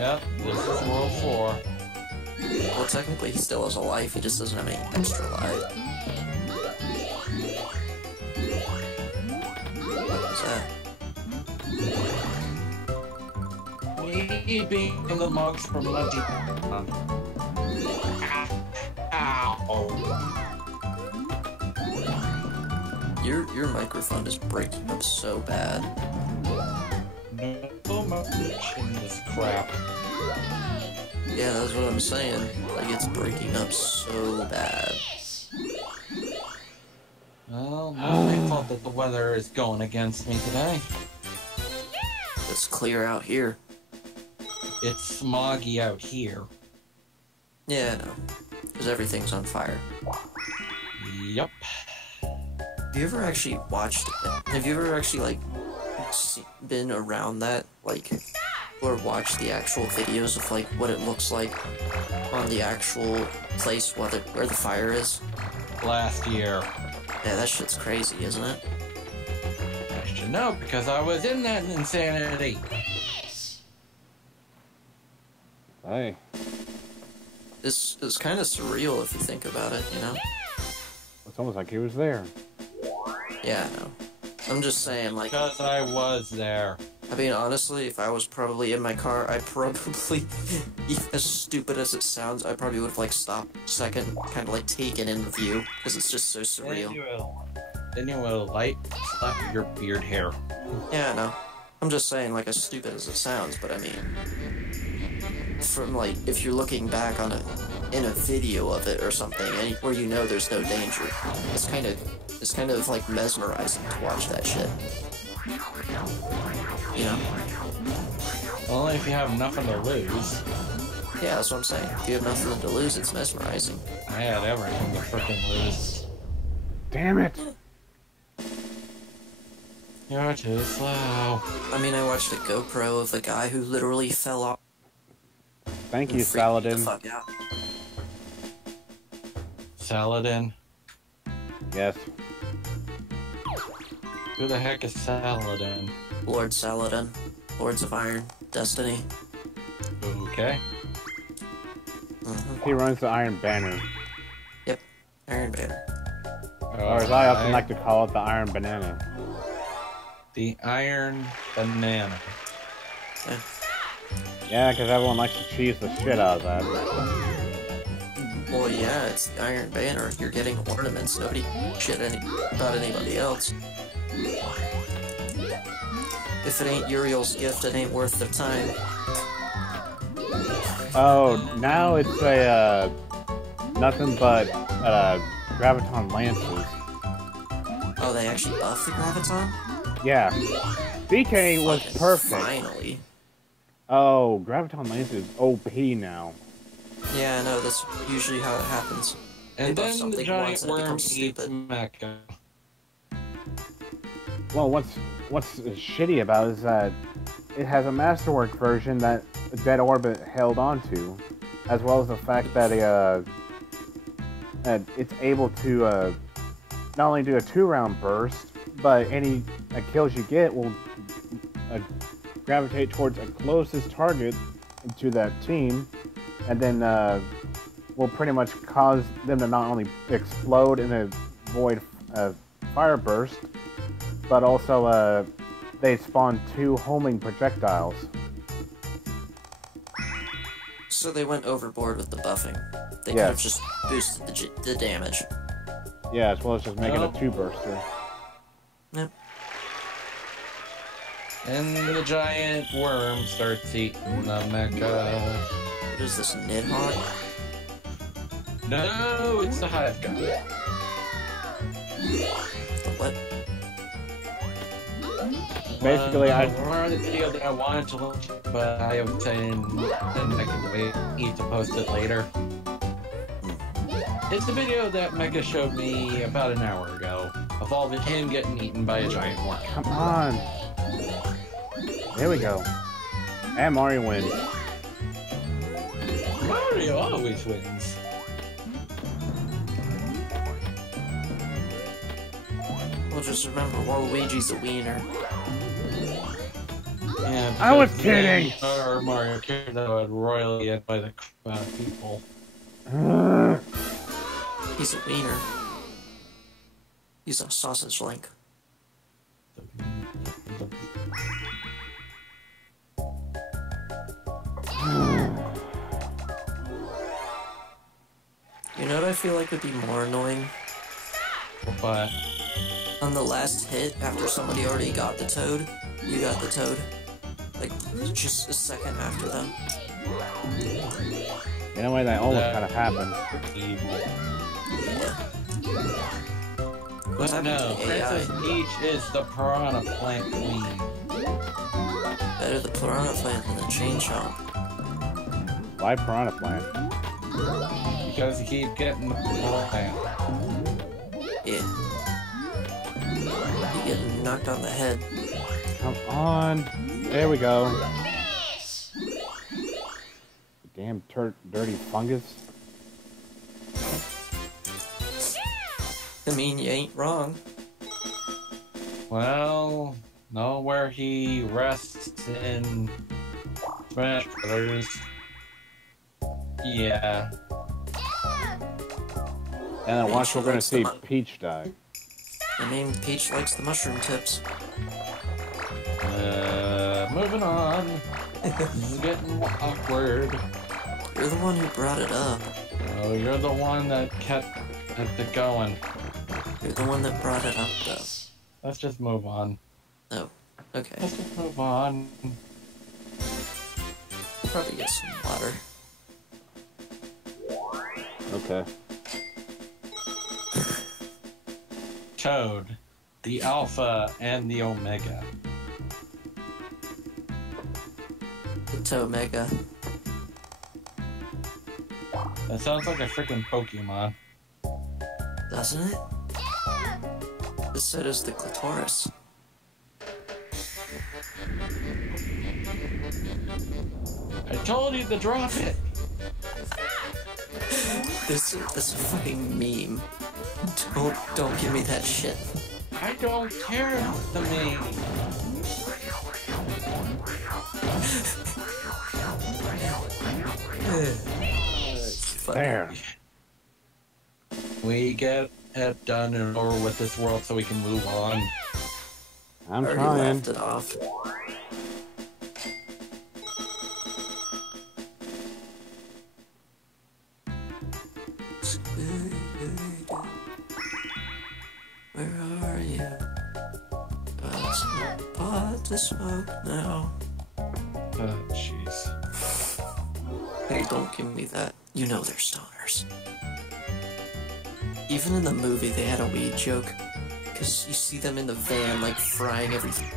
Yep, this is World 4. Well, technically he still has a life, he just doesn't have any extra life. What was that? Me being in the mugs from Lundy. Ow. Your microphone is breaking up so bad. No much in this crap. Yeah, that's what I'm saying. Like, it's breaking up so bad. Well, my fault that the weather is going against me today. It's clear out here. It's smoggy out here. Yeah, I know. Because everything's on fire. Yep. Have you ever actually watched it? Have you ever actually, like, been around that? Like, or watched the actual videos of, like, what it looks like on the actual place where the fire is? Last year. Yeah, that shit's crazy, isn't it? I should know because I was in that insanity. Hey. It's kind of surreal if you think about it, you know? It's almost like he was there. Yeah, I know. I'm just saying, like... Because I was there. I mean, honestly, if I was probably in my car, I probably, as stupid as it sounds, I probably would have, like, stopped a second, kind of, like, taken in the view, because it's just so surreal. Then you will light slap your beard hair. Yeah, I know. I'm just saying, like, as stupid as it sounds, but I mean, from, like, if you're looking back on in a video of it or something, and where you know there's no danger, it's kind of, like, mesmerizing to watch that shit. You know? Only if you have nothing to lose. Yeah, that's what I'm saying. If you have nothing to lose, it's mesmerizing. I had everything to frickin' lose. Damn it! You're too slow. I mean, I watched a GoPro of the guy who literally fell off. Thank you, and freaked the Saladin. fuck out. Saladin? Yes. Who the heck is Saladin? Lord Saladin. Lords of Iron. Destiny. Okay. Mm-hmm. He runs the Iron Banner. Yep. Iron Banner. Or as I often like to call it, the Iron Banana. The Iron Banana. Yeah. Yeah, because everyone likes to cheese the shit out of that. Well, yeah, it's the Iron Banner. You're getting ornaments. Nobody shit about anybody else. If it ain't Uriel's gift, it ain't worth the time. Oh, now it's a, nothing but, Graviton Lances. Oh, they actually buffed the Graviton? Yeah. DK was Fucking perfect. Finally. Oh, Graviton Lance is OP now. Yeah, I know, that's usually how it happens. And They buff then the something giant once and it worm becomes eats stupid. Mecha. Well, what's shitty about it is that it has a masterwork version that Dead Orbit held onto, as well as the fact that it's able to not only do a 2-round burst, but any kills you get will gravitate towards a closest target to that team, and then will pretty much cause them to not only explode in a void fire burst, but also they spawn 2 homing projectiles. So they went overboard with the buffing. They could Yes. have just boosted the damage. Yeah, as well as just making Well. a 2-burster. Yep. And the giant worm starts eating the Mecha. What is this, Nidhogg? No, it's the hive guy. The what? Basically, I remember the video that I wanted to look, but I have saying that I can wait to post it later. It's the video that Mecha showed me about an hour ago of all of him getting eaten by a giant worm. come on. There we go. And Mario wins. Mario always wins. Well, just remember, Waluigi's a wiener. Yeah, I was because kidding. Or Mario Kart that would royally annoy the crap out of people. He's a wiener. He's a sausage link. You know what I feel like would be more annoying? But On the last hit, after somebody already got the toad, you got the toad. Like, just a second after them. In a way, that almost kind of happened. evil. What's But happening no, to AI? Princess Peach is the piranha plant queen. Better the piranha plant than the chain chomp. Why piranha plant? Because you keep getting the plant. Yeah. You get knocked on the head. Come on. There we go. Damn dirty fungus. I mean, you ain't wrong. Well, know where he rests in Smash Brothers. Yeah. And then watch, Peach we're gonna likes see the Peach die. I mean, Peach likes the mushroom tips. Moving on. This is getting awkward. You're the one who brought it up. Oh, you're the one that kept it going. You're the one that brought it up, though. Let's just move on. Oh, okay. Let's just move on. We'll probably get some water. Okay. Toad, the Alpha and the Omega. The Mecha. That sounds like a freaking Pokemon. Doesn't it? So does the clitoris. I told you to drop it. This is a fucking meme. Don't give me that shit. I don't care about the meme. There. We get it done and over with this world so we can move on. I'm Already trying. laughed it off. Where are you? Pot to smoke now. Oh, jeez. Hey, don't give me that. You know they're stoners. Even in the movie, they had a weed joke. Because you see them in the van, like, frying everything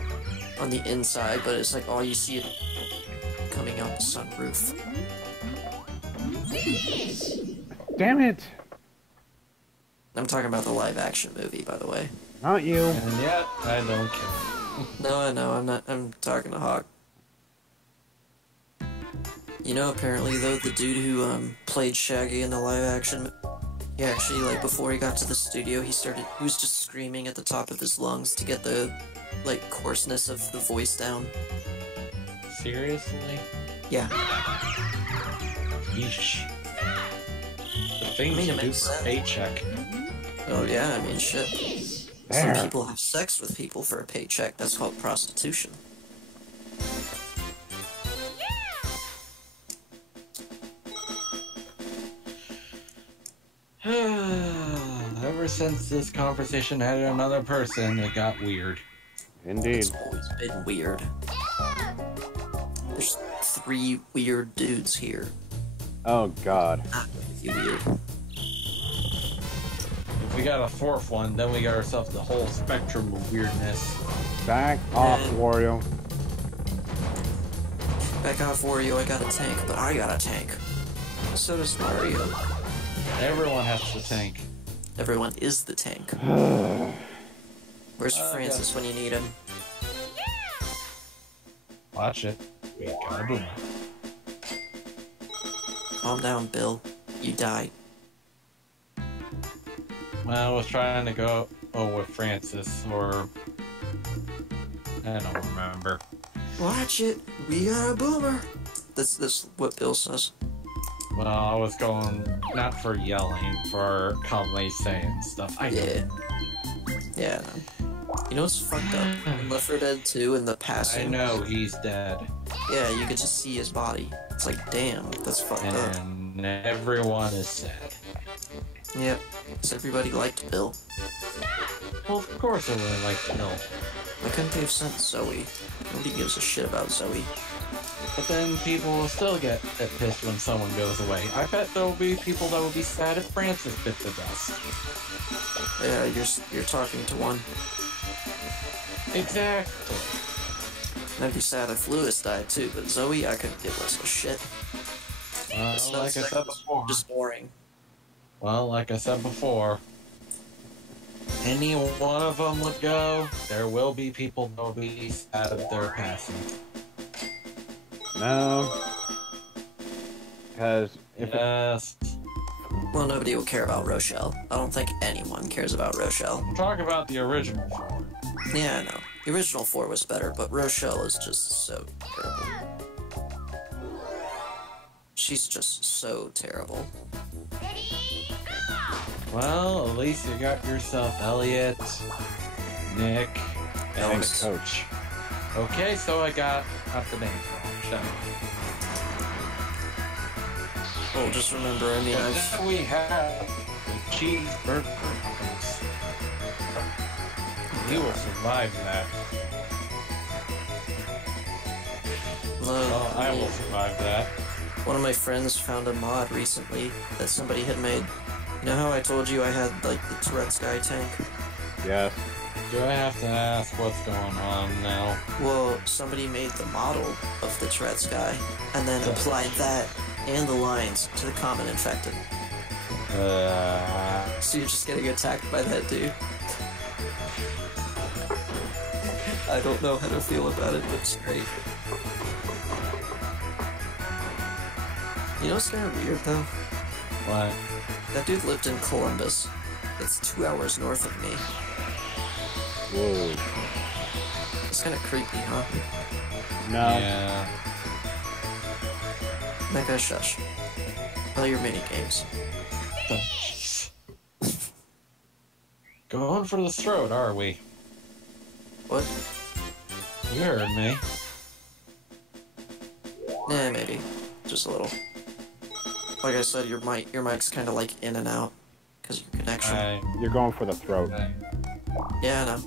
on the inside, but it's like all you see it coming out the sunroof. Damn it! I'm talking about the live-action movie, by the way. Not you. And yet, I don't care. No, I know, I'm not. I'm talking to Hawk. You know, apparently, though, the dude who played Shaggy in the live-action, he actually, like, before he got to the studio, he was just screaming at the top of his lungs to get the, like, coarseness of the voice down. Seriously? Yeah. Yeesh. The things I mean, you it do makes for a sense. paycheck. Oh, yeah, I mean, shit. There. Some people have sex with people for a paycheck. That's called prostitution. Ever since this conversation had another person, it got weird. Indeed. It's always been weird. There's 3 weird dudes here. Oh God. Not really weird. If we got a 4th one, then we got ourselves the whole spectrum of weirdness. Back off, Man. Wario. Back off, Wario, I got a tank, but I got a tank. So does Mario. Everyone has to tank. Everyone is the tank. Where's Francis when you need him? Watch it. We got a boomer. Calm down, Bill. You die. Well, I was trying to go with Francis, or I don't remember. Watch it. We got a boomer. That's what Bill says. Well, I was going not for yelling, for calmly saying stuff. Yeah. Yeah. You know what's fucked up? In Left 4 Dead 2, in the passing. I know he's dead. Yeah, you get to see his body. It's like, damn, that's fucked up. And everyone is sad. Yep. Because everybody liked Bill. Well, of course everyone likes Bill. Why couldn't they have sent Zoe? Nobody gives a shit about Zoe. But then people will still get pissed when someone goes away. I bet there will be people that will be sad if Francis bit the dust. Yeah, you're talking to one. Exactly. And I'd be sad if Lewis died too, but Zoe, I couldn't give less of a shit. Like I said before. Just boring. Well, like I said before, any one of them would go, there will be people that will be sad of their passing. No. Because if Yes. Well, nobody will care about Rochelle. I don't think anyone cares about Rochelle. Talk about the original form. Yeah, I know. The original 4 was better, but Rochelle is just so terrible. She's just so terrible. Well, at least you got yourself Elliot, Nick, and Alex. Coach. Okay, so I got the names wrong. Shut up. Well, just remember, I mean, But now we have the cheeseburger. You will survive that. Well, I will survive that. One of my friends found a mod recently that somebody had made. You know how I told you I had, like, the Tourette's guy tank? yes. Do I have to ask what's going on now? Well, somebody made the model of the Tourette's guy, and then applied that and the lines to the common infected. So you're just getting attacked by that dude. I don't know how to feel about it, but it's great. You know what's kind of weird, though? What? That dude lived in Columbus. It's 2 hours north of me. Whoa. It's kind of creepy, huh? No. Yeah. Mecha, shush. Play your mini games. Going for the throat, are we? What? You heard me. Yeah, maybe. Just a little. Like I said, your mic's kind of like in and out because of your connection. You're going for the throat. Yeah, I know.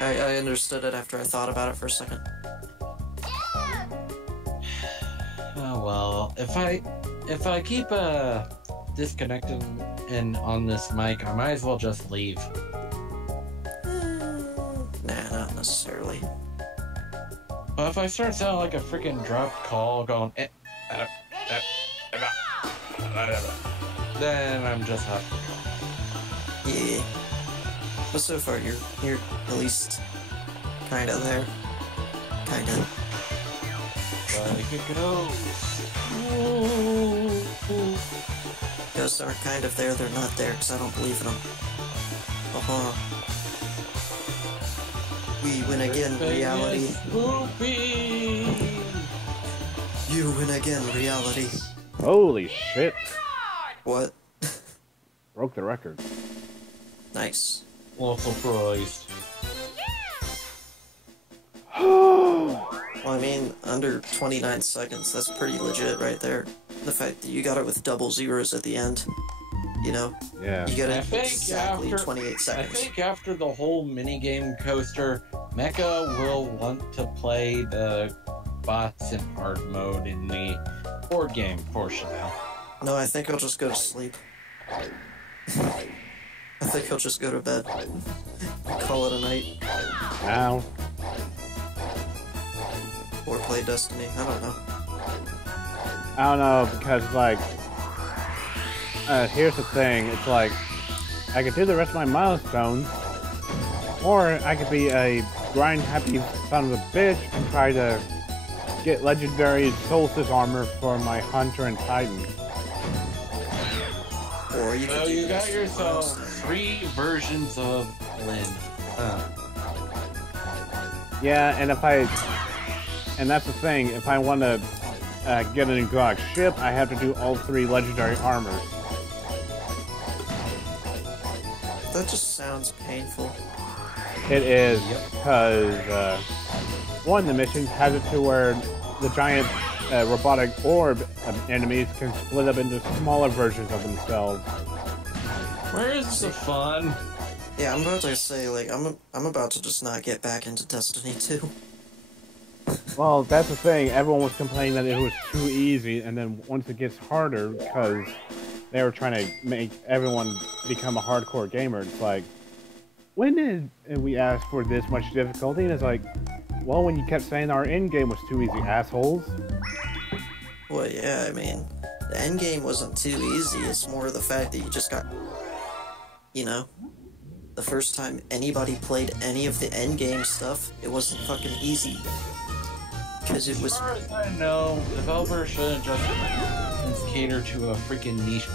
I understood it after I thought about it for a second. Oh well, if I keep disconnected and on this mic, I might as well just leave. Nah, not necessarily. But if I start sounding like a freaking dropped call going, then I'm just having to go. Yeah. But so far, you're at least kind of there. Kind of. Like it goes. Ghosts aren't kind of there, they're not there, because I don't believe in them. Uh-huh. We win again, reality. Spoopy. You win again, reality. Holy shit. What? Broke the record. Nice. Well, surprised. Well, I mean, under 29 seconds, that's pretty legit right there. The fact that you got it with double zeros at the end, you know? Yeah. You got I it think exactly after- 28 I seconds. think after the whole minigame coaster, Mecha will want to play the bots in hard mode in the board game portion now. No, I think I'll just go to sleep. I think I'll just go to bed. Call it a night. Now. Or play Destiny. I don't know. I don't know, because, like, here's the thing. It's like, I could do the rest of my milestones, or I could be a grind-happy son of a bitch and try to get legendary Solstice armor for my Hunter and Titan. Or you So can you got yourself 3 versions of Lynn. Yeah, and if I And that's the thing. If I want to get an exotic ship, I have to do all 3 legendary armors. That just sounds painful. It is, because one, the mission has it to where the giant robotic orb enemies can split up into smaller versions of themselves. Where's the fun? Yeah, I'm about to say, like, I'm about to just not get back into Destiny 2. Well, that's the thing. Everyone was complaining that it was too easy, and then once it gets harder, because they were trying to make everyone become a hardcore gamer, it's like, when did we ask for this much difficulty? And it's like, well, when you kept saying our end game was too easy, assholes. Well, yeah, I mean, the end game wasn't too easy. It's more the fact that you just got, you know, the first time anybody played any of the end game stuff, it wasn't fucking easy. Because it was... As far as I know, developers shouldn't just cater to a freaking niche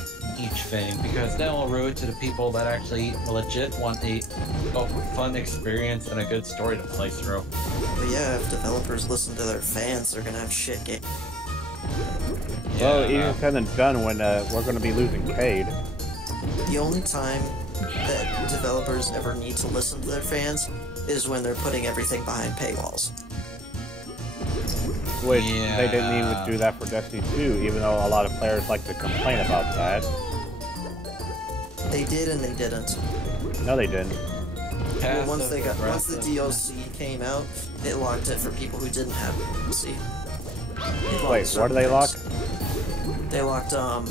thing, because that will ruin it to the people that actually legit want a fun experience and a good story to play through. But yeah, if developers listen to their fans, they're gonna have shit games. Well, easier said than done when we're going to be losing Cade. The only time that developers ever need to listen to their fans is when they're putting everything behind paywalls. Which they didn't even do that for Destiny 2, even though a lot of players like to complain about that. They did and they didn't. No, they didn't. Well, once the DLC came out, it locked it for people who didn't have DLC. Wait, what do they lock? They locked, I'm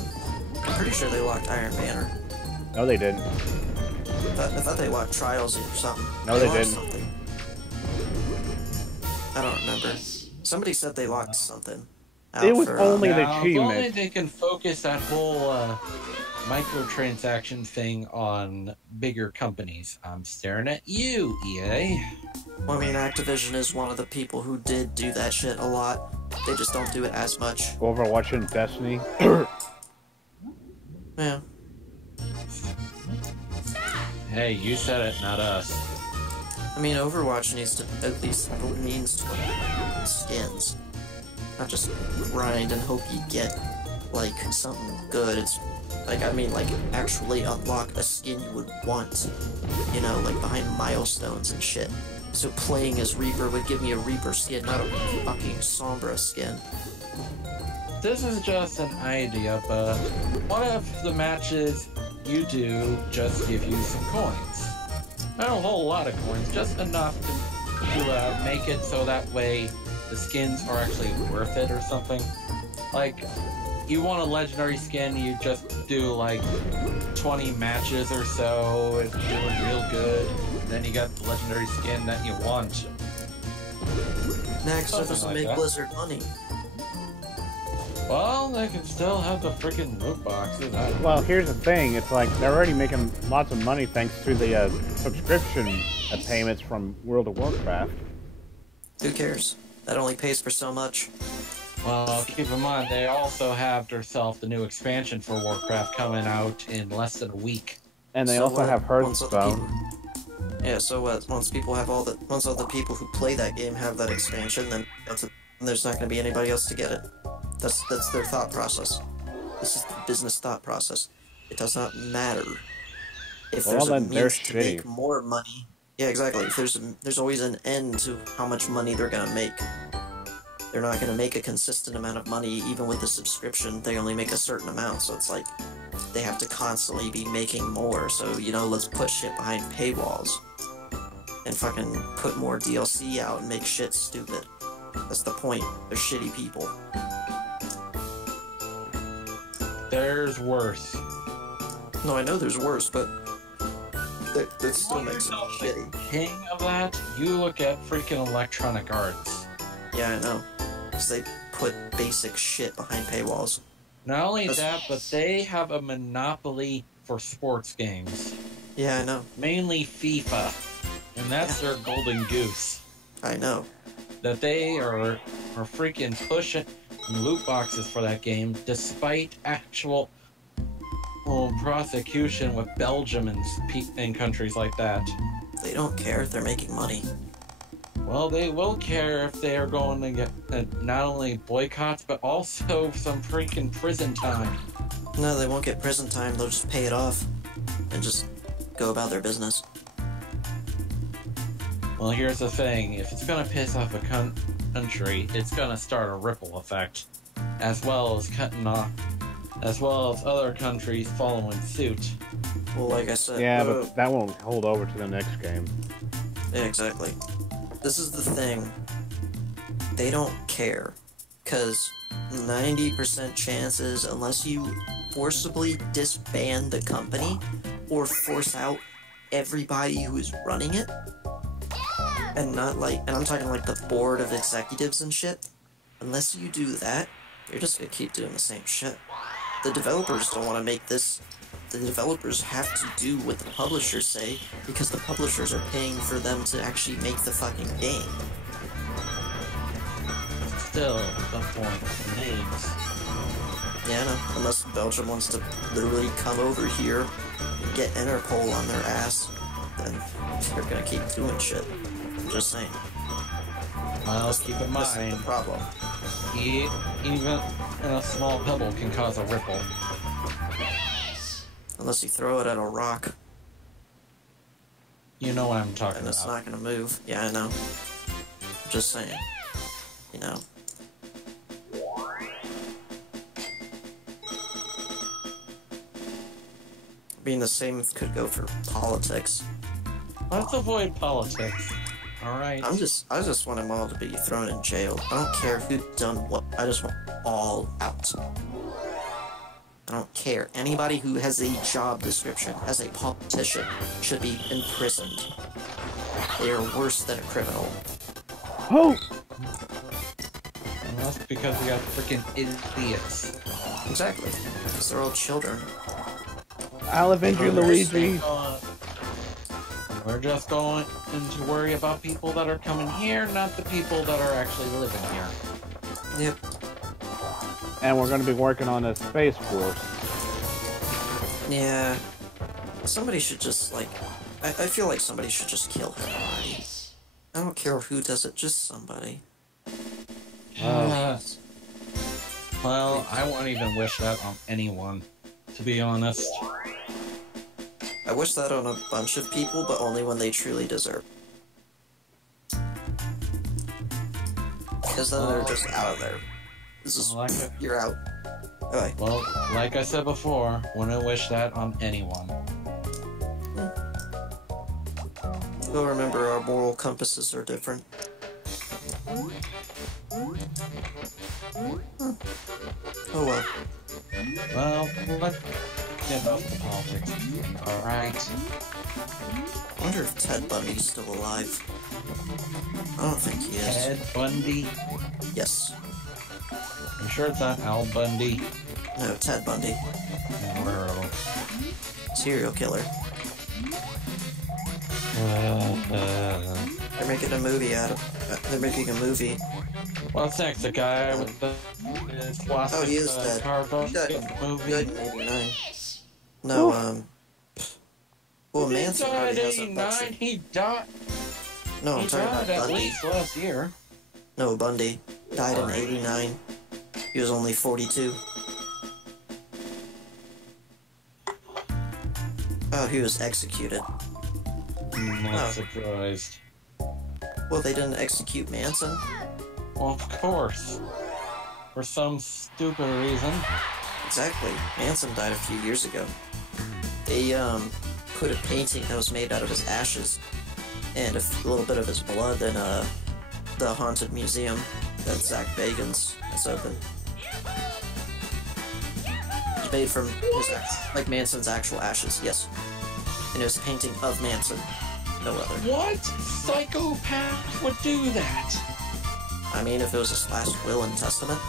pretty sure they locked Iron Banner. No, they didn't. I thought they locked Trials or something. No, they locked didn't. Something. I don't remember. Somebody said they locked something. It was only the If only achievement. they can focus that whole microtransaction thing on bigger companies. I'm staring at you, EA. Well, I mean, Activision is one of the people who did do that shit a lot. They just don't do it as much. Overwatch and Destiny. Yeah. Hey, you said it, not us. I mean, Overwatch needs to at least have a means to skins. Not just grind and hope you get, like, something good. It's, like, I mean, like, actually unlock a skin you would want. You know, like, behind milestones and shit. So playing as Reaper would give me a Reaper skin, not a fucking Sombra skin. This is just an idea, but what if the matches you do just give you some coins? Not a whole lot of coins, just enough to make it so that way the skins are actually worth it or something. Like, you want a legendary skin, you just do like 20 matches or so, it's doing real good, then you got the legendary skin that you want. Next, that Something doesn't like make that. Blizzard money. Well, they can still have the freaking loot boxes. I don't know. Well, here's the thing. It's like they're already making lots of money thanks to the subscription payments from World of Warcraft. Who cares? That only pays for so much. Well, keep in mind, they also have themselves the new expansion for Warcraft coming out in less than a week. And they So also what? have Once all the Hearthstone. Yeah, so what? Once all the people who play that game have that expansion, then there's not going to be anybody else to get it. That's their thought process. This is the business thought process. It does not matter if Well, there's a then they're means to make shitty. more money. Yeah, exactly. If there's always an end to how much money they're going to make. They're not going to make a consistent amount of money, even with the subscription. They only make a certain amount, so it's like they have to constantly be making more. So, you know, let's put shit behind paywalls and fucking put more DLC out and make shit stupid. That's the point. They're shitty people. There's worse. No, I know there's worse, but that still makes it shitty. King of that, you look at freaking Electronic Arts. Yeah, I know. Because they put basic shit behind paywalls. Not only that, but they have a monopoly for sports games. Yeah, I know. Mainly FIFA. And that's their golden goose. I know. That they are freaking pushing loot boxes for that game, despite actual prosecution with Belgium and countries like that. They don't care if they're making money. Well, they will care if they are going to get not only boycotts, but also some freaking prison time. No, they won't get prison time. They'll just pay it off and just go about their business. Well, here's the thing. If it's going to piss off a country, it's going to start a ripple effect, as well as other countries following suit. Well, like I said... Yeah, but that won't hold over to the next game. Yeah, exactly. This is the thing. They don't care. Because 90% chances, unless you forcibly disband the company or force out everybody who is running it, and I'm talking like the board of executives and shit, unless you do that, you're just gonna keep doing the same shit. The developers don't want to make this. The developers have to do what the publishers say because the publishers are paying for them to actually make the fucking game. Still, the point remains. Yeah, no. Unless Belgium wants to literally come over here and get Interpol on their ass, then they're gonna keep doing shit. I'm just saying. Well, keep in This is mind, the problem. even a small pebble can cause a ripple. Unless you throw it at a rock, You know what I'm talking and it's about. not gonna move. Yeah, I know. Just saying. You know. Being the same could go for politics. Let's avoid politics. Alright. I just want them all to be thrown in jail. I don't care who done what. I just want all out. I don't care. Anybody who has a job description as a politician should be imprisoned. They are worse than a criminal. Oh! And that's because we got freaking idiots. Exactly. Because they're all children. I'll avenge you, Luigi. We're just going to worry about people that are coming here, not the people that are actually living here. Yep. And we're going to be working on a Space Force. Yeah. Somebody should just, like... I feel like somebody should just kill him already. I don't care who does it, just somebody. Well, I won't even wish that on anyone, to be honest. I wish that on a bunch of people, but only when they truly deserve. Because then they're just out of there. This is... You're out. Okay. Well, like I said before, wouldn't wish that on anyone. We'll remember our moral compasses are different. Oh well. Well, let's get off the politics. Alright. I wonder if Ted Bundy's still alive. I don't think he is. Ted Bundy? Yes. I'm sure it's not Al Bundy. No, Ted Bundy. No. Serial killer. They're making a movie out of... they're making a movie. What's next? The guy with the plastic Oh, he is dead. cardboard He died movie? in 89. No, well, He Manson died already in has a 89. bunch He died. No, I'm He talking died about at Bundy. least last year. No, Bundy. Died in 89. He was only 42. Oh, he was executed. Not surprised. Well, they didn't execute Manson. Well, of course. For some stupid reason. Exactly. Manson died a few years ago. They, put a painting that was made out of his ashes and a little bit of his blood in, the Haunted Museum that Zach Bagans has opened. It's made from his, Manson's actual ashes, yes. And it was a painting of Manson, no other. What psychopath would do that? I mean, if it was his last will and testament.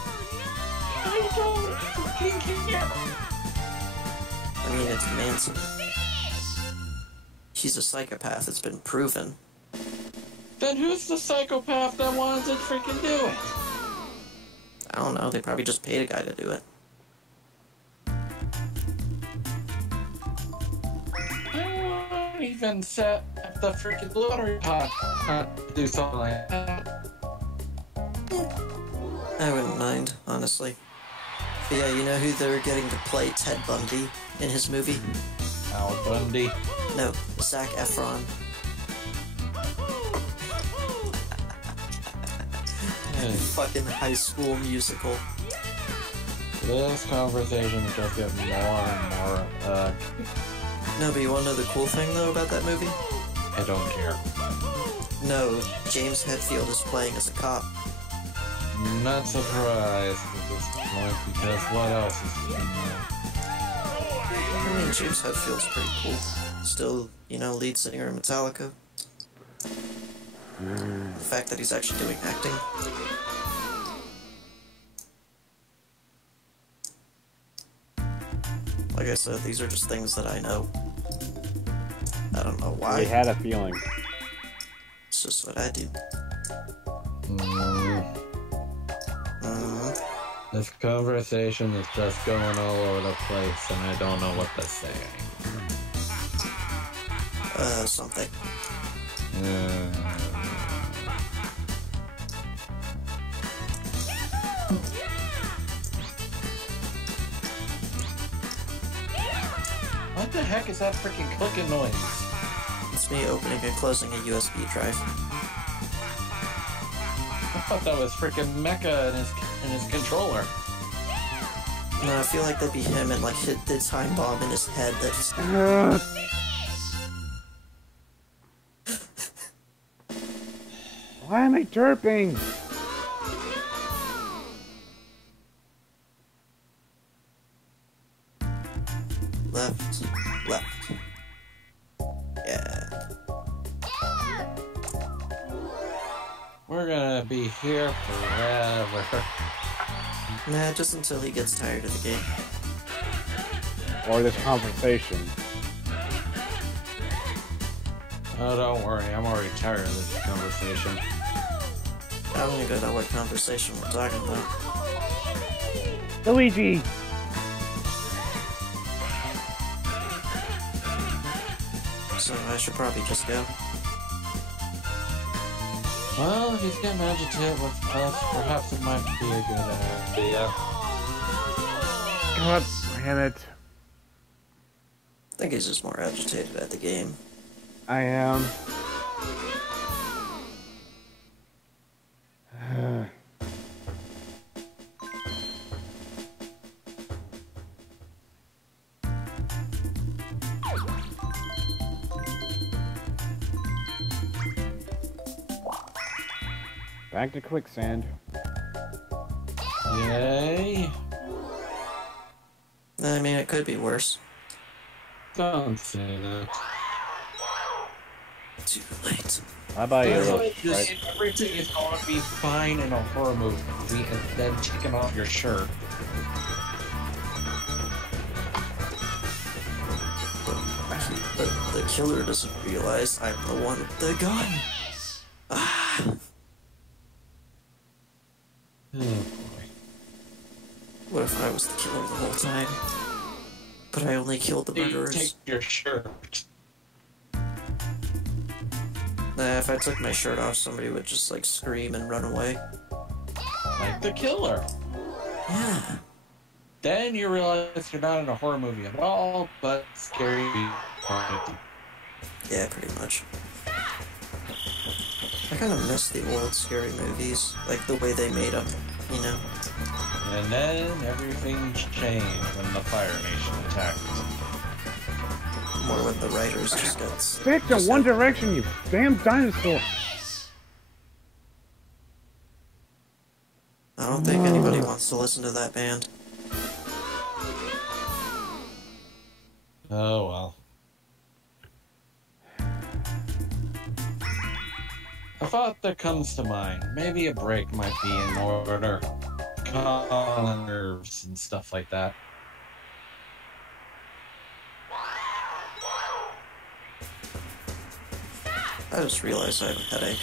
I don't fucking care. I mean, it's Manson. He's a psychopath, it's been proven. Then who's the psychopath that wanted to freaking do it? I don't know, they probably just paid a guy to do it. I don't want any even set up the freaking lottery pot to do something like that. I wouldn't mind, honestly. But yeah, you know who they're getting to play Ted Bundy in his movie? Al Bundy. No, Zac Efron. Fucking High School Musical. This conversation is just getting more and more, No, but you wanna know the cool thing, though, about that movie? I don't care. No, James Hetfield is playing as a cop. Not surprised at this point, because what else is in there? I mean, James Hetfield's pretty cool. Still, you know, lead singer in Metallica. The fact that he's actually doing acting. Like I said, these are just things that I know. I don't know why. I had a feeling. It's just what I do. This conversation is just going all over the place, and I don't know what to say anymore. Something. What the heck is that freaking clicking noise? It's me opening and closing a USB drive. I thought that was freaking Mecha and his controller. No, I feel like that'd be him and like hit the time bomb in his head that he's... Why am I chirping? Left. Yeah. We're gonna be here forever. Nah, just until he gets tired of the game. Or this conversation. Oh, don't worry, I'm already tired of this conversation. I don't even know what conversation we're talking about. Luigi! So I should probably just go. Well, if he's getting agitated with us, perhaps it might be a good idea. God damn it. I think he's just more agitated at the game. I am. Back to quicksand. Yay. I mean, it could be worse. Don't say that. Too late. Bye bye, Everything is going to be fine in a horror movie, and then taking off your shirt. The killer doesn't realize I'm the one with the gun. Ah. Oh boy. What if I was the killer the whole time? But I only killed the murderers. Take your shirt. Nah, if I took my shirt off, somebody would just like scream and run away. Like the killer. Yeah. Then you realize you're not in a horror movie at all, but scary. Yeah, pretty much. I kind of miss the old scary movies, like the way they made them, you know? And then everything changed when the Fire Nation attacked. More when the writers just got... Stick to One Direction, you damn dinosaur! I don't think anybody wants to listen to that band. Oh well. A thought that comes to mind. Maybe a break might be in order. Calm nerves and stuff like that. I just realized I have a headache.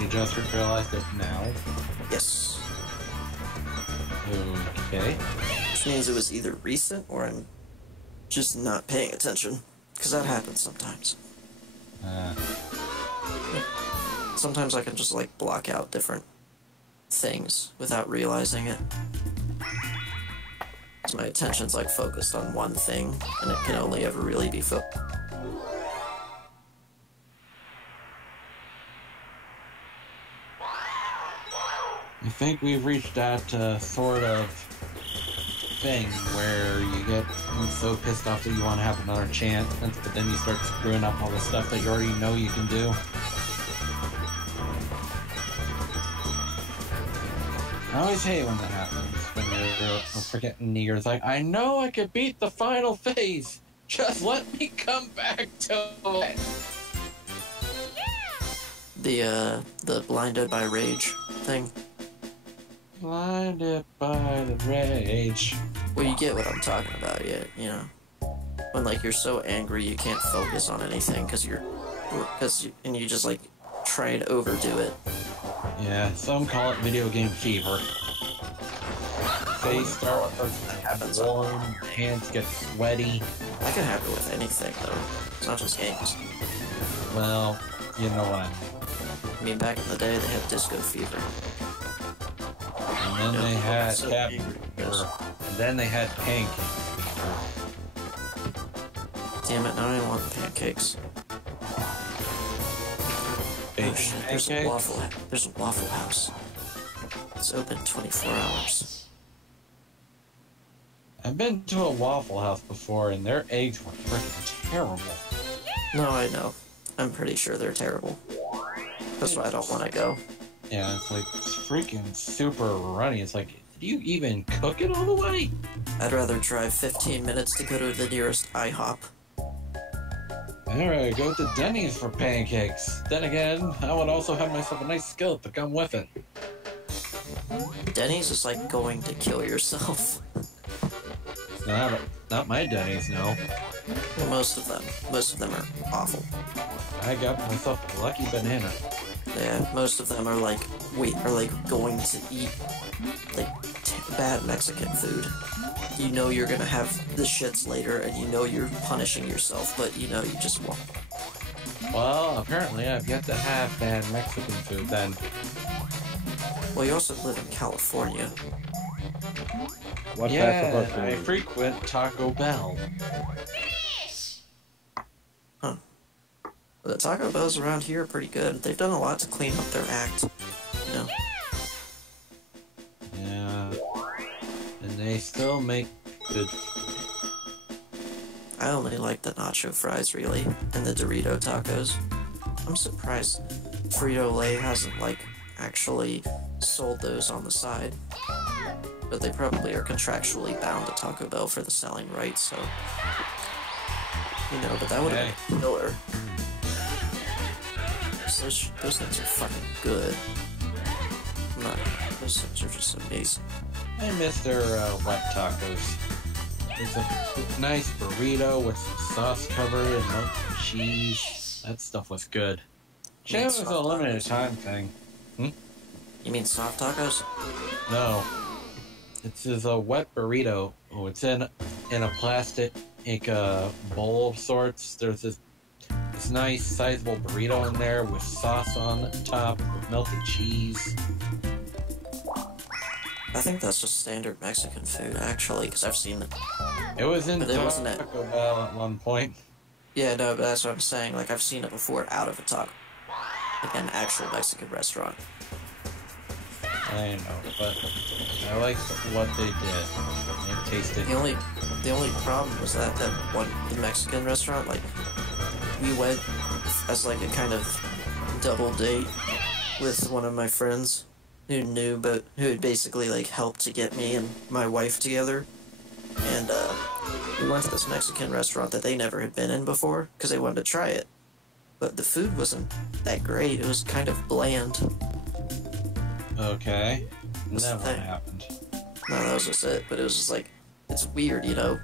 You just realized it now? Yes. Okay. Which means it was either recent or I'm just not paying attention. Because that happens sometimes. Uh, Sometimes I can just, like, block out different things without realizing it. So my attention's, like, focused on one thing, and it can only ever really be focused. I think we've reached that sort of thing where you get so pissed off that you want to have another chance, but then you start screwing up all the stuff that you already know you can do. I always hate when that happens, when you're freaking years like, I know I could beat the final phase, just let me come back to it. The blinded by rage thing. Blinded by the rage. Well, you get what I'm talking about, yeah, you know. When, like, you're so angry you can't focus on anything and you just, like, try and overdo it. Yeah, some call it video game fever. Face start happens. warm, hands get sweaty. That can happen with anything, though. It's not just games. Well, you know what? I mean, back in the day, they had disco fever. And then they had So cat angry. fever. And then they had pancake fever. Damn it, now I want pancakes. Oh shit, there's a Waffle House. It's open 24 hours. I've been to a Waffle House before, and their eggs were freaking terrible. No, I know. I'm pretty sure they're terrible. That's why I don't want to go. Yeah, it's like freaking super runny. It's like, do you even cook it all the way? I'd rather drive 15 minutes to go to the nearest IHOP. Alright, go to Denny's for pancakes. Then again, I would also have myself a nice skillet to come with it. Denny's is like going to kill yourself. Not my Denny's, no. Most of them are awful. I got myself a lucky banana. Yeah, most of them are like going to eat like bad Mexican food. You know you're gonna have the shits later, and you know you're punishing yourself, but you know you just won't. Well, apparently I've yet to have bad Mexican food then. Well, you also live in California. What's that supposed to I mean? frequent Taco Bell. Huh. The Taco Bells around here are pretty good. They've done a lot to clean up their act. You know. Yeah. And they still make good. I only like the nacho fries, really, and the Dorito tacos. I'm surprised Frito-Lay hasn't, like, actually sold those on the side. But they probably are contractually bound to Taco Bell for the selling rights, so... You know, but that would have been killer. Those things are fucking good. Those things are just amazing. I miss their wet tacos. It's a nice burrito with some sauce covered and milk and cheese. That stuff was good. Shame it was a limited time thing. You mean soft tacos? No. It's just a wet burrito. Oh, it's in a plastic bowl of sorts. There's this nice sizable burrito in there with sauce on the top with melted cheese. I think that's just standard Mexican food, actually, because I've seen it. It was in But it wasn't it. Taco Bell at one point. Yeah, no, but that's what I'm saying. Like, I've seen it before out of a taco. Like an actual Mexican restaurant. I know, but I liked what they did. It tasted. The only problem was that the Mexican restaurant, like, we went as like a kind of double date with one of my friends who had basically like helped to get me and my wife together, and we went to this Mexican restaurant that they never had been in before because they wanted to try it, but the food wasn't that great. It was kind of bland. Okay. What's That the one thing? happened. No, that was just it. But it was just like, it's weird, you know?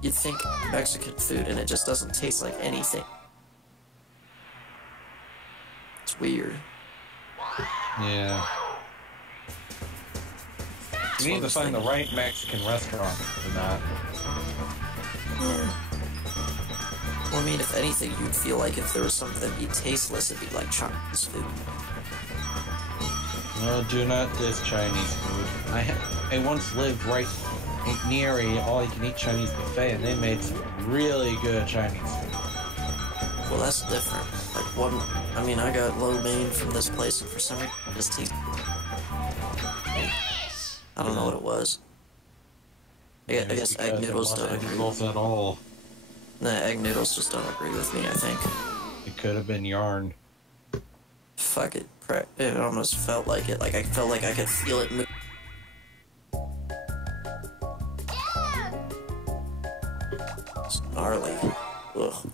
You'd think Mexican food and it just doesn't taste like anything. It's weird. Yeah. You need to find the right Mexican restaurant for that. Yeah. Well, I mean, if anything, you'd feel like if there was something that'd be tasteless, it'd be like Chinese food. No, do not diss Chinese food. I once lived right near a all-you-can-eat Chinese buffet, and they made some really good Chinese food. Well, that's different. Like, one... I mean, I got lo mein from this place, and for some reason, it just tastes... I don't know what it was. I guess egg noodles don't agree. At all. Nah, egg noodles just don't agree with me, I think. It could have been yarn. Fuck it. It almost felt like it. Like, I felt like I could feel it move. It's gnarly. Ugh.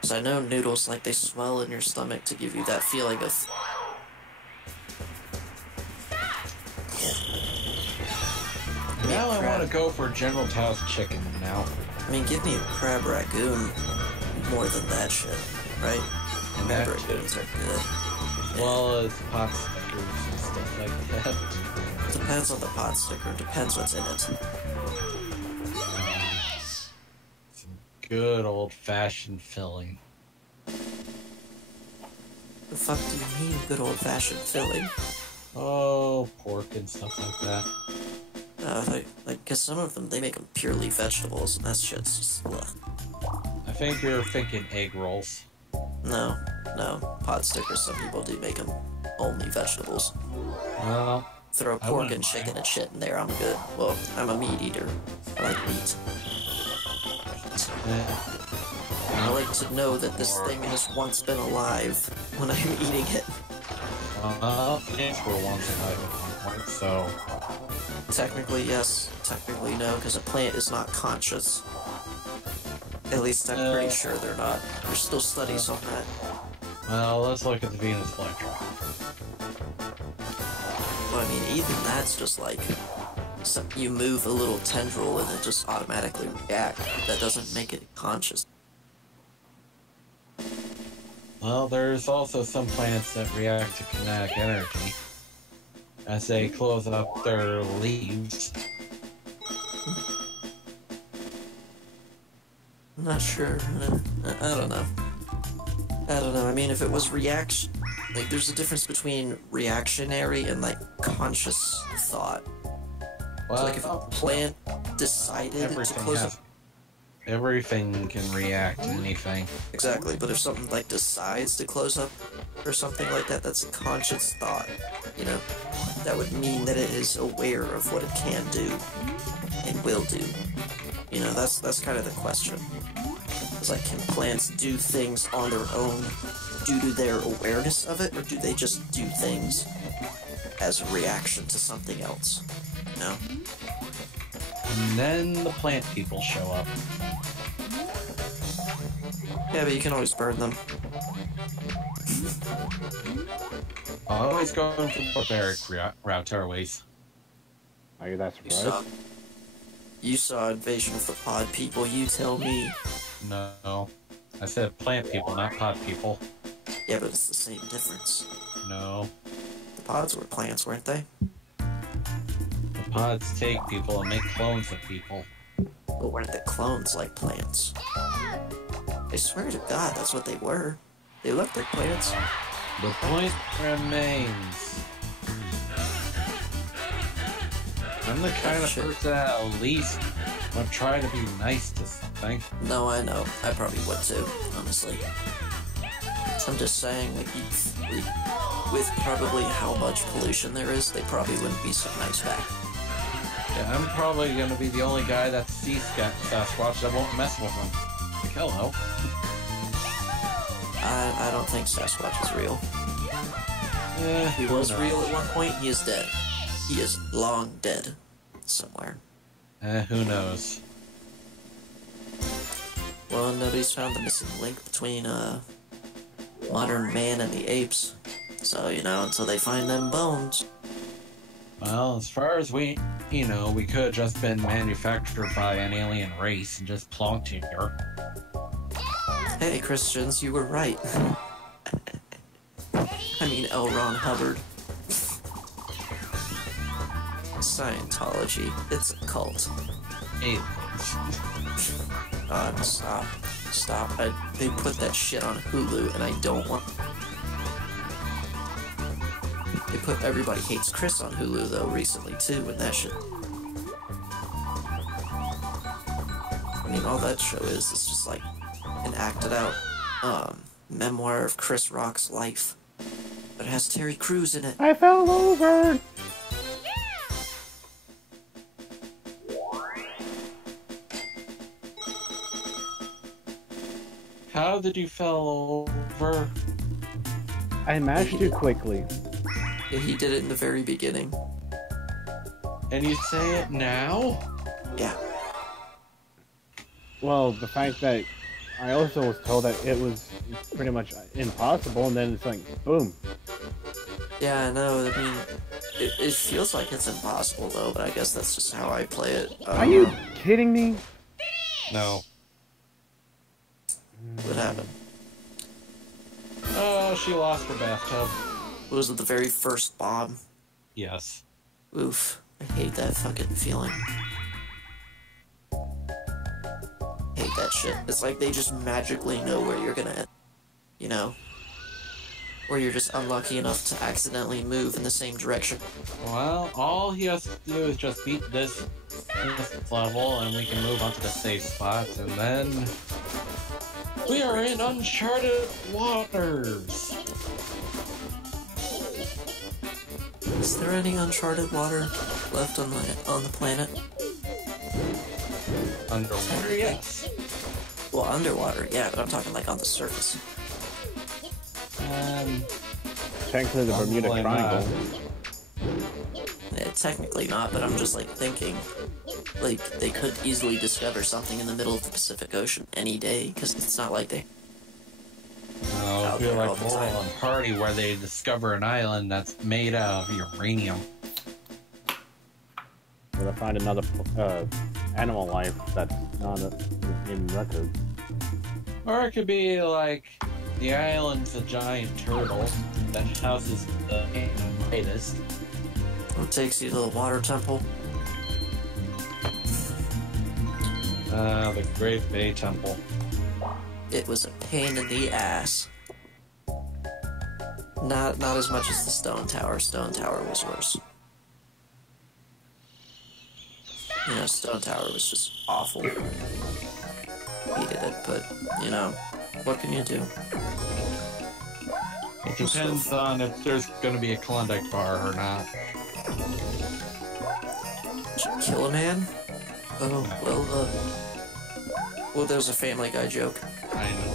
Because I know noodles, like, they swell in your stomach to give you that feeling of... Now I want to go for General Tao's chicken now. I mean, give me a crab ragoon more than that shit, right? Crab ragoons are good. As well as pot stickers and stuff like that. Depends on the pot sticker, depends what's in it. Some good old-fashioned filling. The fuck do you mean, good old-fashioned filling? Oh, pork and stuff like that. Cause some of them, they make them purely vegetables, and that shit's just, ugh. I think you're thinking egg rolls. No, pot stickers, some people do make them only vegetables. Well, Throw pork and chicken and shit in there, I'm good. Well, I'm a meat eater. I like meat. I like to know that this thing has once been alive when I'm eating it. Plants were once alive at one point, so... Technically, yes. Technically, no, because a plant is not conscious. At least I'm pretty sure they're not. There's still studies on that. Well, let's look at the Venus flytrap. Well, I mean, even that's just like... you move a little tendril and it just automatically reacts. That doesn't make it conscious. Well, there's also some plants that react to kinetic energy as they close up their leaves. I'm not sure. I don't know. I mean, if it was reaction... Like, there's a difference between reactionary and, like, conscious thought. Well, So, like, if a plant decided to close up... Everything can react to anything. Exactly, but if something, like, decides to close up or something like that, that's a conscious thought, you know? That would mean that it is aware of what it can do and will do. You know, that's kind of the question. It's like, can plants do things on their own due to their awareness of it, or do they just do things as a reaction to something else? You know? And then the plant people show up. Yeah, but you can always burn them. Always going for barbaric route our ways. Are you that surprised? You saw Invasion of the Pod People, you tell me. No. I said plant people, not pod people. Yeah, but it's the same difference. No. The pods were plants, weren't they? The pods take people and make clones of people. But weren't the clones like plants? I swear to God, that's what they were. They looked like plants. The point remains. I'm the kind of person that at least would try to be nice to something. No, I know. I probably would too, honestly. I'm just saying, like, with probably how much pollution there is, they probably wouldn't be so nice back. Yeah, I'm probably gonna be the only guy that sees Sasquatch that won't mess with him. Like, hello. I don't think Sasquatch is real. Yeah, He was real at one point, he is dead. He is long dead. Somewhere. Who knows? Well, nobody's found the missing link between, modern man and the apes. So, you know, until they find them bones. Well, as far as we know, we could have just been manufactured by an alien race and just plonked here. Hey, Christians, you were right. I mean, L. Ron Hubbard. Scientology. It's a cult. Hey. Stop. Stop. They put that shit on Hulu, and I don't want... They put Everybody Hates Chris on Hulu, though, recently, too, and that shit... I mean, all that show is just, like, an acted-out, memoir of Chris Rock's life. But it has Terry Crews in it. I fell over! How did you fall over? I mashed too quickly. Yeah, he did it in the very beginning. And you say it now? Yeah. Well, the fact that I also was told that it was pretty much impossible, and then it's like, boom. Yeah, I know. I mean, it feels like it's impossible, though, but I guess that's just how I play it. Are you kidding me? No. What happened? Oh, she lost her bathtub. Was it the very first bomb? Yes. Oof. I hate that fucking feeling. Hate that shit. It's like they just magically know where you're gonna end. You know? Or you're just unlucky enough to accidentally move in the same direction. Well, all he has to do is just beat this level, and we can move on to the safe spots, and then... we are in uncharted waters! Is there any uncharted water left on the planet? Underwater, yes. Well, underwater, yeah, but I'm talking like on the surface. Technically the Bermuda Probably Triangle. Yeah, technically not, but I'm just like thinking, like they could easily discover something in the middle of the Pacific Ocean any day, because it's not like they. I out feel there all like the Laurel time. and Hardy, where they discover an island that's made out of uranium. Or to find another animal life that's not in record. Or it could be like the island's a giant turtle that houses the latest. What takes you to the water temple? The Great Bay Temple. It was a pain in the ass. Not as much as the Stone Tower. Stone Tower was worse. You know, Stone Tower was just awful. Hated it, but, you know, what can you do? It depends on if there's going to be a Klondike bar or not. Should kill a man? Oh, well, there's a Family Guy joke. I know.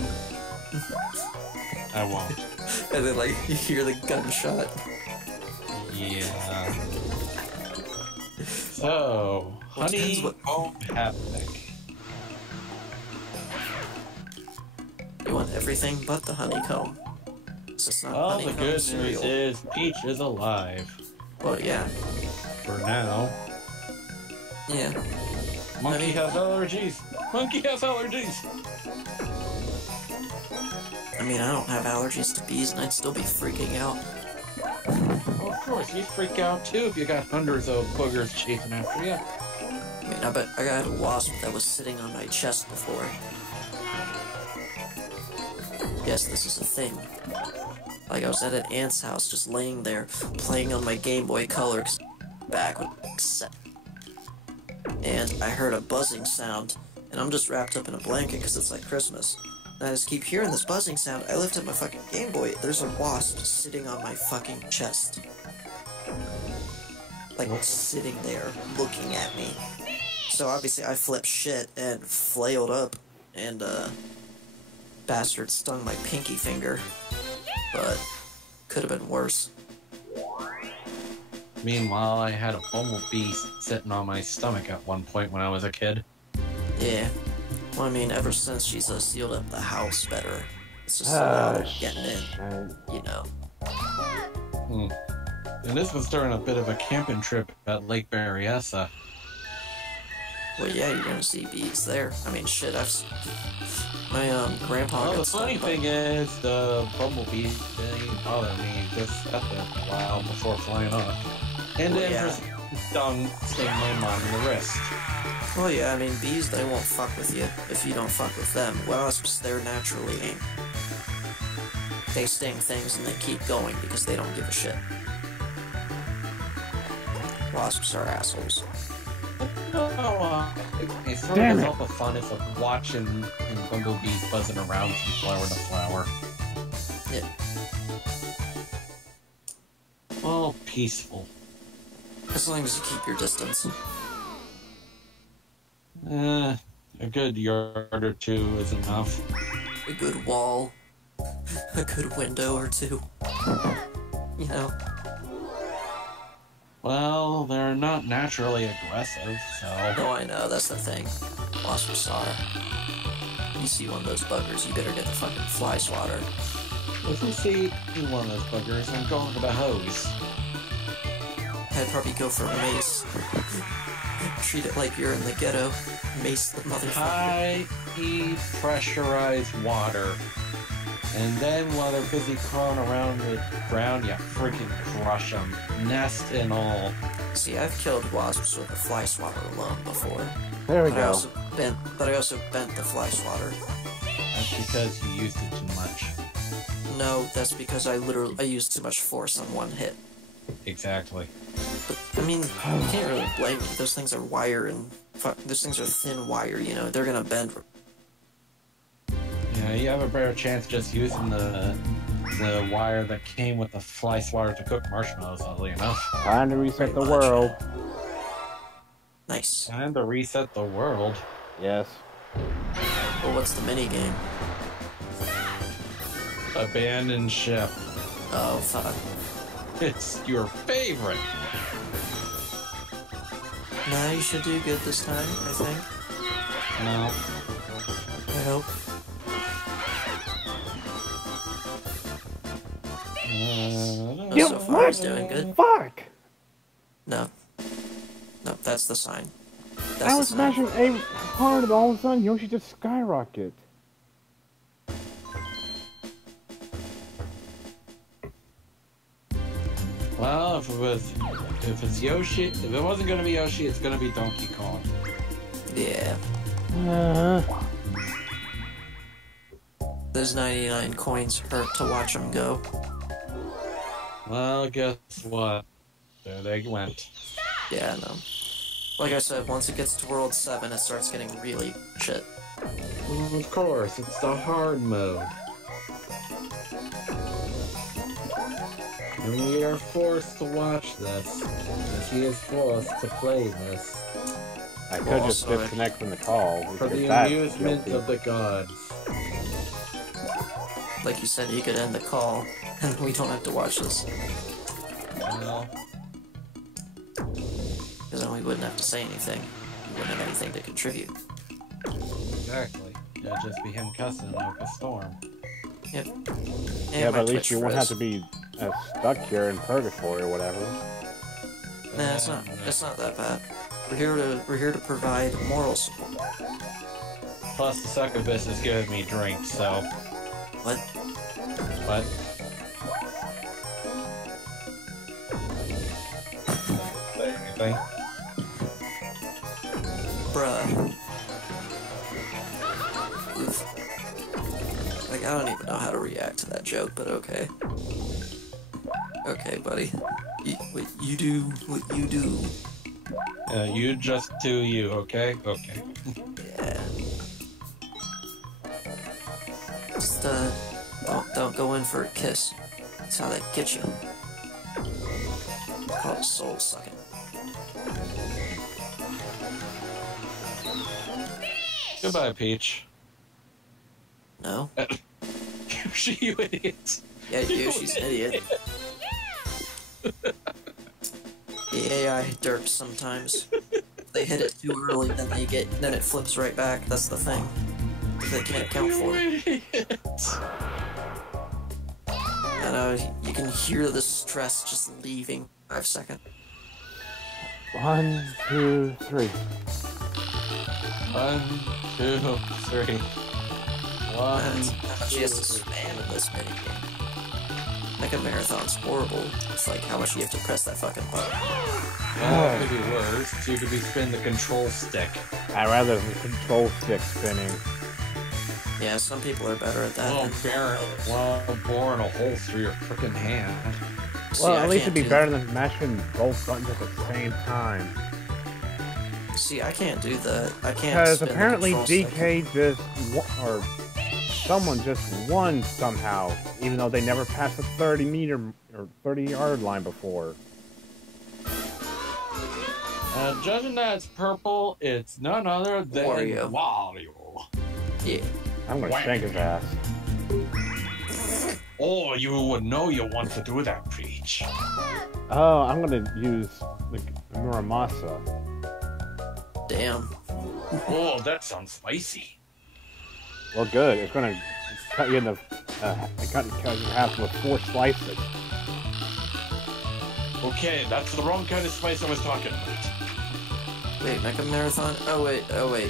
I won't. And then, like, you hear the gunshot. Yeah. So, honeycomb happening. You want everything but the honeycomb. It's just not Well, the honeycomb good news cereal. is Peach is alive. Well, yeah. For now. Yeah. Monkey has allergies. Monkey has allergies. I mean, I don't have allergies to bees, and I'd still be freaking out. Well, of course, you freak out too if you got hundreds of boogers chasing after you. I mean, I bet I got a wasp that was sitting on my chest before. Yes, this is a thing. Like, I was at an aunt's house, just laying there, playing on my Game Boy Color, 'cause back with and I heard a buzzing sound, and I'm just wrapped up in a blanket because it's like Christmas. And I just keep hearing this buzzing sound. I lift up my fucking Game Boy, there's a wasp sitting on my fucking chest. Like, sitting there, looking at me. So obviously I flipped shit and flailed up, and bastard stung my pinky finger. But could have been worse. Meanwhile, I had a bumblebee sitting on my stomach at one point when I was a kid. Yeah. Well, I mean, ever since she's sealed up the house better, it's just allowed getting in, you know. And this was during a bit of a camping trip at Lake Berryessa. Well, yeah, you're gonna see bees there. I mean, shit, my grandpa Well, got the stung funny by- thing is, the bumblebee didn't bother me just at a while before flying off. And Well, then yeah. stung my mom in the wrist. Well, yeah, I mean, bees, they won't fuck with you if you don't fuck with them. Wasps, they're naturally aim. They sting things and they keep going because they don't give a shit. Wasps are assholes. It's sort Damn of it. all the fun of watching bumblebees buzzing around from flower to flower. Yeah. Well, peaceful. As long as you keep your distance. A good yard or two is enough. A good wall. A good window or two. You know? Well, they're not naturally aggressive, so... No, I know, that's the thing. Wasps are. You see one of those buggers, you better get the fucking fly swatter. If you see one of those buggers, I'm going with a hose. I'd probably go for a mace. Treat it like you're in the ghetto. Mace the motherfucker. High pressurized water. And then while they're busy crawling around the ground, you freaking crush them. Nest and all. See, I've killed wasps with a fly swatter alone before. There we But go. I also bent the fly swatter. That's because you used it too much. No, that's because I used too much force on one hit. Exactly. But, I mean, you can't really blame me. Those things are wire and... those things are thin wire, you know? They're gonna bend. Yeah, you have a better chance just using the wire that came with the fly swatter to cook marshmallows, oddly enough. Time to reset the Pretty much. world. Nice. Time to reset the world. Yes. Well, what's the mini game? Abandoned ship. Oh, fuck. It's your favorite. Nah, you should do good this time, I think. No. I hope. You So far, it's doing good. Fuck! No. No, that's the sign. That's I the was sign. smashing A hard and all of a sudden Yoshi just skyrocket. Well, if it's Yoshi, if it wasn't gonna be Yoshi, it's gonna be Donkey Kong. Yeah. Those 99 coins hurt to watch them go. Well, guess what? There they went. Yeah, no. Like I said, once it gets to World 7, it starts getting really shit. Well, of course, it's the hard mode. And we are forced to watch this. As he is forced to play this. I could Well, just also, disconnect from the call. For the That's amusement guilty. of the gods. Like you said, you could end the call, and we don't have to watch this. Well, Because then we wouldn't have to say anything. We wouldn't have anything to contribute. exactly. It'd just be him cussing like a storm. Yep. Yeah, but at least you won't have to be stuck here in purgatory or whatever. Nah, it's not that bad. We're here to provide moral support. Plus, the succubus is giving me drinks, so. What? What? Say anything? Bruh. Oof. Like, I don't even know how to react to that joke, but okay. Okay, buddy. What you do, what you do. You just do you, okay? Okay. Yeah. Just, don't go in for a kiss. That's how they get you. It's called soul sucking. Goodbye, Peach. No? Yoshi, you idiot. Yeah, Yoshi's an idiot. The AI derps sometimes. They hit it too early, then it flips right back. That's the thing. They can't account for it. Idiot. I know, you can hear the stress just leaving. 5 seconds. 1, 2, 3. 1, 2, 3. 1. She has to spam in this minigame. Mecha Marathon's horrible. It's like how much you have to press that fucking button. Well, it could be worse. You could be spinning the control stick. I'd rather the control stick spinning. Yeah, some people are better at that. Boring a hole through your frickin' hand. Well, at least it'd be better than mashing both buttons at the same time. See, I can't do that. I can't. Because apparently DK just or someone just won somehow, even though they never passed the 30-meter or 30-yard line before. Judging that it's purple, it's none other than Wario. Yeah. I'm gonna shank his ass. Oh, you would know you want to do that, Peach. Oh, I'm gonna use the Muramasa. Damn. Oh, that sounds spicy. Well, good. It's gonna cut you into cut you in half with 4 slices. Okay, that's the wrong kind of spice I was talking about. Wait, Mecha Marathon? Oh wait,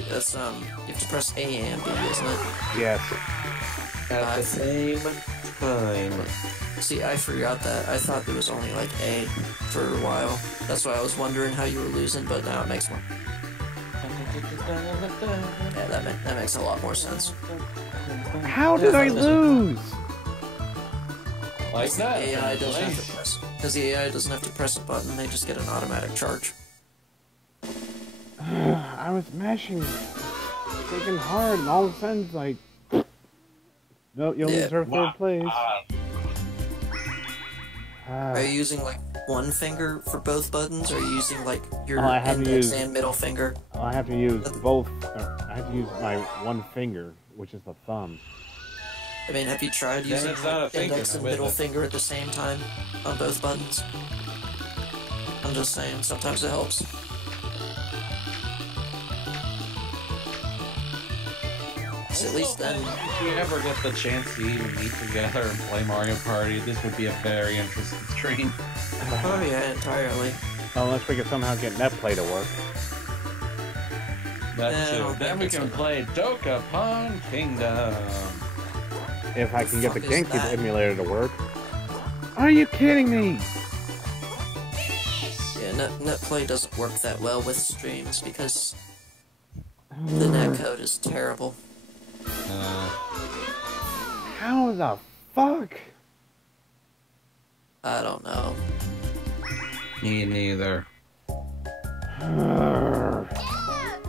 that's you have to press A and B, isn't it? Yes. At the same time. See, I forgot that. I thought there was only like A for a while. That's why I was wondering how you were losing, but now it makes more. Yeah, that makes a lot more sense. How did I lose? Like that. The AI doesn't have to press. Because the AI doesn't have to press a button, they just get an automatic charge. I was mashing freaking hard, and all of a sudden, it's like, no, you only deserve 3rd place. Are you using like one finger for both buttons, or are you using like your and middle finger? I have to use both. I have to use my one finger, which is the thumb. I mean, have you tried using index and middle finger at the same time on both buttons? I'm just saying, sometimes it helps. At least then. If you ever get the chance to even meet together and play Mario Party, this would be a very interesting stream. Oh yeah, entirely. Unless we could somehow get NetPlay to work. That's true. Then we can play Dokapon Kingdom. If I can get the GameCube emulator to work. Are you kidding me? Yeah, NetPlay doesn't work that well with streams because the netcode is terrible. How the fuck? I don't know. Me neither.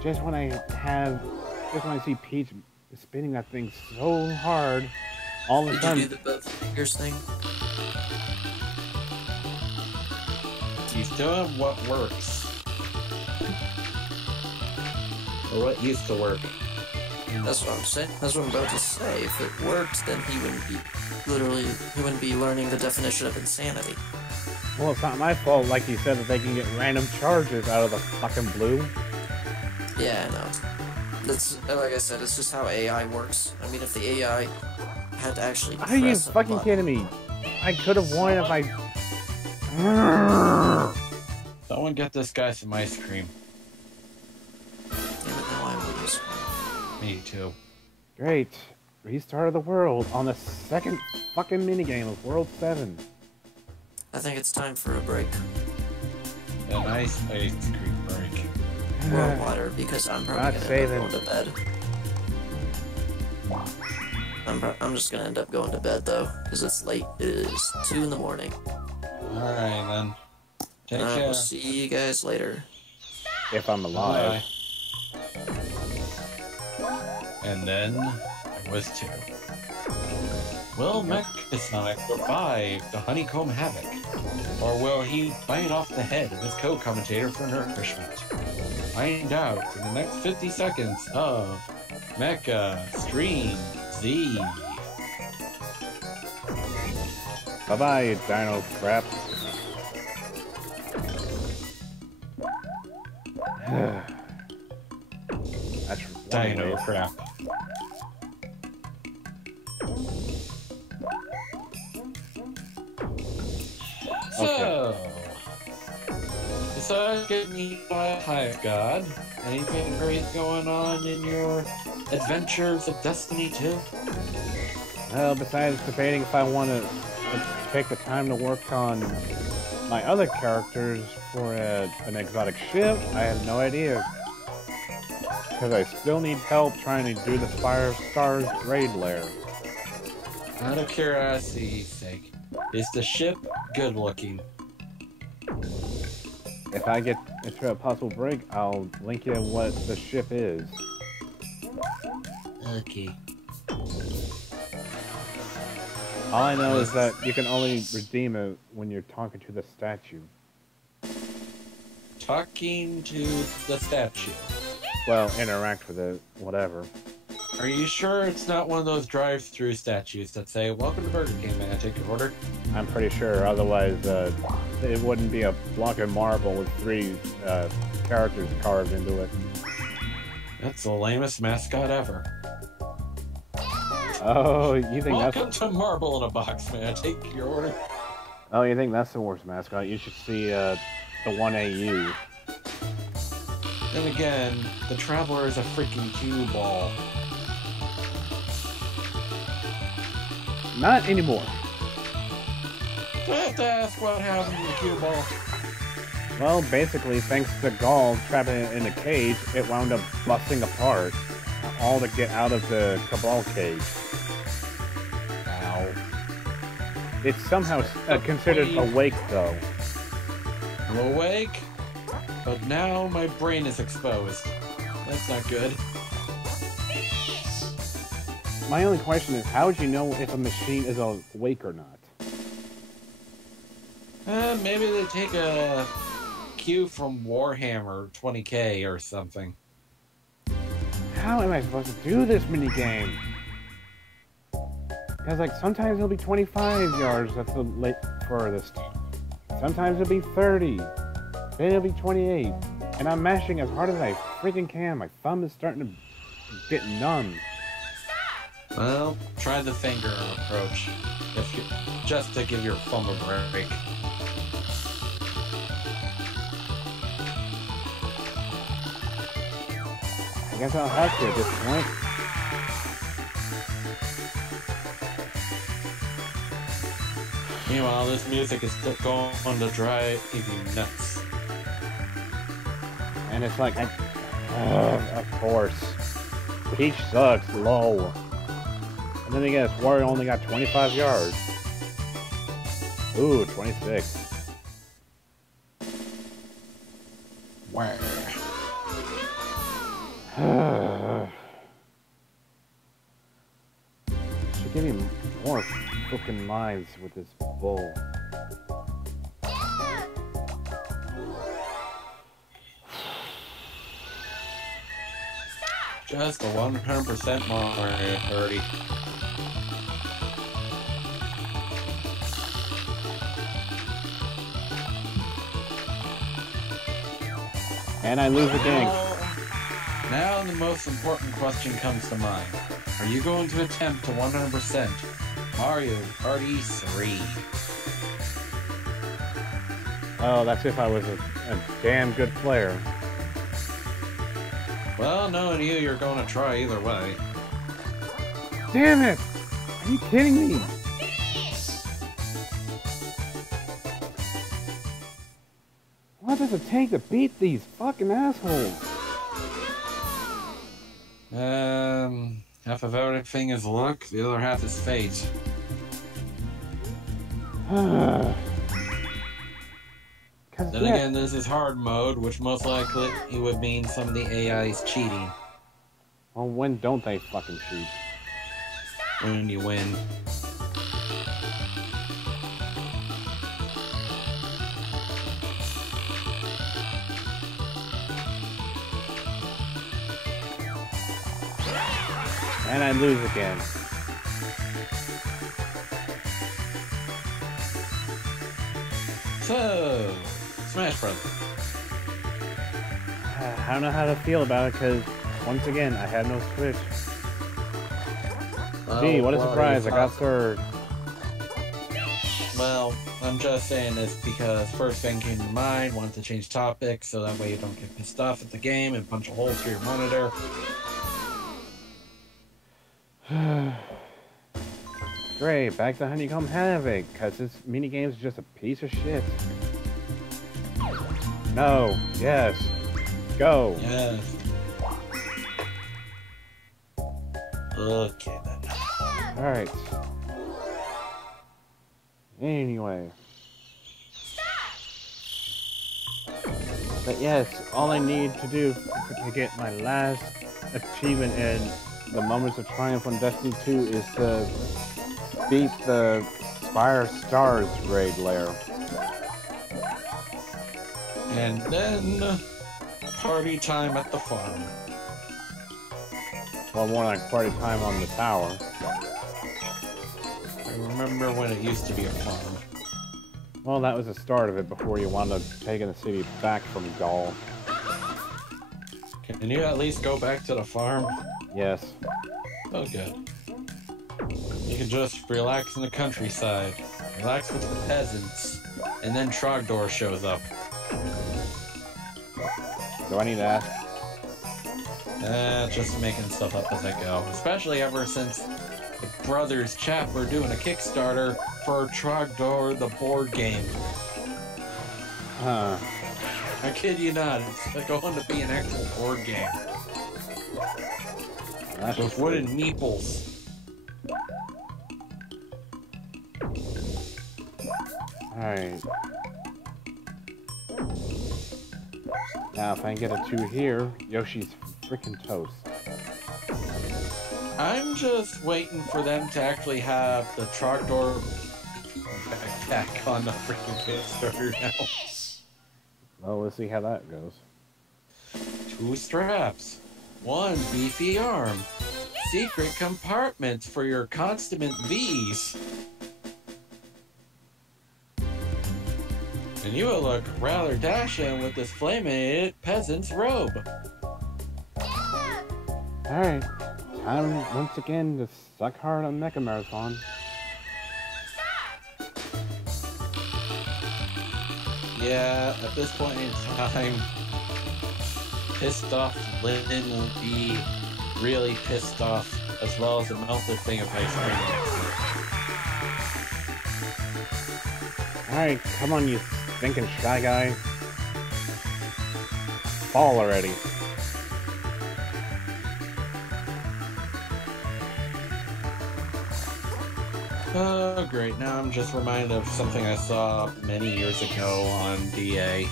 Just when I see Peach spinning that thing so hard, all of a sudden. Did you do the both fingers thing? He's doing what works. Or what used to work. That's what I'm saying. That's what I'm about to say. If it worked, then he wouldn't be learning the definition of insanity. Well, it's not my fault, like you said, that they can get random charges out of the fucking blue. Yeah, I know. That's, like I said, it's just how AI works. I mean, if the AI had to actually press Are you fucking kidding me? I could have won if I... Someone get this guy some ice cream. Damn it, now I want ice cream. Me too. Great. Restart of the world on the second fucking minigame of World 7. I think it's time for a break. A nice ice cream break. Or water, because I'm probably gonna end up going to bed. I'm just gonna end up going to bed though, because it's late. It is 2 in the morning. Alright then. Take care. We'll see you guys later. If I'm alive. Bye. And then it was 2. Will Mecha survive the Honeycomb Havoc? Or will he bite off the head of his co-commentator for nourishment? Find out in the next 50 seconds of Mecha Stream Z. Bye-bye, you dino crap. That's Dino crap. So, besides getting eaten by a hive god, anything great going on in your adventures of Destiny 2? Well, besides debating if I want to take the time to work on my other characters for an exotic ship, I have no idea. Because I still need help trying to do the Fire Stars raid lair. Out of curiosity's sake, is the ship good looking? If I get into a possible break, I'll link you what the ship is. Okay. All I know is that you can only redeem it when you're talking to the statue. Talking to the statue. Well, interact with it, whatever. Are you sure it's not one of those drive-through statues that say, "Welcome to Burger King, may I take your order"? I'm pretty sure, otherwise it wouldn't be a block of marble with 3 characters carved into it. That's the lamest mascot ever. Oh, you think Welcome to Marble in a Box, may I take your order? Oh, you think that's the worst mascot? You should see the 1AU. Then again, the Traveler is a freaking cue ball. Not anymore. Do I have to ask what happened to the cue ball? Well, basically, thanks to Gall trapping it in a cage, it wound up busting apart. All to get out of the Cabal cage. Ow. It's somehow considered awake, though. I'm awake, but now my brain is exposed. That's not good. My only question is, how would you know if a machine is awake or not? Maybe they take a cue from Warhammer 20K or something. How am I supposed to do this minigame? Because, like, sometimes it'll be 25 yards, that's the furthest. Sometimes it'll be 30. Then it'll be 28. And I'm mashing as hard as I freaking can. My thumb is starting to get numb. Well, try the finger approach, just to give your thumb a break. I guess I'll have to at this point. Meanwhile, this music is still going to drive you nuts. And it's like, of course. Peach sucks, low. And then again, this warrior only got 25 yards. Ooh, 26. Where? Should give me more fucking lives with this bull. Just a 100% Mario Party. And I lose again. Now the most important question comes to mind. Are you going to attempt to 100% Mario Party 3? Oh, that's if I was a damn good player. Well, knowing you, you're going to try either way. Damn it! Are you kidding me? What does it take to beat these fucking assholes? Half of everything is luck, the other half is fate. Then again, this is hard mode, which most likely it would mean some of the AI is cheating. Well, when don't they fucking cheat? When you win. And I lose again. So, Smash Brothers. I don't know how to feel about it because, once again, I had no Switch. Gee, what a surprise, I got third. Well, I'm just saying this because first thing came to mind, wanted to change topics so that way you don't get pissed off at the game and punch a hole through your monitor. Great, back to Honeycomb Havoc, because this minigame is just a piece of shit. No, yes, go. Yes. Okay then. Alright. Anyway. But yes, all I need to do to get my last achievement in the Moments of Triumph on Destiny 2 is to beat the Spire Stars raid lair. And then party time at the farm. Well, more like party time on the tower. I remember when it used to be a farm. Well, that was the start of it before you wound up taking the city back from Gaul. Can you at least go back to the farm? Yes. Oh, good. You can just relax in the countryside, relax with the peasants, and then Trogdor shows up. Do I need to ask? Just making stuff up as I go. Especially ever since the Brothers Chap are doing a Kickstarter for Trogdor the board game. Huh. I kid you not, it's going to be an actual board game. That's With wooden meeples. Alright. Now, if I can get a 2 here, Yoshi's freaking toast. I'm just waiting for them to actually have the Trogdor backpack on the freaking Kickstarter now. Well, we'll see how that goes. 2 straps, 1 beefy arm, secret compartments for your consummate V's. And you will look rather dashing with this flaming peasant's robe. Alright. Time once again to suck hard on Mecha Marathon. Yeah, at this point in time, pissed off Lynn will be really pissed off, as well as a melted thing of ice cream. Alright, come on, you stinking shy guy. Fall already. Oh, great. Now I'm just reminded of something I saw many years ago on DA.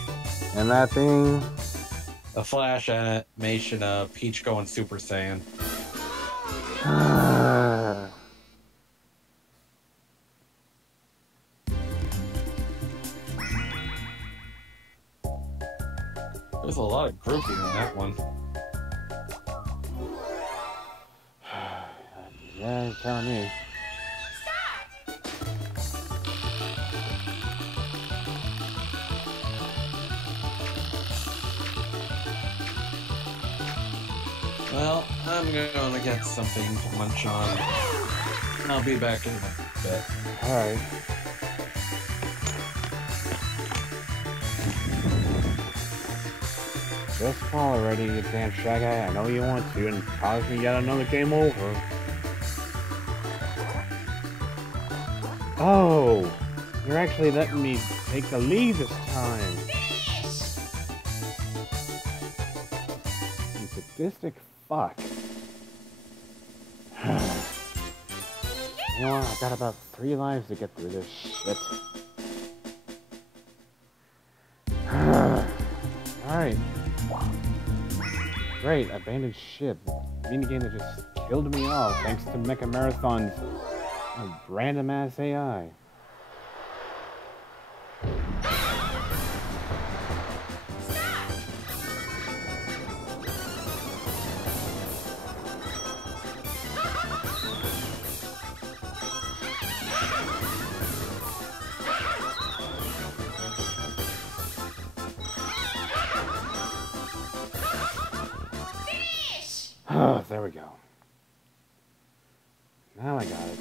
And that thing? A flash animation of Peach going Super Saiyan. There's a lot of grouping in that one. Yeah, you're telling me. Well, I'm gonna get something to munch on. I'll be back in a bit. Alright. Just fall already, you damn shy guy. I know you want to, and cause me yet another game over. Oh! You're actually letting me take the lead this time. You sadistic fuck. You know what? I got about 3 lives to get through this shit. Alright. Great, abandoned ship. Minigame that just killed me off thanks to Mecha Marathon's random ass AI. Oh, there we go. Now I got it.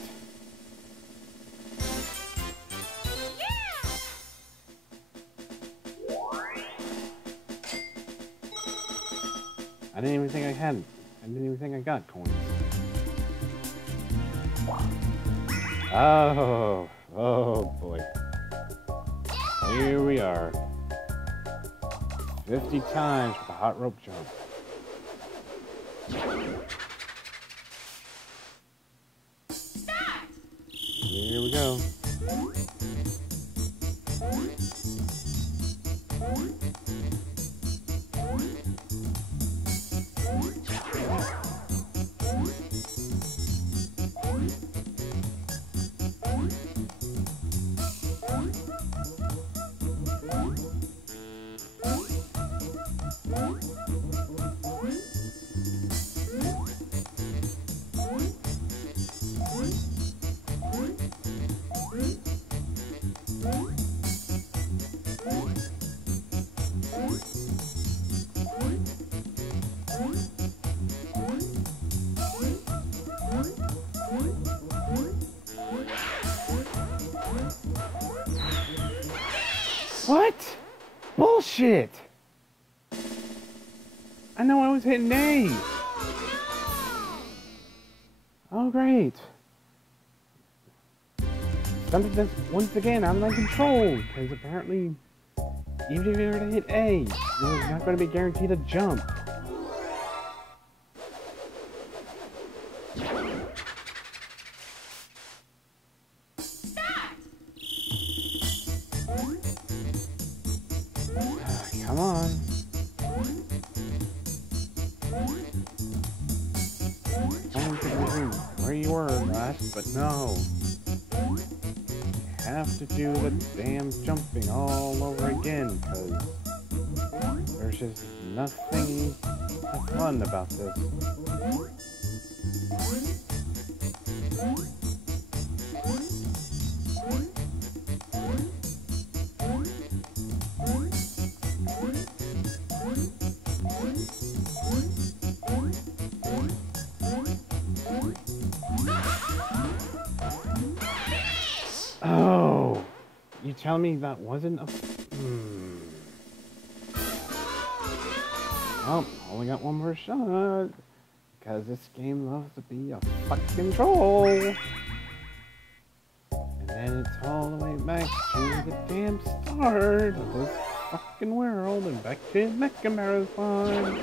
I didn't even think I had. I didn't even think I got coins. Oh, oh boy. Here we are. 50 times with the hot rope jump. Here we go. What? Bullshit! I know I was hitting A. Oh, great. Something that's once again out of my control, because apparently, even if you were to hit A, you're not going to be guaranteed a jump. Come on. Trying to remember where you were last, but no. You have to do the damn jumping all over again, because there's just nothing fun about this. Oh, you tell me that wasn't a... Oh, only got one more shot. Because this game loves to be a fucking troll. And then it's all the way back to the damn start of this fucking world and back to Mecha Marathon.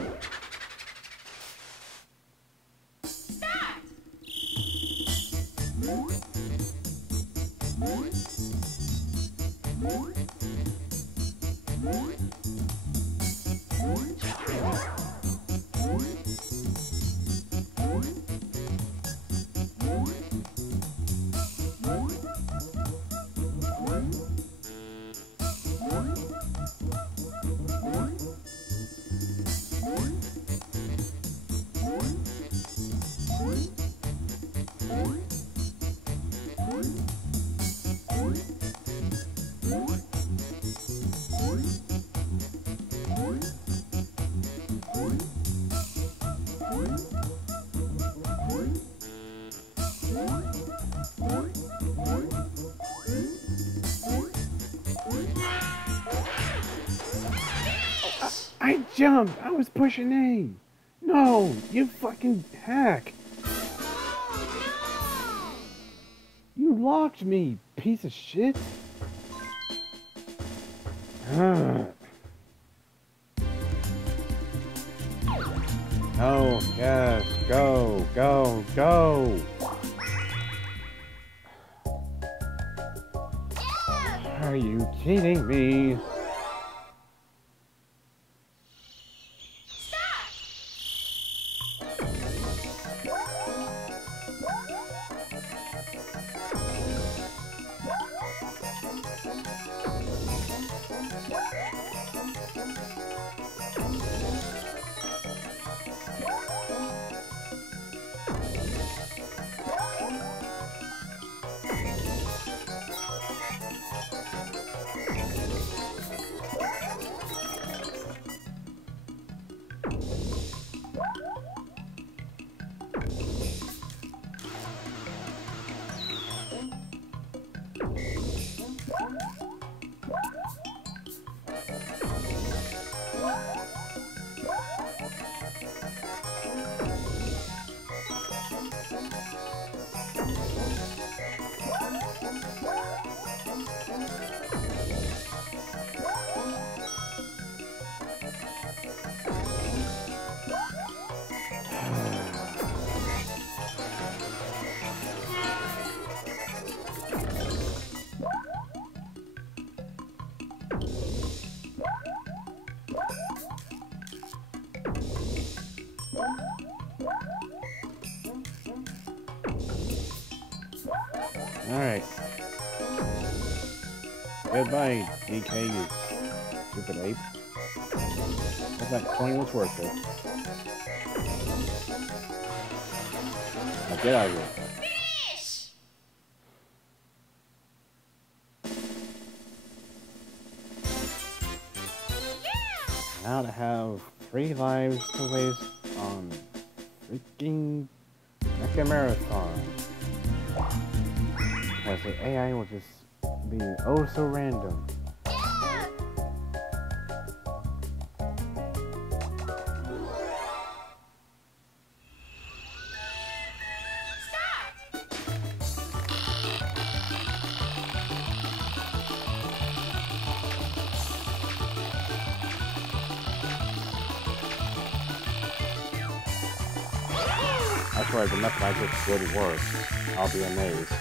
I jumped! I was pushing A! No! You fucking hack! You locked me, piece of shit! Oh, yes, go, go, go! Are you kidding me? Alright. Goodbye, DK, you stupid ape. If that coin was worth it. Now get out of here. Now to have 3 lives to waste on freaking Mecha Marathon. Because the AI will just be oh so random. I swear, the Mecha Magic would work. I'll be amazed.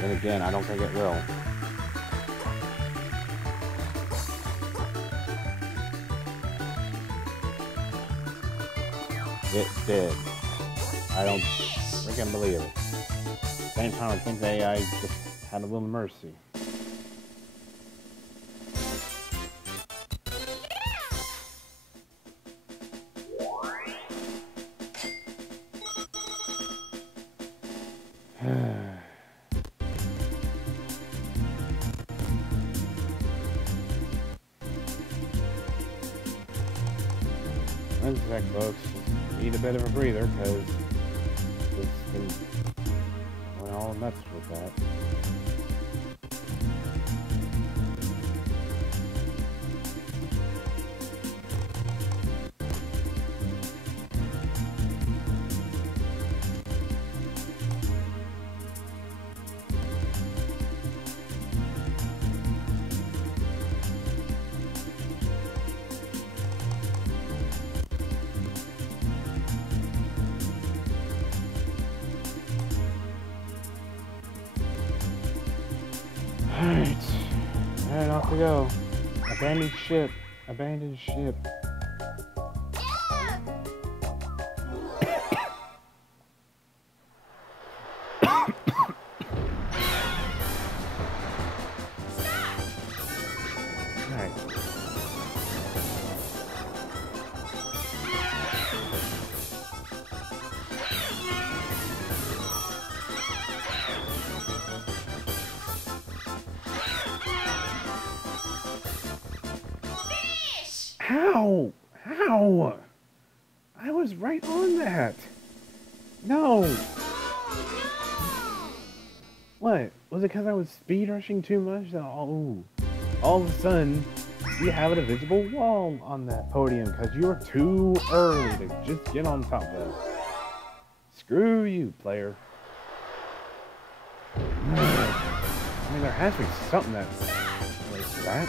Then again, I don't think it will. It did. I don't freaking believe it. At the same time, I think the AI just had a little mercy. One sec, folks. Need a bit of a breather, because it's been going all nuts with that. Alright. Alright, off we go. Abandoned ship. Abandoned ship. Alright. How? How? I was right on that. No. What? Was it because I was speed rushing too much? All of a sudden, you have an invisible wall on that podium because you were too early to just get on top of that. Screw you, player. I mean, there has to be something that relates to that.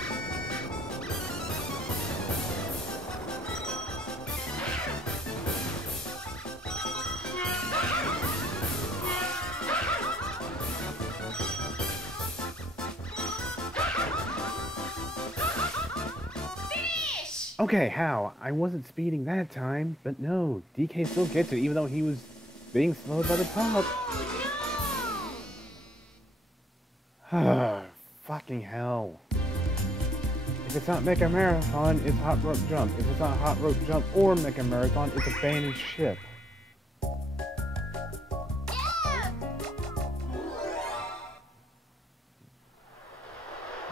Okay, how? I wasn't speeding that time, but no, DK still gets it even though he was being slowed by the top. Fucking hell. If it's not Mecha Marathon, it's Hot Rope Jump. If it's not Hot Rope Jump or Mecha Marathon, it's Abandoned Ship.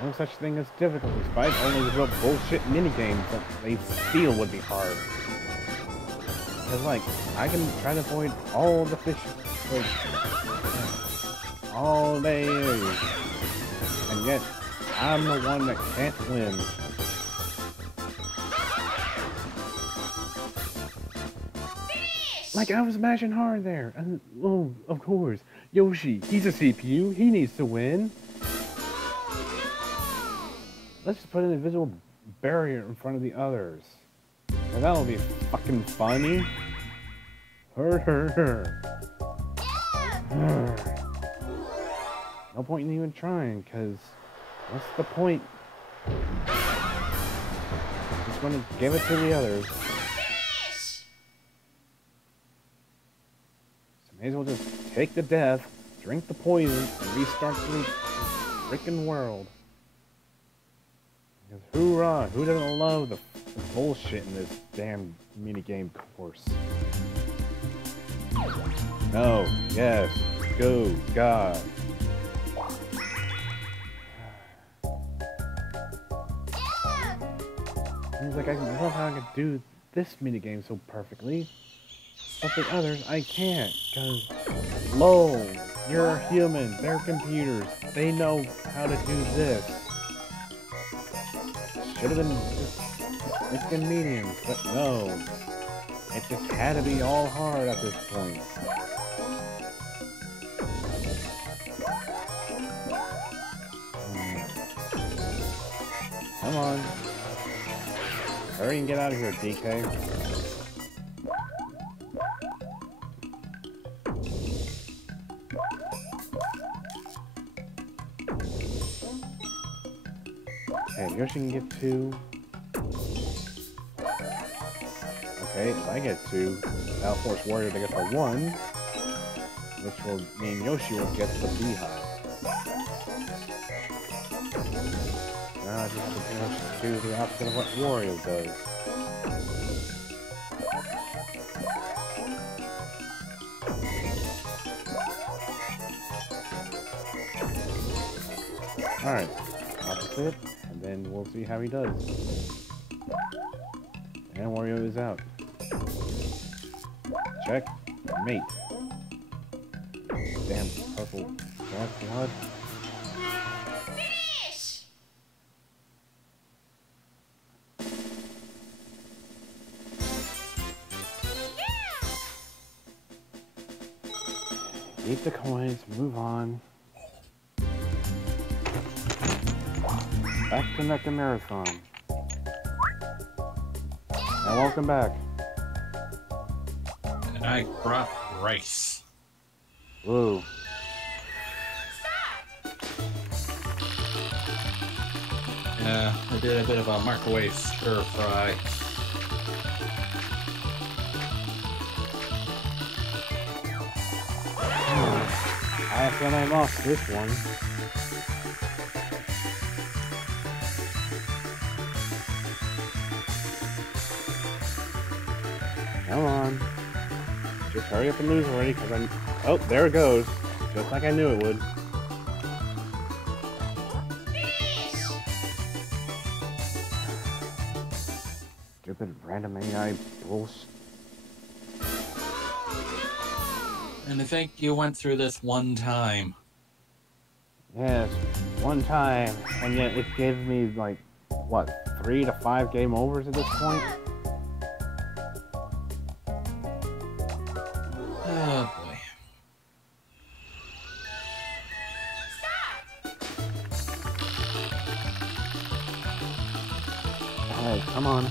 No such thing as difficult, despite only the real bullshit minigames that they feel would be hard. Cause like, I can try to avoid all the fish like, all day, and yet I'm the one that can't win. Like, I was mashing hard there, and oh, of course, Yoshi, he's a CPU, he needs to win. Let's just put an invisible barrier in front of the others. And that'll be fucking funny. No point in even trying, because what's the point? Just want to give it to the others. as well just take the death, drink the poison, and restart the freaking world. Because hoorah! Who doesn't love the bullshit in this damn minigame course? No, yes, go, God. Seems like I love how I can do this minigame so perfectly, but the others I can't, because, lol, you're a human, they're computers, they know how to do this. Should have been just freaking mediums, but no. It just had to be all hard at this point. Come on. Hurry and get out of here, DK. Okay, Yoshi can get 2. Okay, if I get 2, I'll force Warrior to get the 1, which will mean Yoshi will get the beehive. Now I just have to pretty much do the opposite of what Wario does. Alright, opposite, and then we'll see how he does. And Wario is out. Check. Mate. Damn purple dark blood. Finish! Eat the coins, move on. Back to Mecha Marathon. And welcome back. And I brought rice. Woo. Yeah, I did a bit of a microwave stir fry. I thought I lost this one. Come on. Just hurry up and lose already, because I'm... Oh, there it goes. Just like I knew it would. Stupid random AI bullshit. And I think you went through this one time. Yes, one time. And yet it gave me, like, what, 3 to 5 game overs at this point? Oh boy. Alright, come on.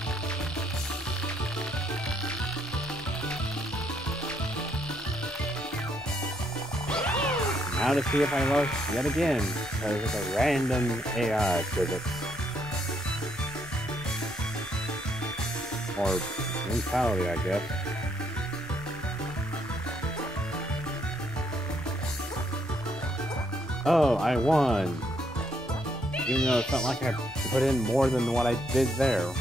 Now to see if I lost yet again, because it's a random AI physics. Or mentality, I guess. Oh, I won! Even though it's not like I put in more than what I did there.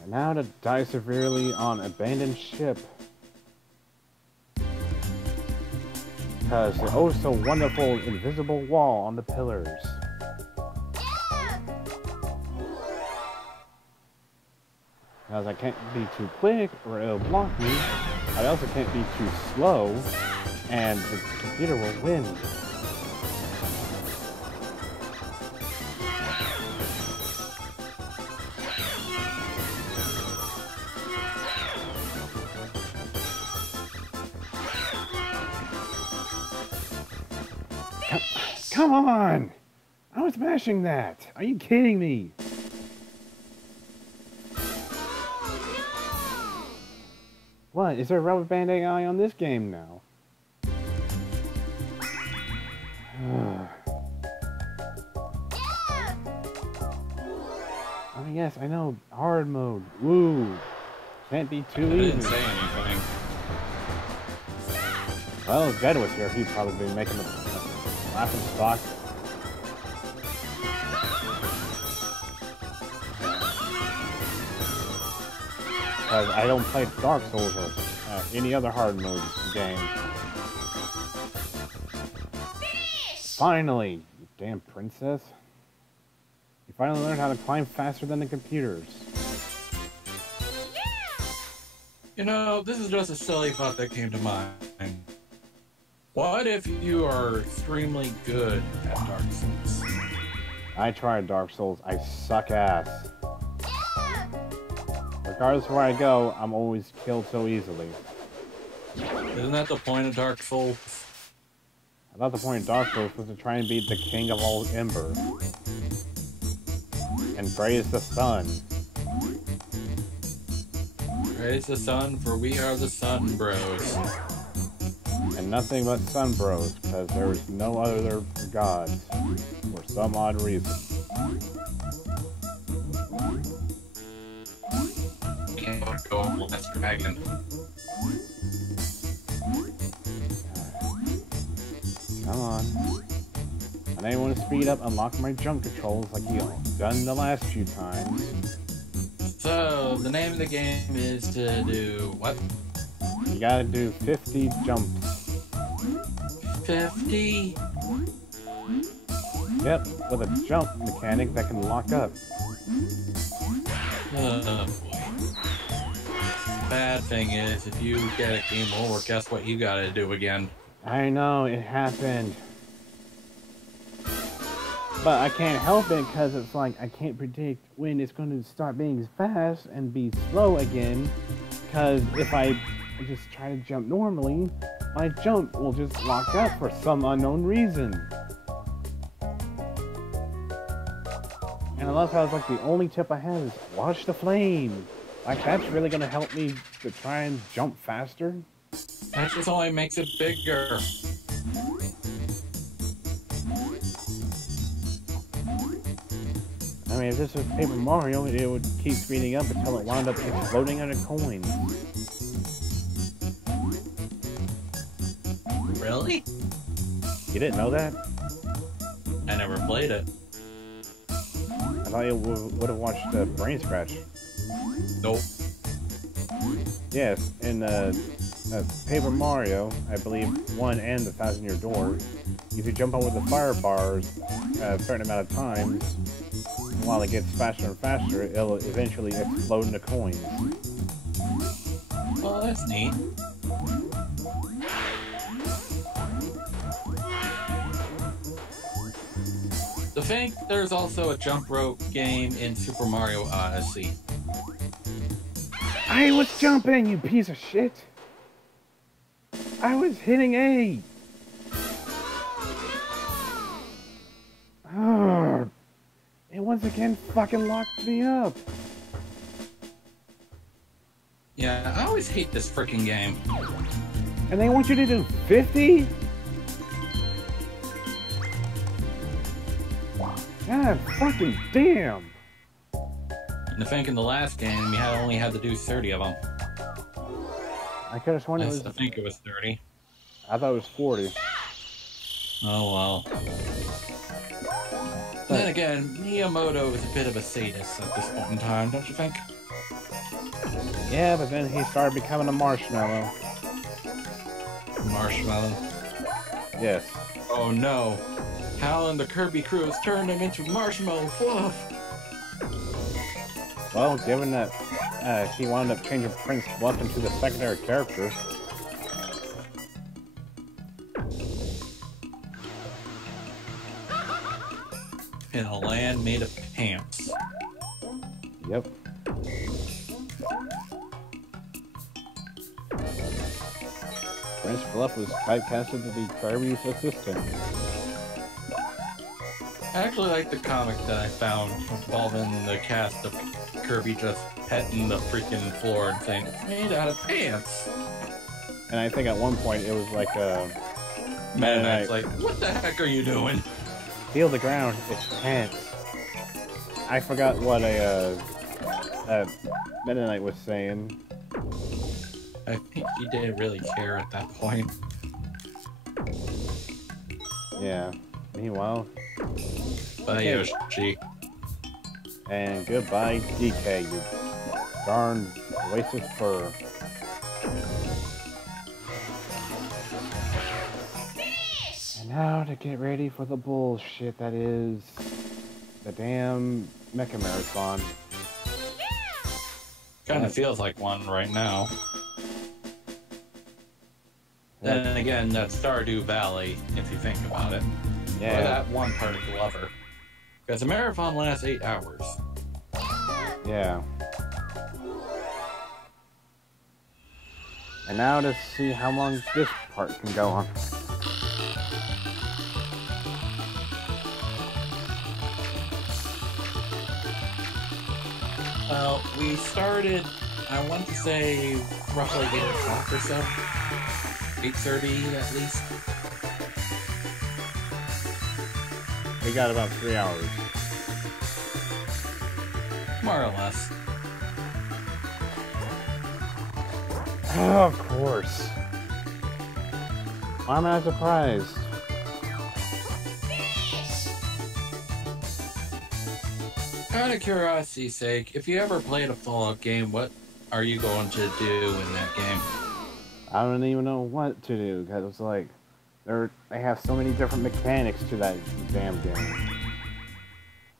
And now to die severely on abandoned ship. Because the oh so wonderful invisible wall on the pillars. Because I can't be too quick or it'll block me. I also can't be too slow and the computer will win. Come on! I was smashing that! Are you kidding me? What? Is there a rubber band AI on this game now? I mean, yes, I know. Hard mode. Woo. Can't be too I easy. didn't say anything. Well, if Jed was here, he'd probably be making a laughing stock. Because I don't play Dark Souls or any other hard mode game. Finally, you damn princess. You finally learned how to climb faster than the computers. You know, this is just a silly thought that came to mind. What if you are extremely good at Dark Souls? I tried Dark Souls. I suck ass. Regardless of where I go, I'm always killed so easily. Isn't that the point of Dark Souls? I thought the point of Dark Souls was to try and beat the king of all Ember. And praise the sun. Praise the sun, for we are the Sun Bros. And nothing but sun bros, because there is no other gods. For some odd reason. Can't go last dragon. Come on. I didn't want to speed up, unlock my jump controls like you done the last few times. So, the name of the game is to do what? You gotta do 50 jumps. 50? Yep, with a jump mechanic that can lock up. Oh boy. Bad thing is, if you get a game over, guess what you gotta do again? I know, it happened. But I can't help it because it's like I can't predict when it's going to start being fast and be slow again. Because if I just try to jump normally, my jump will just lock up for some unknown reason. And I love how it's like the only tip I have is watch the flame. Like that's really going to help me to try and jump faster. That just only makes it bigger. I mean, if this was Paper Mario, it would keep speeding up until it wound up exploding out of coins. Really? You didn't know that? I never played it. I thought you would have watched Brain Scratch. Nope. Yes, in Paper Mario, I believe 1 and the 1,000-Year Door, if you jump over the fire bars a certain amount of times, while it gets faster and faster, it'll eventually explode into coins. Well, that's neat. I think there's also a jump rope game in Super Mario Odyssey. I was jumping, you piece of shit! I was hitting A! Ugh. It once again fucking locked me up. Yeah, I always hate this freaking game. And they want you to do 50? God fucking damn! And I think in the last game, you only had to do 30 of them. I could have sworn it was... I think it was 30. I thought it was 40. Oh well. Then again, Miyamoto is a bit of a sadist at this point in time, don't you think? Yeah, but then he started becoming a marshmallow. Marshmallow. Yes. Oh no. Hal and the Kirby crew has turned him into marshmallow fluff. Well, given that he wound up changing Prince Fluff into the secondary character. In a land made of pants. Yep. Prince Fluff was typecasted to be Kirby's assistant. I actually like the comic that I found involving the cast of Kirby just petting the freaking floor and saying, "It's made out of pants." And I think at one point it was like a... Meta Knight's like, "What the heck are you doing?" Feel the ground, it's pants. I forgot what Meta Knight was saying. I think he didn't really care at that point. Yeah. Meanwhile. Bye, Yoshi. And goodbye, DK, you darn waste of fur. And now to get ready for the bullshit that is the damn Mecha Marathon. Kind of feels like one right now. Then again, that's Stardew Valley, if you think about it. Yeah. Or that one part of Glover. Because a marathon lasts 8 hours. Yeah. And now to see how long this part can go on. Well, we started, I want to say, roughly 8 o'clock or so. 8:30 at least. We got about 3 hours. More or less. Oh, of course. Why am I not surprised? Out of curiosity's sake, if you ever played a Fallout game, what are you going to do in that game? I don't even know what to do, because it's like, they have so many different mechanics to that damn game.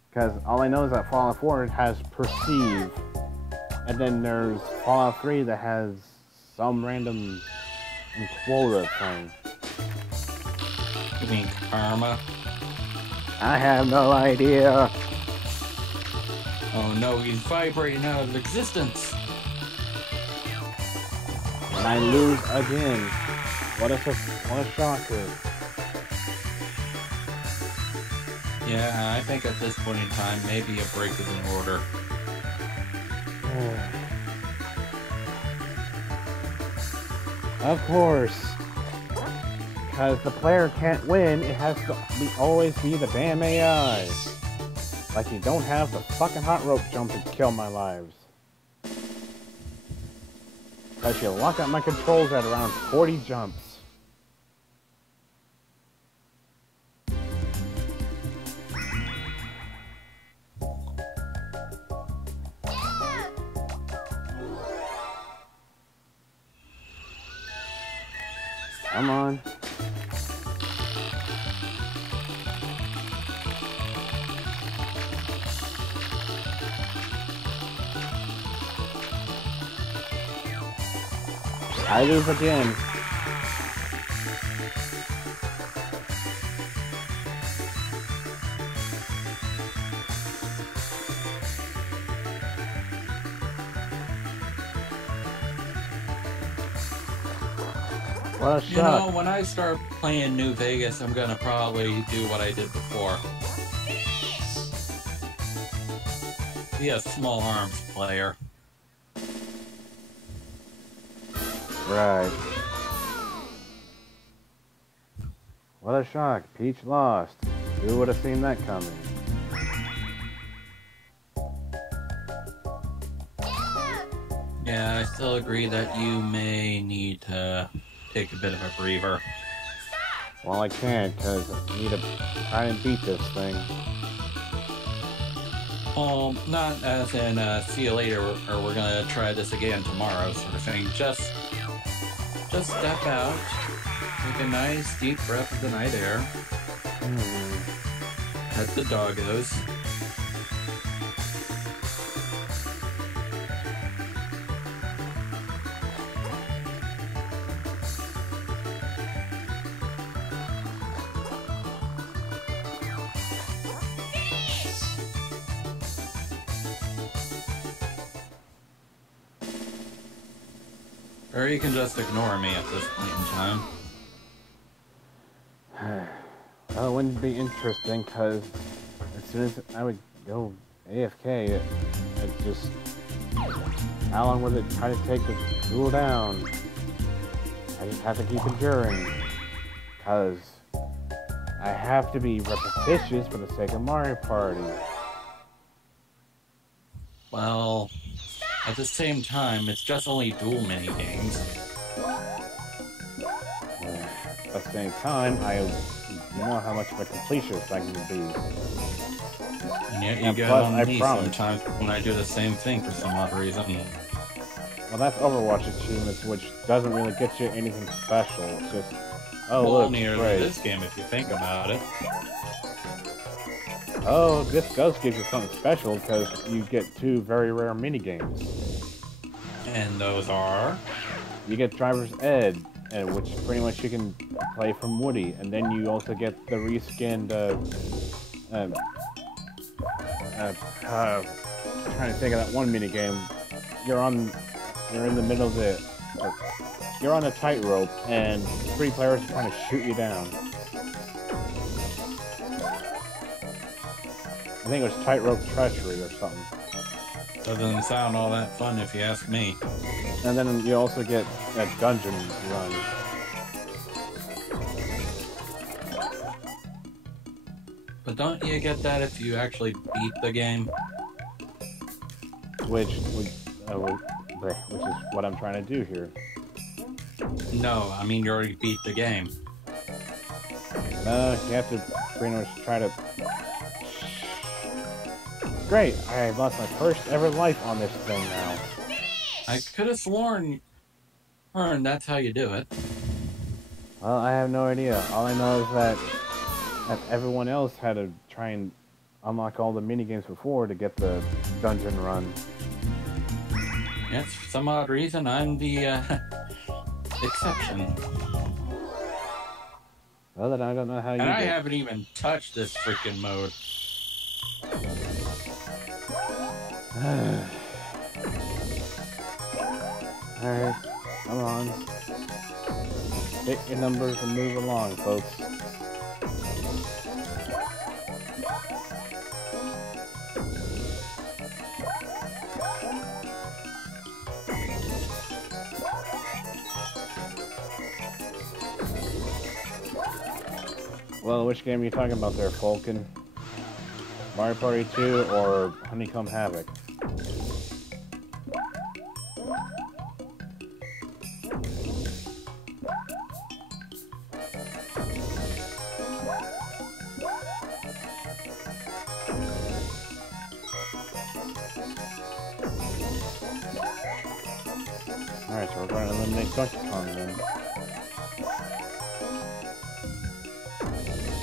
Because all I know is that Fallout 4 has Perceive, and then there's Fallout 3 that has some random quota thing. You mean Karma? I have no idea. Oh no, he's vibrating out of existence! And I lose again. What a shocker. Yeah, I think at this point in time, maybe a break is in order. Of course. Because the player can't win, it has to always be the damn AI. Like you don't have the fucking hot rope jump to kill my lives. Because you lock up my controls at around 40 jumps. Come on. I lose again. What a You shock. know, when I start playing New Vegas, I'm gonna probably do what I did before. Be a small arms player. Right. What a shock. Peach lost. Who would have seen that coming? Yeah, I still agree that you may need to take a bit of a breather. Well, I can't, because I need to try and beat this thing. Not as in, see you later, or we're gonna try this again tomorrow sort of thing. Just step out, take a nice deep breath of the night air, pet the doggos. Or you can just ignore me at this point in time. Well, it wouldn't be interesting, because as soon as I would go AFK, I'd just... How long would it try to take to cool down? I just have to keep enduring, because I have to be repetitious for the sake of Mario Party. Well, at the same time, it's just only dual mini games. At the same time, you know how much of a completionist I can be. And yet you And get plus, on I me promise. sometimes when I do the same thing for some odd reason. Well, that's Overwatch achievements, which doesn't really get you anything special. It's just, oh, Well, look, near great. this game if you think about it. Oh, this does give you something special because you get 2 very rare mini games. And those are? You get Driver's Ed, which pretty much you can play from Woody, and then you also get the reskinned. Trying to think of that one mini game. You're in the middle of you're on a tightrope, and 3 players are trying to shoot you down. I think it was Tightrope Treachery or something. Doesn't sound all that fun if you ask me. And then you also get a dungeon run. But don't you get that if you actually beat the game? Which is what I'm trying to do here. No, I mean you already beat the game. No, you have to pretty much try to... Great, I lost my first ever life on this thing now. I could have sworn that's how you do it. Well, I have no idea. All I know is that everyone else had to try and unlock all the minigames before to get the dungeon run. Yes, for some odd reason, I'm the exception. Well, then I don't know how you And I did. haven't even touched this freaking mode. Alright, come on. Hit your numbers and move along, folks. Well, which game are you talking about there, Falcon? Mario Party 2 or Honeycomb Havoc? Alright, so we're going to eliminate Donkey Kong then.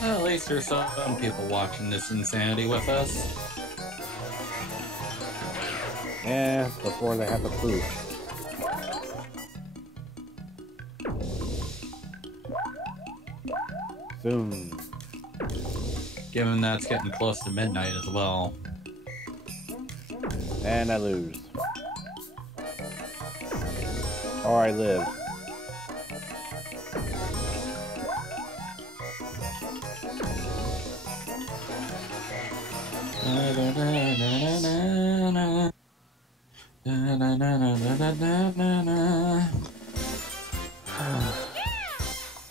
Well, at least there's some people watching this insanity with us. Yeah, before they have the proof. Soon. Given that it's getting close to midnight as well. And I lose. Or I live.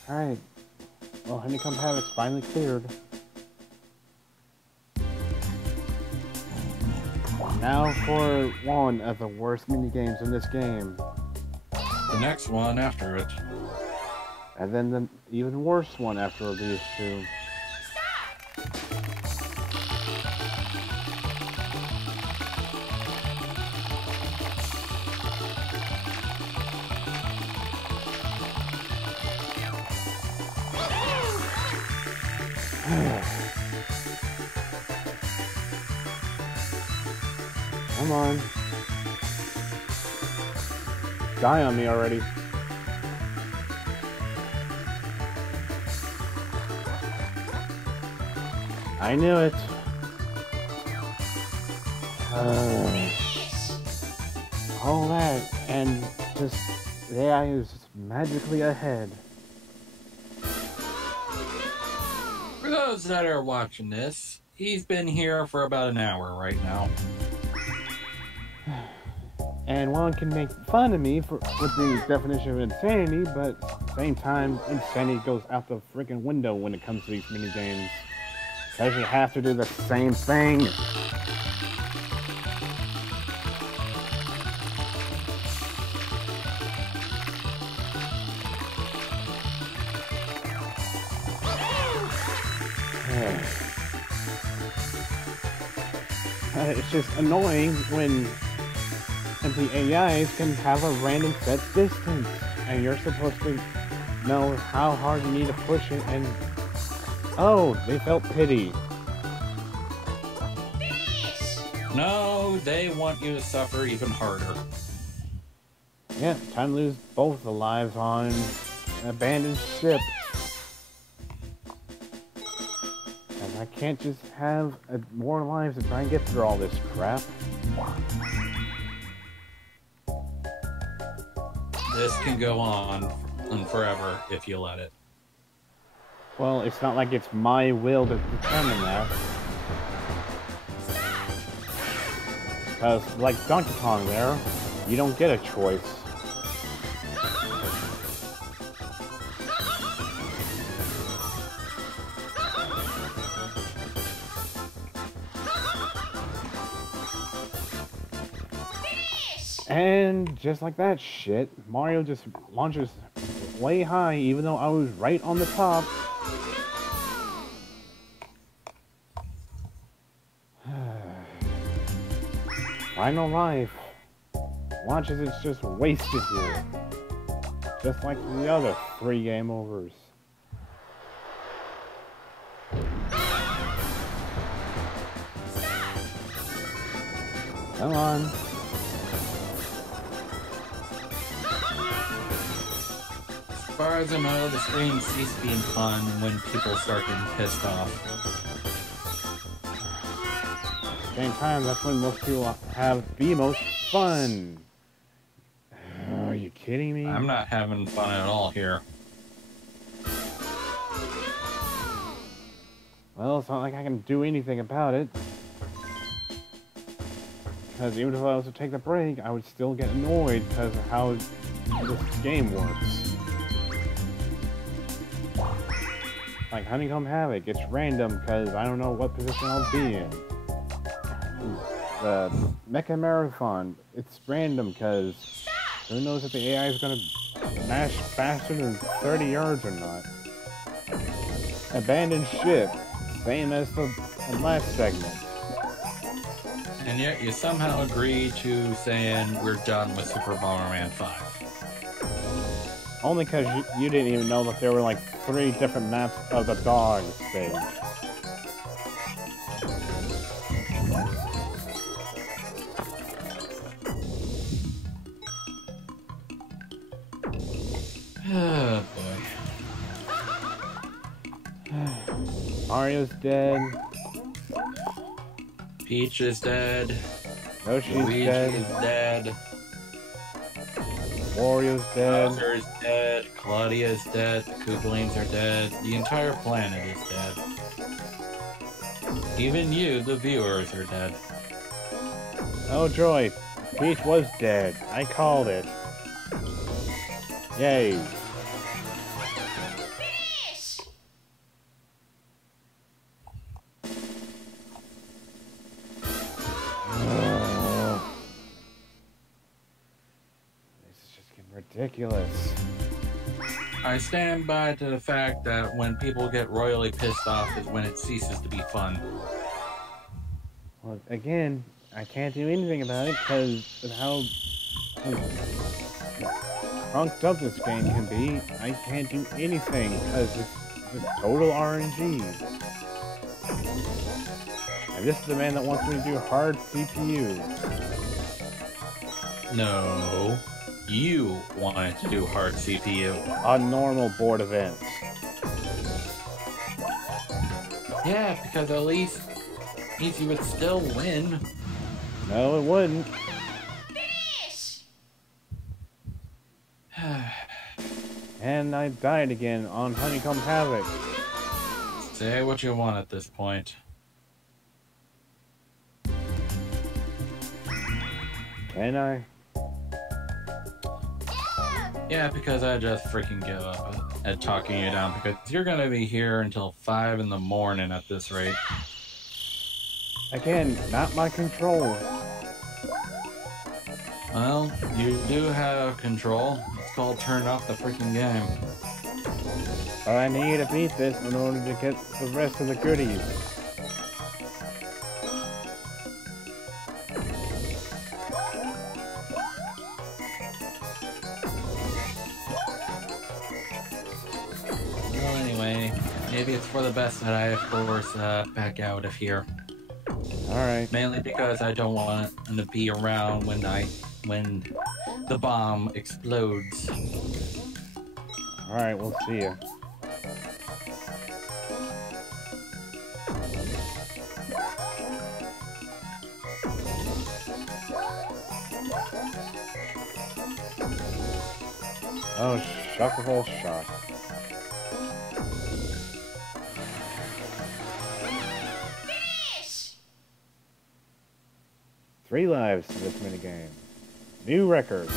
Alright. Well, Honeycomb Havoc's finally cleared. Now for one of the worst minigames in this game. The next one after it. And then the even worse one after these two. Come on. Die on me already. I knew it. All that, and just the AI is just magically ahead. For those that are watching this, he's been here for about an hour right now. And one can make fun of me with the definition of insanity, but at the same time, insanity goes out the freaking window when it comes to these mini games. Because you have to do the same thing. it's just annoying when the AIs can have a random set distance, and you're supposed to know how hard you need to push it, and oh, they felt pity. No, they want you to suffer even harder. Yeah, time to lose both the lives on an abandoned ship. And I can't just have more lives to try and get through all this crap. This can go on and forever if you let it. Well, it's not like it's my will to determine that. Because, like Donkey Kong there, you don't get a choice. And just like that shit, Mario just launches way high even though I was right on the top. Final life. Launches it's just wasted here. Just like the other 3 game overs. Come on. As far as I know, the screens cease being fun when people start getting pissed off. Same time, that's when most people have the most fun. Are you kidding me? I'm not having fun at all here. Well, it's not like I can do anything about it. Because even if I was to take the break, I would still get annoyed because of how this game works. Like Honeycomb Havoc, it's random because I don't know what position I'll be in. The Mecha Marathon, it's random because who knows if the AI is going to mash faster than 30 yards or not. Abandoned ship, same as the last segment. And yet you somehow agree to saying we're done with Super Bomberman 5. Only because you didn't even know that there were like 3 different maps of the dog stage. Oh boy. Mario's dead. Peach is dead. Yoshi's Luigi dead. is dead. Wario's dead. Bowser is dead. Claudia's dead. The Koopalings are dead. The entire planet is dead. Even you, the viewers, are dead. Oh joy, Peach was dead. I called it. Yay. Ridiculous. I stand by to the fact that when people get royally pissed off is when it ceases to be fun. Well, again, I can't do anything about it because of how crunked up this game can be. I can't do anything because it's total RNG. And this is the man that wants me to do hard CPU. No. You wanted to do hard CPU. On normal board events. Yeah, because at least means you would still win. No, it wouldn't. And I died again on Honeycomb Havoc. Say what you want at this point. Can I? Yeah, because I just freaking give up at talking you down because you're gonna be here until 5 in the morning at this rate. Again, not my control. Well, you do have control. It's called turn off the freaking game. But I need to beat this in order to get the rest of the goodies. maybe it's for the best that I, of course, back out of here. Alright. Mainly because I don't want them to be around when the bomb explodes. Alright, we'll see you. Oh, shock of all shock. Finish! 3 lives to this minigame. New record.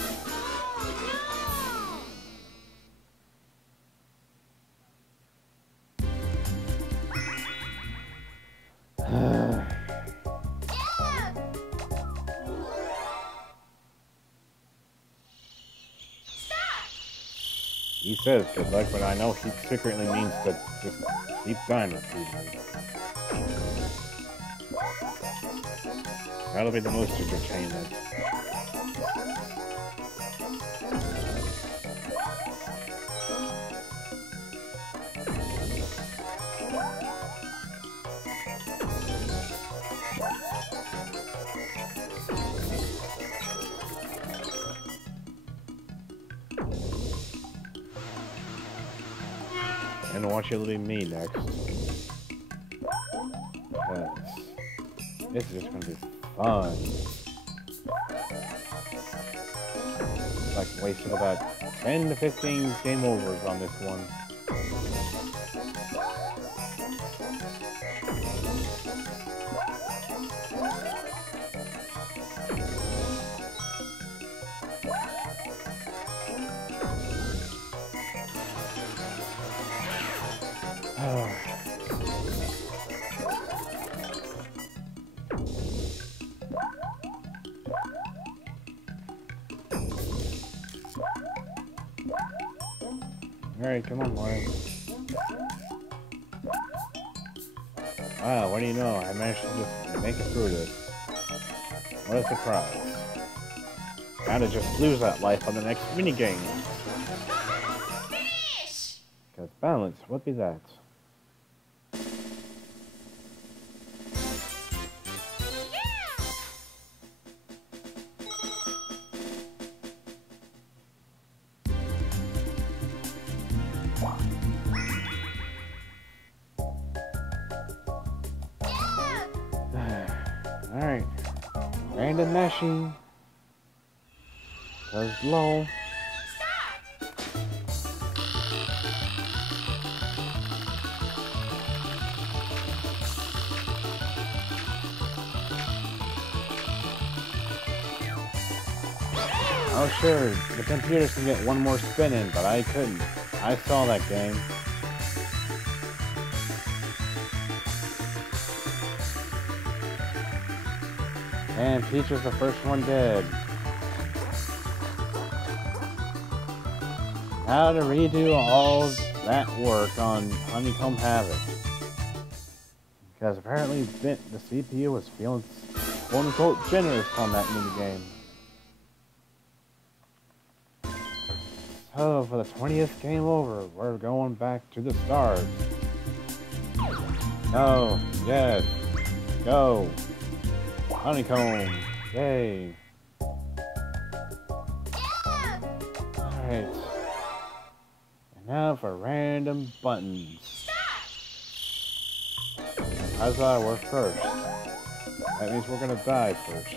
He says good luck, but I know he secretly means to just keep dying repeatedly. That'll be the most entertainment. And watch it be me next. Because this is just gonna be fun. Like wasted about 10 to 15 game overs on this one. Alright, come on, Mario. Wow, what do you know? I managed to just make it through this. What a surprise. Now to just lose that life on the next minigame. Finish! Because balance, what be that? Alright. Random mashing. Goes low. Oh sure, the computers can get one more spin in, but I couldn't. I saw that game. And Peach was the first one dead. How to redo all that work on Honeycomb Havoc. Because apparently the CPU was feeling quote-unquote generous on that minigame. So for the 20th game over, we're going back to the start. No, yes, go. Honeycomb, yay. Alright. And now for random buttons. How's that work first? That means we're gonna die first.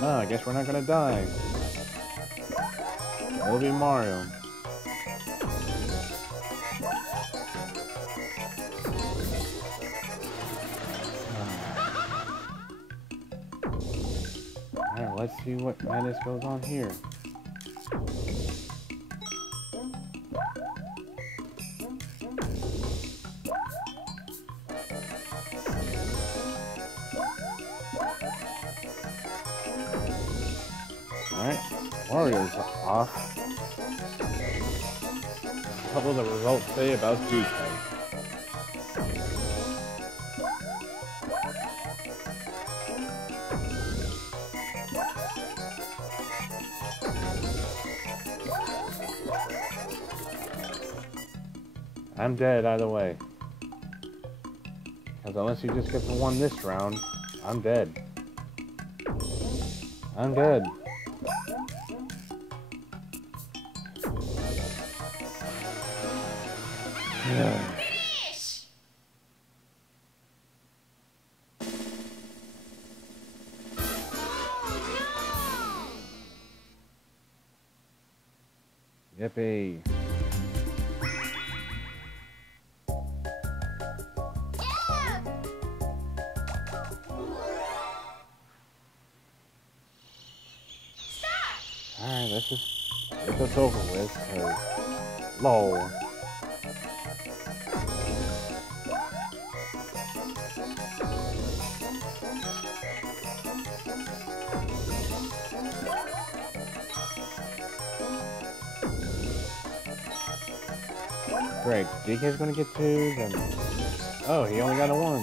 Oh, I guess we're not gonna die. It'll be Mario. Alright, let's see what madness goes on here. Alright, Mario's off. What will the results say about D-Type? I'm dead either way. Because unless he just gets the one this round, I'm dead. I'm dead. Yippee. Alright, let's just get this over with, cause lol. Great, DK's gonna get 2, then... Oh, he only got a 1.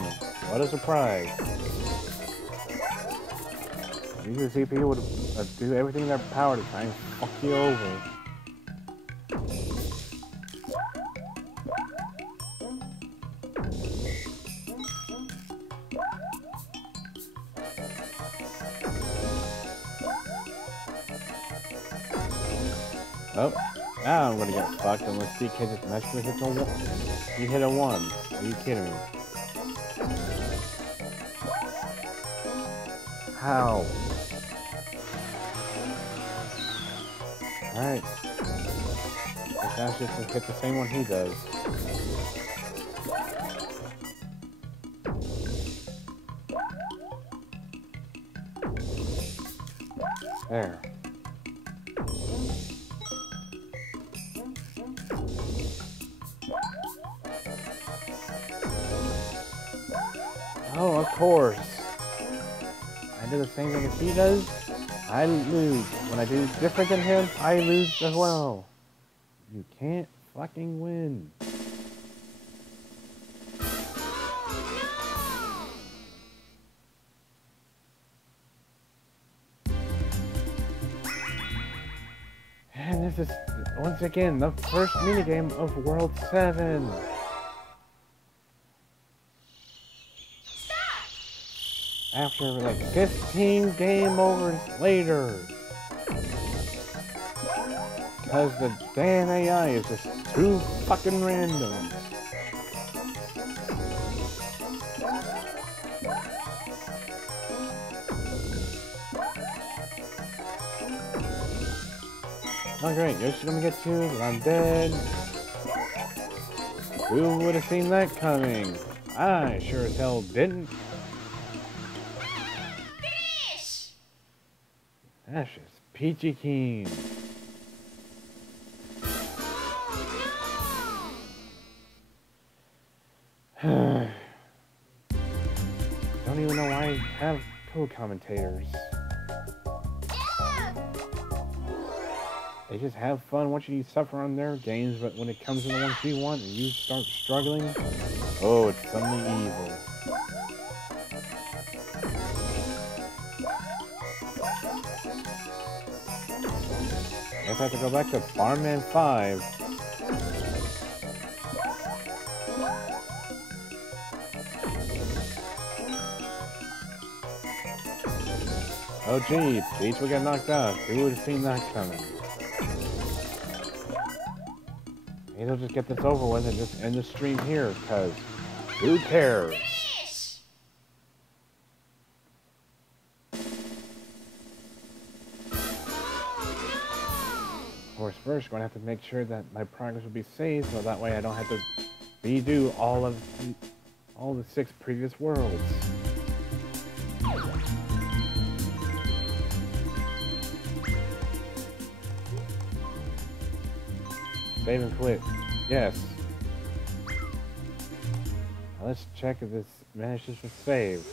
What a surprise. Usually CPU would do everything in their power to try and fuck you over. Oh, now I'm gonna get fucked unless DK just magically hits a 1. He hit a 1. Are you kidding me? How? Alright. That's just to hit the same one he does. There. Oh, of course. I do the same thing as he does. I lose. When I do different than him, I lose as well. You can't fucking win. And this is, once again, the first minigame of World 7. After like 15 game overs later. Because the damn AI is just too fucking random. Oh great, Yoshi's gonna get 2, but I'm dead. Who would have seen that coming? I sure as hell didn't. That's just peachy keen. Don't even know why I have co-commentators. They just have fun watching you suffer on their games, but when it comes to the ones you want and you start struggling, oh, it's suddenly evil. I guess I have to go back to Barman 5. Oh gee, Peach will get knocked out. Who would have seen that coming? Maybe I'll just get this over with and just end the stream here, because who cares? Of course, first, we're going to have to make sure that my progress will be saved, so that way I don't have to redo all the 6 previous worlds. Save and quit. Yes. Now let's check if this manages to save.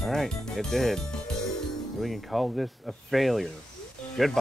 Alright, it did. So we can call this a failure.